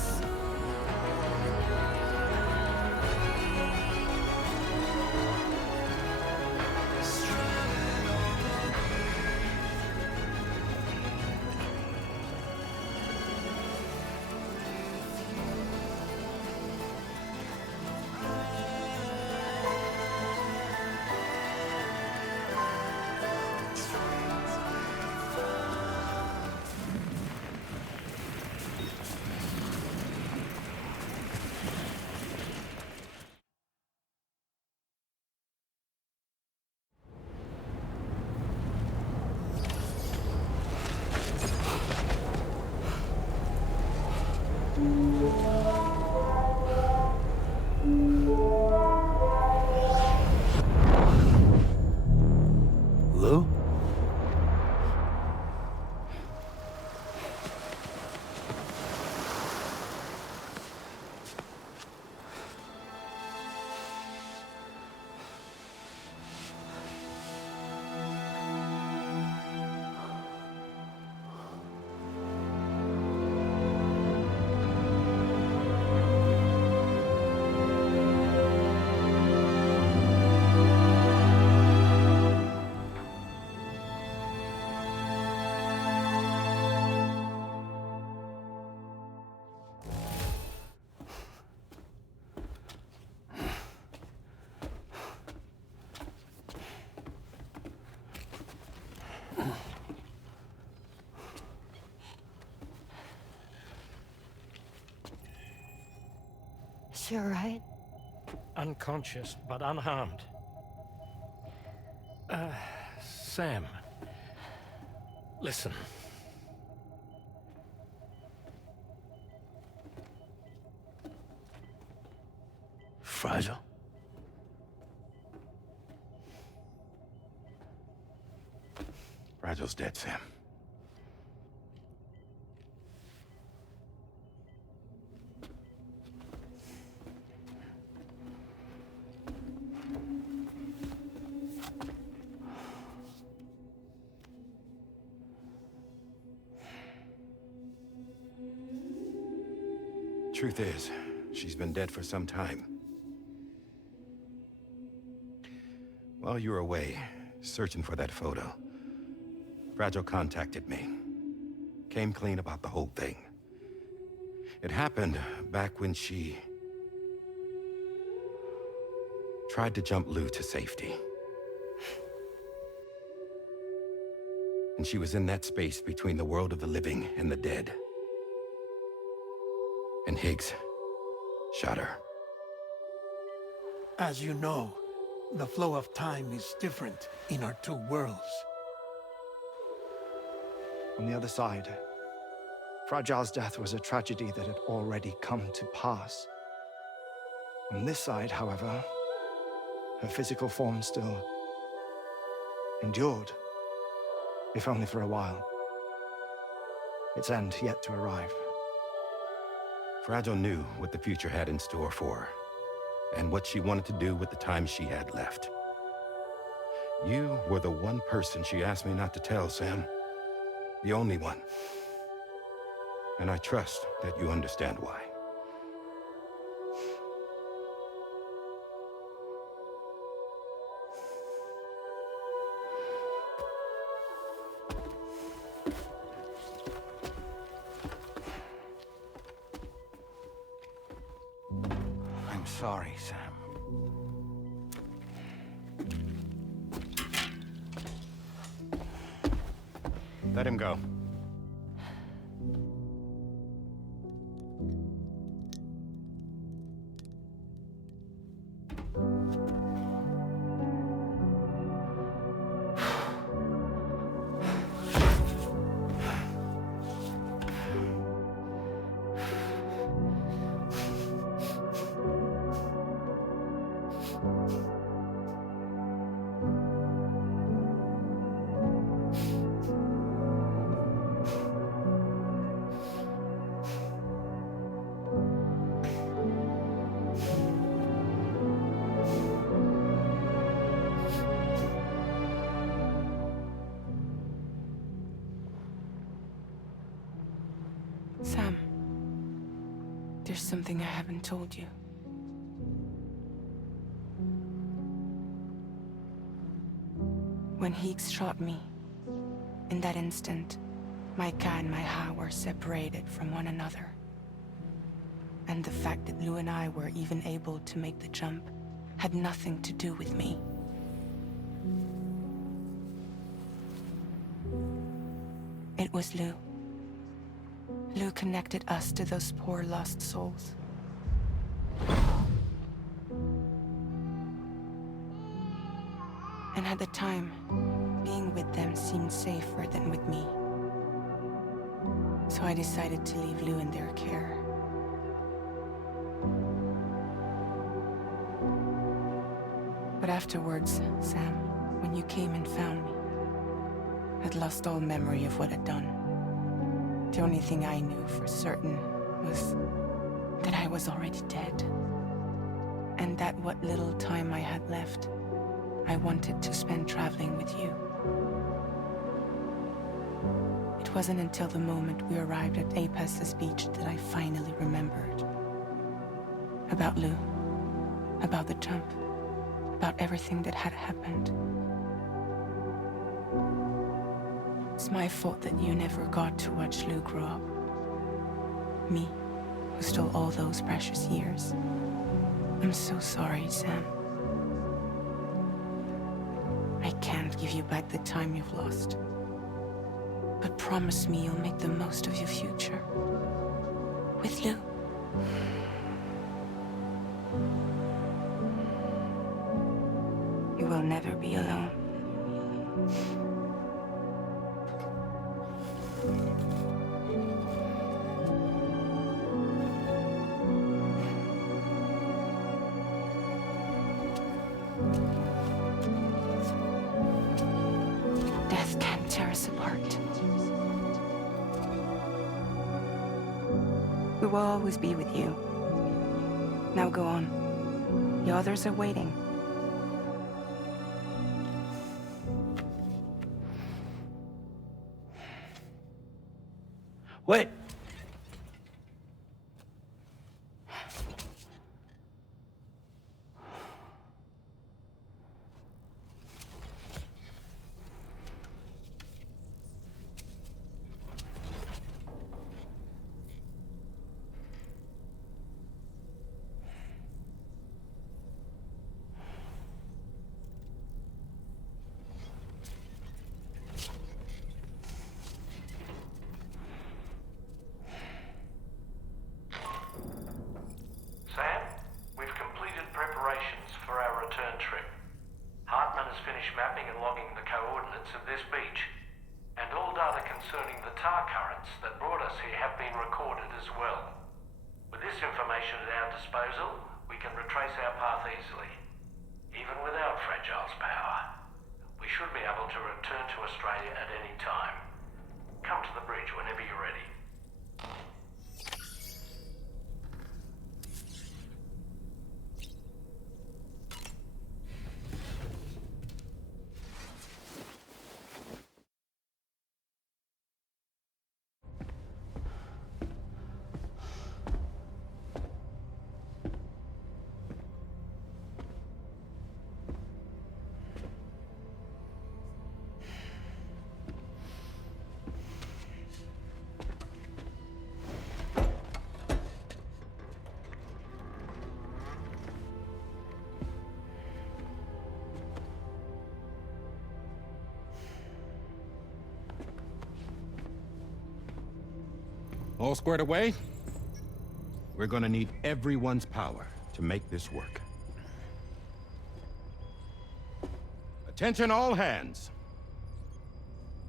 Lou? She all right? Unconscious, but unharmed. Sam. Listen. Fragile? Fragile's dead, Sam. Truth is, she's been dead for some time. While you were away, searching for that photo, Fragile contacted me. Came clean about the whole thing. It happened back when she tried to jump Lou to safety. And she was in that space between the world of the living and the dead. And Higgs shot her. As you know, the flow of time is different in our two worlds. On the other side, Fragile's death was a tragedy that had already come to pass. On this side, however, her physical form still endured, if only for a while. Its end yet to arrive. Fragile knew what the future had in store for her, and what she wanted to do with the time she had left. You were the one person she asked me not to tell, Sam. The only one. And I trust that you understand why. I'm sorry, Sam. Let him go. something I haven't told you. When Higgs shot me, in that instant, my Ka and my Ha were separated from one another. And the fact that Lu and I were even able to make the jump had nothing to do with me. It was Lu. Lu connected us to those poor lost souls. And at the time, being with them seemed safer than with me. So I decided to leave Lu in their care. But afterwards, Sam, when you came and found me, I'd lost all memory of what I'd done. The only thing I knew for certain was that I was already dead. And that what little time I had left, I wanted to spend traveling with you. It wasn't until the moment we arrived at Apas's beach that I finally remembered. About Lu, about the jump, about everything that had happened. It's my fault that you never got to watch Lu grow up. Me, who stole all those precious years. I'm so sorry, Sam. I can't give you back the time you've lost. But promise me you'll make the most of your future. With Lu. You will never be alone. Death can't tear us apart. We will always be with you. Now go on. The others are waiting. Wait! Sam, we've completed preparations for our return trip. Hartman has finished mapping and logging the coordinates of this beach, and all data concerning the tar currents that brought us here have been recorded as well. With this information at our disposal, we can retrace our path easily. Even without Fragile's power, we should be able to return to Australia at any time. Come to the bridge whenever you're ready. All squared away? We're gonna need everyone's power to make this work. Attention all hands.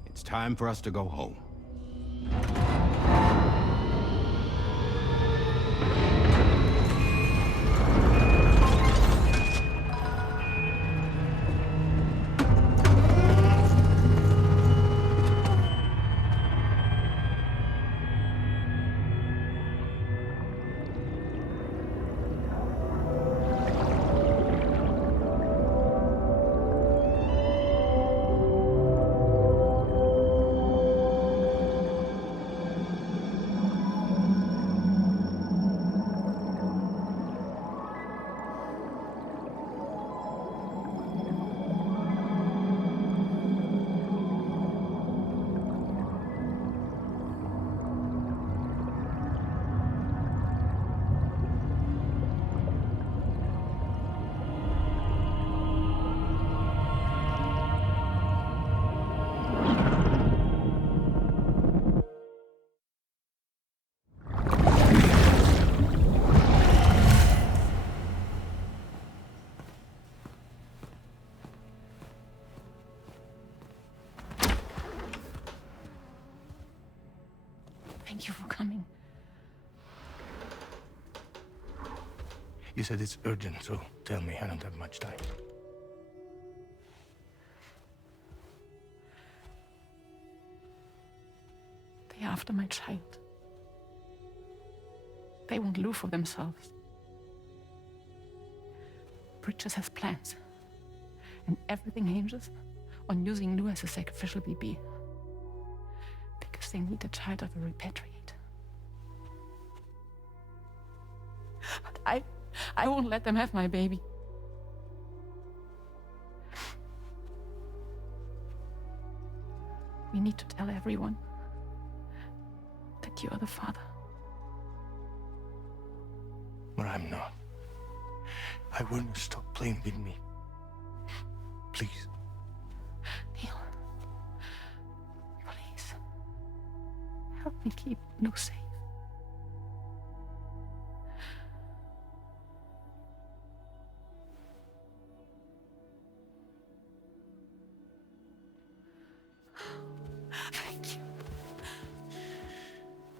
It's time for us to go home. Thank you for coming. You said it's urgent, so tell me, I don't have much time. They're after my child. They want Lou for themselves. Bridges has plans, and everything hinges on using Lou as a sacrificial BB. Because they need a child of a repatriate. But I won't let them have my baby. We need to tell everyone that you are the father. But I'm not. I want to stop playing with me. Please. Neil. Please. Help me keep Lou safe. Thank you.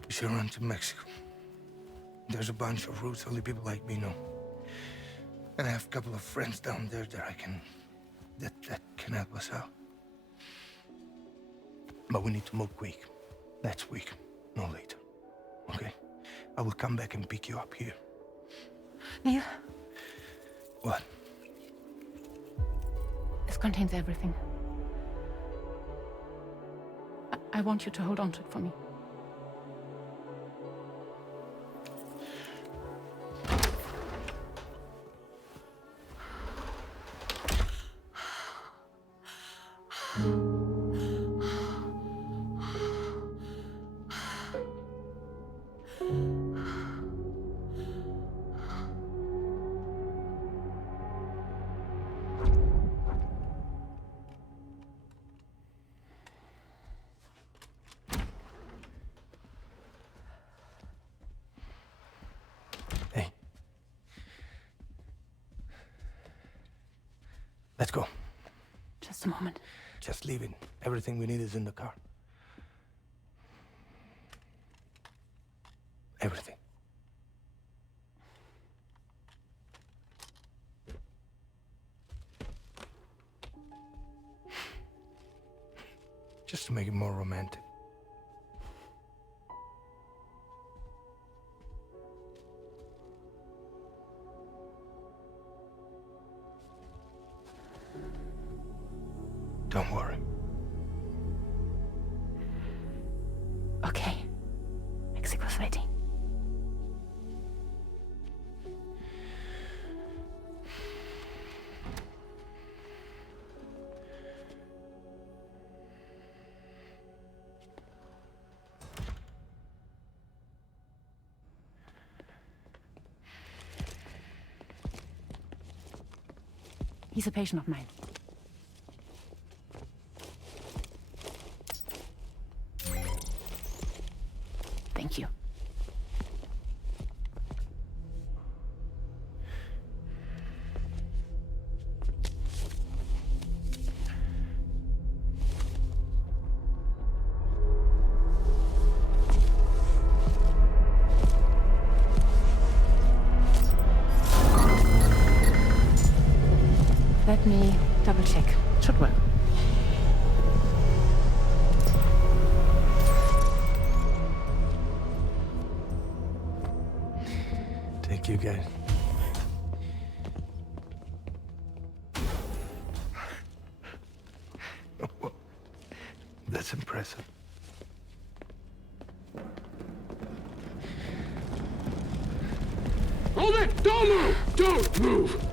We should run to Mexico. There's a bunch of routes only people like me know. And I have a couple of friends down there that can help us out. But we need to move quick. Next week, no later. Okay? I will come back and pick you up here. Neil. What? This contains everything. I want you to hold on to it for me. Let's go. Just a moment. Just leave it. Everything we need is in the car. Everything. Just to make it more romantic. Don't worry. Okay. Mexico's waiting. He's a patient of mine. Thank you. Let me double check. Should work. Thank you, guys. Oh, that's impressive. Hold it! Don't move! Don't move!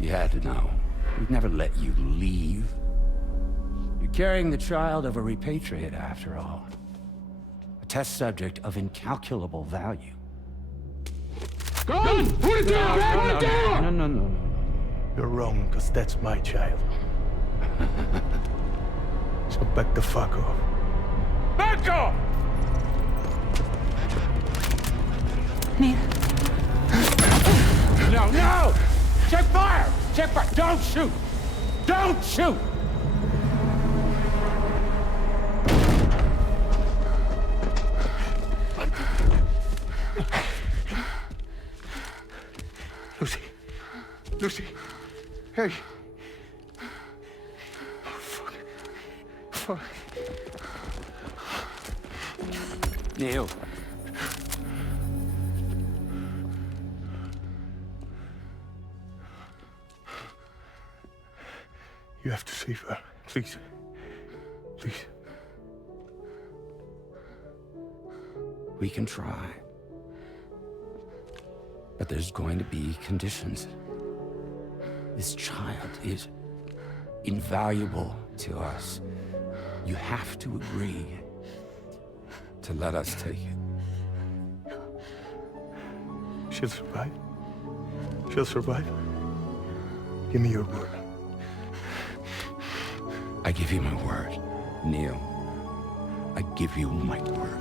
You had to know. We'd never let you leave. You're carrying the child of a repatriate, after all. A test subject of incalculable value. Gun! Put it down! Put it down! No. You're wrong, because that's my child. So back the fuck off. Back off! Neil. No! Check fire! Check fire! Don't shoot! Don't shoot! Lucy. Lucy. Hey. Oh, fuck. Fuck. Neil. You have to save her. Please. Please. We can try. But there's going to be conditions. This child is invaluable to us. You have to agree to let us take it. She'll survive. She'll survive. Give me your word. I give you my word, Neil. I give you my word.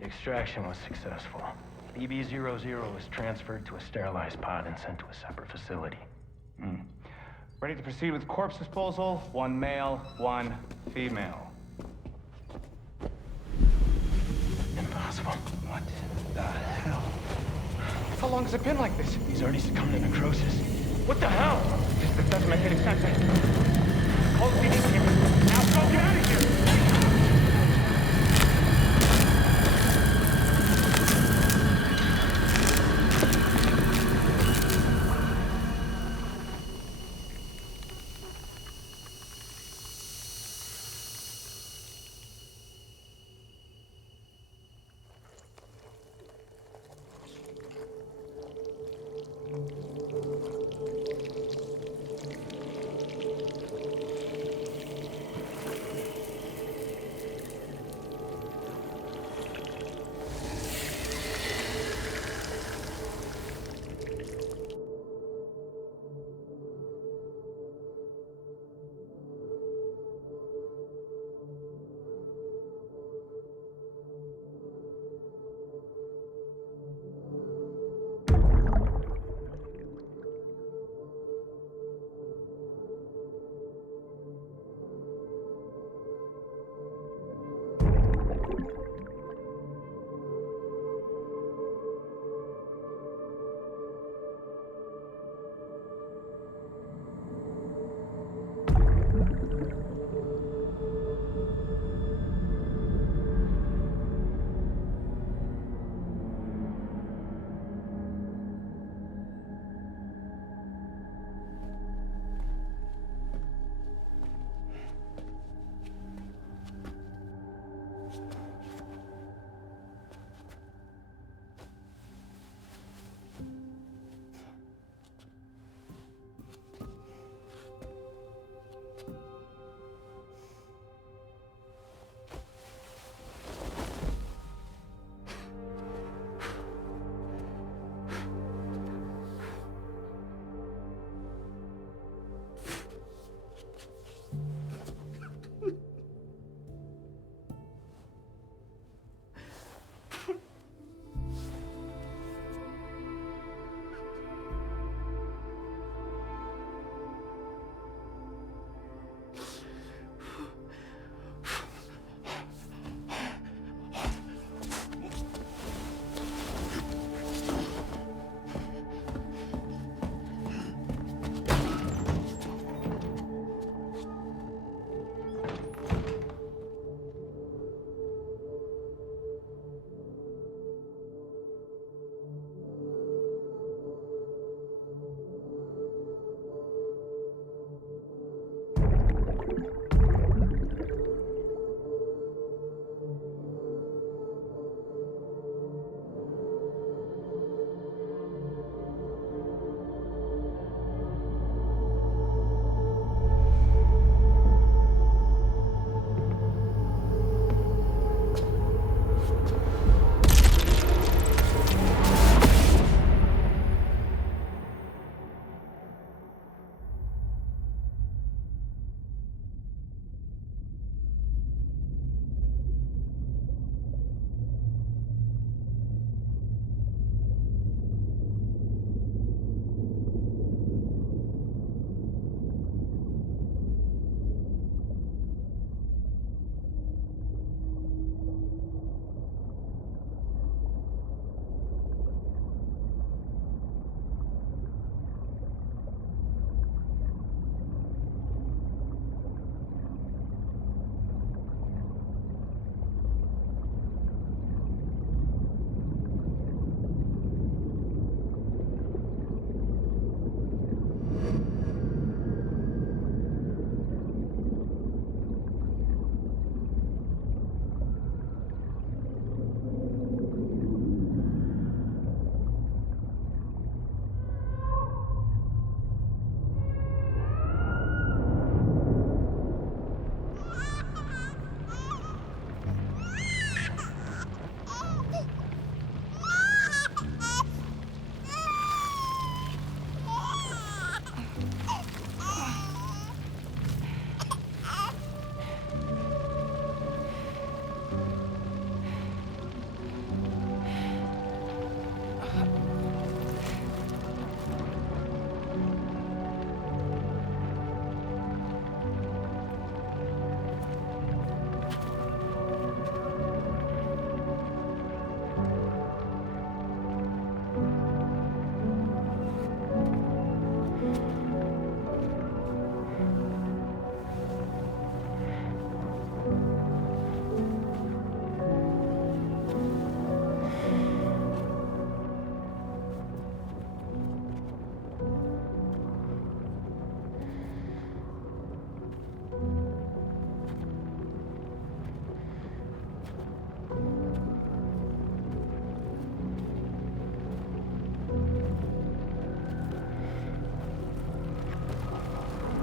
The extraction was successful. BB-00 was transferred to a sterilized pod and sent to a separate facility. Ready to proceed with corpse disposal. 1 male, 1 female. Impossible. What the hell? How long has it been like this? He's already succumbed to necrosis. What the hell? This doesn't make any sense. Call the PD team. Now go get out of here!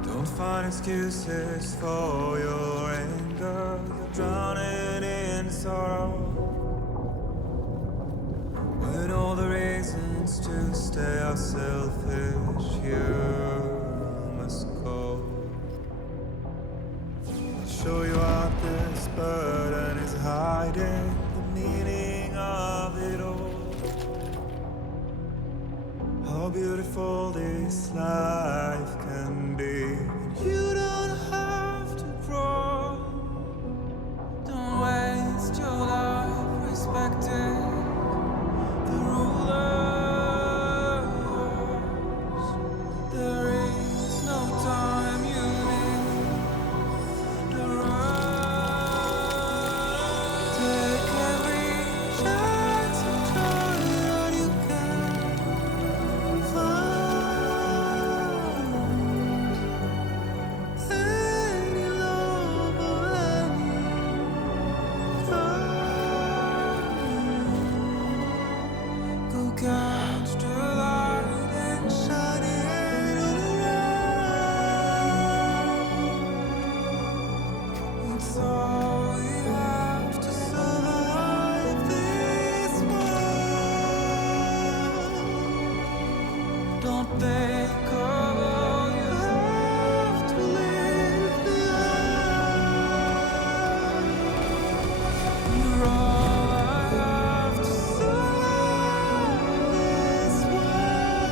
Don't find excuses for your anger. You're drowning in sorrow. With all the reasons to stay are selfish, you must go. I'll show you out this burden is hiding the meaning of it all. How beautiful this life can be. You don't have to grow. Don't waste your life respecting the rulers. There is no time you need to run. Take every chance and try what you can find. Any love or any crime. Go catch the light and shine it all around. It's all we have to survive this world. Don't think of all you have to leave behind. You're all I have to survive this world.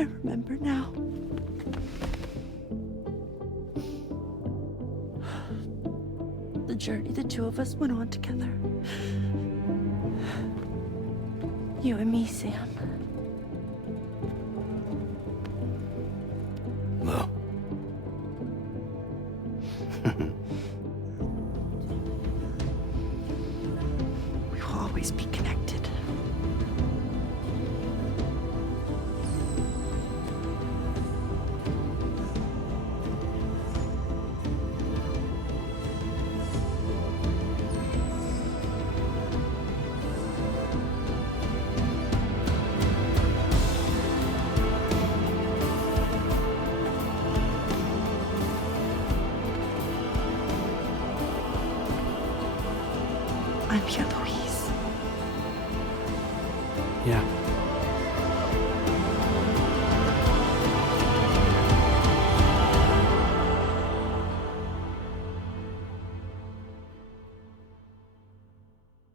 I remember now. The journey the two of us went on together. You and me, Sam. No. We will always be connected. I'm here, Louise.